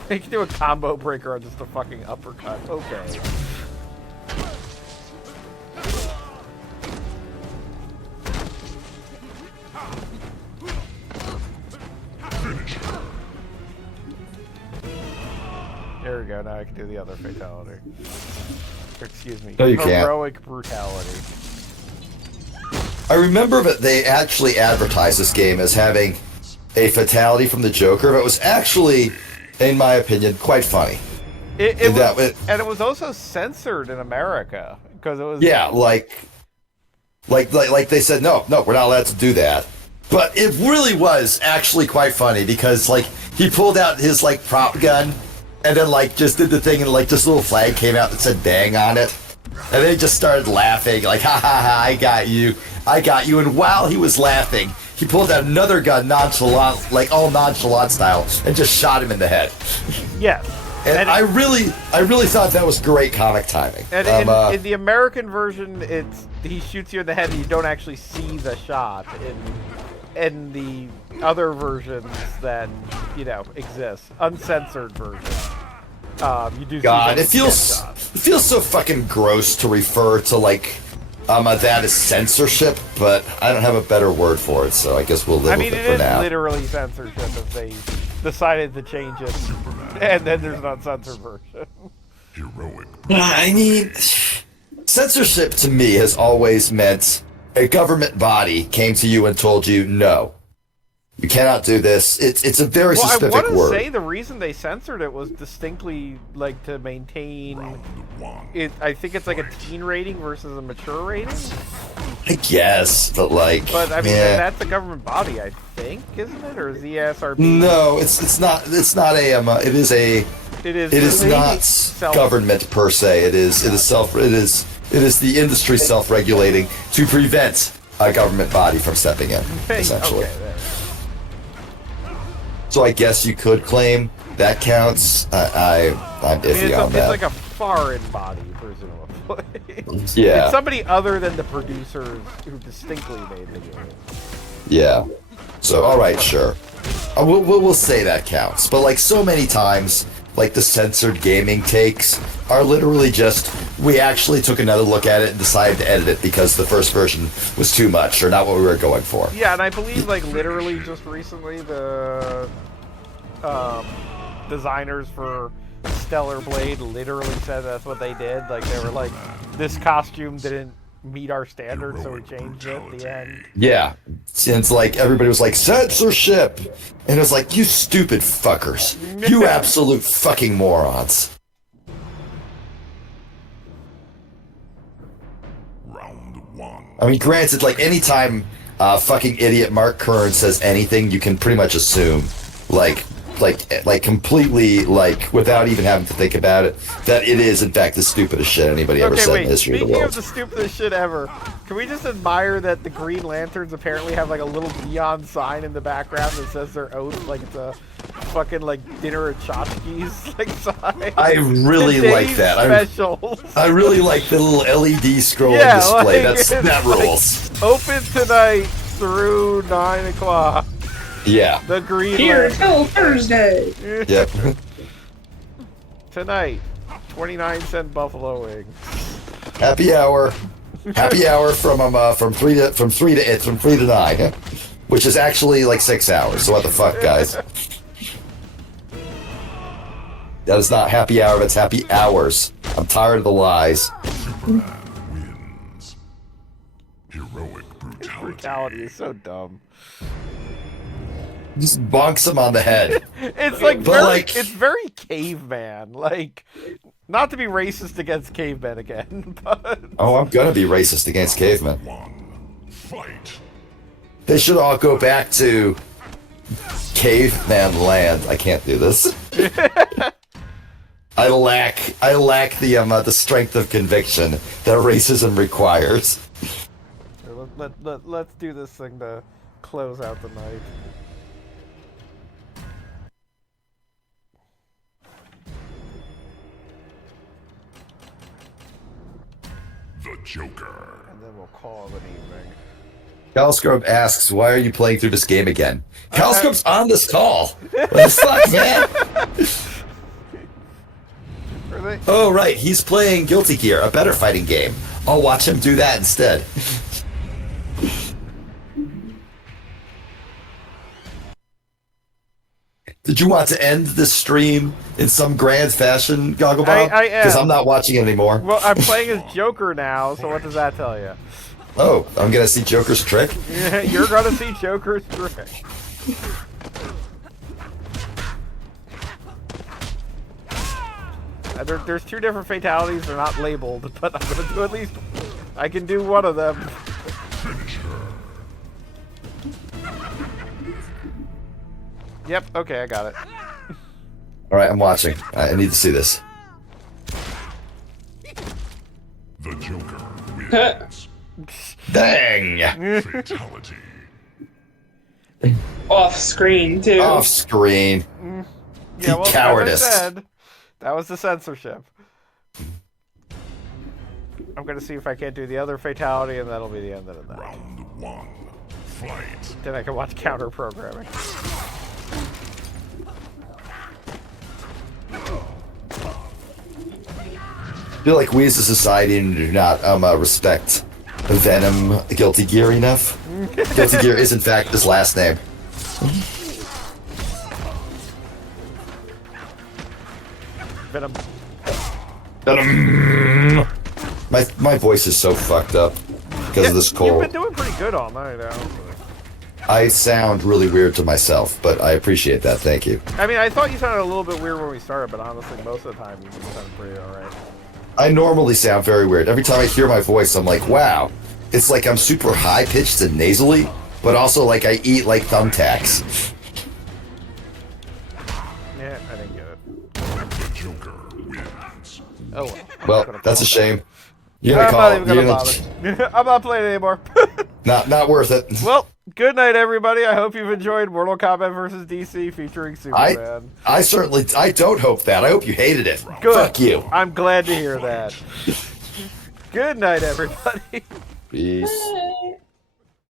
They can do a combo breaker on just a fucking uppercut. Okay. There we go. Now I can do the other fatality. Or, excuse me. No, you can't. Heroic brutality. I remember that they actually advertised this game as having a fatality from the Joker, but it was actually, in my opinion, quite funny. And it was also censored in America because it was. Yeah, like they said, no, we're not allowed to do that. But it really was actually quite funny because like he pulled out his like prop gun and then like just did the thing and like this little flag came out that said "bang" on it, and they just started laughing like ha ha ha, I got you. And while he was laughing, he pulled out another gun nonchalant, like all nonchalant style, and just shot him in the head. Yeah. And I really thought that was great comic timing. And in the American version, he shoots you in the head and you don't actually see the shot. In the other versions that exist, uncensored versions, you do. God, see it feels so fucking gross to refer to like that as censorship, but I don't have a better word for it, so I guess we'll live with it for now. I mean, it is literally censorship if they decided to change it, and then there's an uncensored version. Heroic. I mean, censorship to me has always meant a government body came to you and told you, no, you cannot do this. It's a very specific word. I want to say the reason they censored it was distinctly like to maintain it. I think it's like a teen rating versus a mature rating. I guess, but like, but I mean, that's a government body, I think, isn't it, or is the ESRB? No, it's not. It's not a. It is not government per se. It is the industry self-regulating to prevent a government body from stepping in, essentially. Okay, so I guess you could claim that counts. I'm iffy on that. It's like a foreign body, presumably. Yeah. It's somebody other than the producers who distinctly made the game. Yeah. So all right, sure. We'll say that counts. But like so many times, like the censored gaming takes are literally just, we actually took another look at it and decided to edit it because the first version was too much or not what we were going for. Yeah, and I believe like literally just recently the designers for Stellar Blade literally said that's what they did. Like they were like, this costume didn't meet our standards, so we changed it at the end. Yeah. Since like everybody was like, censorship! And it was like, you stupid fuckers. You absolute fucking morons. Round one. I mean, granted, like anytime fucking idiot Mark Kern says anything, you can pretty much assume, like completely, like, without even having to think about it, that it is, in fact, the stupidest shit anybody ever said in the history of the world. Speaking of the stupidest shit ever, can we just admire that the Green Lanterns apparently have, like, a little neon sign in the background that says their oath, like, it's a fucking, like, dinner at Tchotchke's, like, sign? I really like that. I really like the little LED scrolling display. Like, that rules. Like, open tonight through 9 o'clock. Yeah. The Green Here till Thursday. Yep. Tonight, 29-cent buffalo wings. Happy hour. Happy hour from 3 to 9, which is actually like 6 hours. So what the fuck, guys? That is not happy hour. That's happy hours. I'm tired of the lies. Heroic brutality. Brutality is so dumb. Just bonks him on the head. It's like But, very, like- it's very caveman. Like, not to be racist against cavemen again, but Oh, I'm gonna be racist against cavemen. Fight. They should all go back to caveman land. I can't do this. I lack the strength of conviction that racism requires. let's do this thing to close out the night. The Joker. And then we'll call it an evening. Calscope asks, "Why are you playing through this game again?" Calscope's on this call. What the fuck, man? Oh, right. He's playing Guilty Gear, a better fighting game. I'll watch him do that instead. Did you want to end this stream in some grand fashion, Gogglebob? I am. Because I'm not watching it anymore. Well, I'm playing as Joker now, so what does that tell you? Oh, I'm gonna see Joker's trick? You're gonna see Joker's trick. There's two different fatalities. They're not labeled, but I'm gonna do at least. I can do one of them. Yep. Okay, I got it. All right, I'm watching. I need to see this. The Joker wins. Dang! Fatality. Off screen too. Off screen. Yeah, well, cowardice. as I said, that was the censorship. I'm gonna see if I can't do the other fatality, and that'll be the end of the night. Round 1. Fight. Then I can watch counter programming. I feel like we as a society do not respect Venom Guilty Gear enough. Guilty Gear is in fact his last name. Venom. Venom. My voice is so fucked up because of this You've cold. been doing pretty good all night, Al. I sound really weird to myself, but I appreciate that. Thank you. I mean, I thought you sounded a little bit weird when we started, but honestly, most of the time you sound pretty alright. I normally sound very weird. Every time I hear my voice, I'm like, wow. It's like I'm super high-pitched and nasally, but also like I eat like thumbtacks. Yeah, I didn't get it. The Joker wins. Oh well. Well, that's a shame. You're I'm gonna not call. even gonna bother. I'm not playing anymore. Not worth it. Well, good night, everybody. I hope you've enjoyed Mortal Kombat vs. DC featuring Superman. I certainly. I don't hope that. I hope you hated it. Good. Fuck you. I'm glad to hear that. Good night, everybody. Peace. Bye.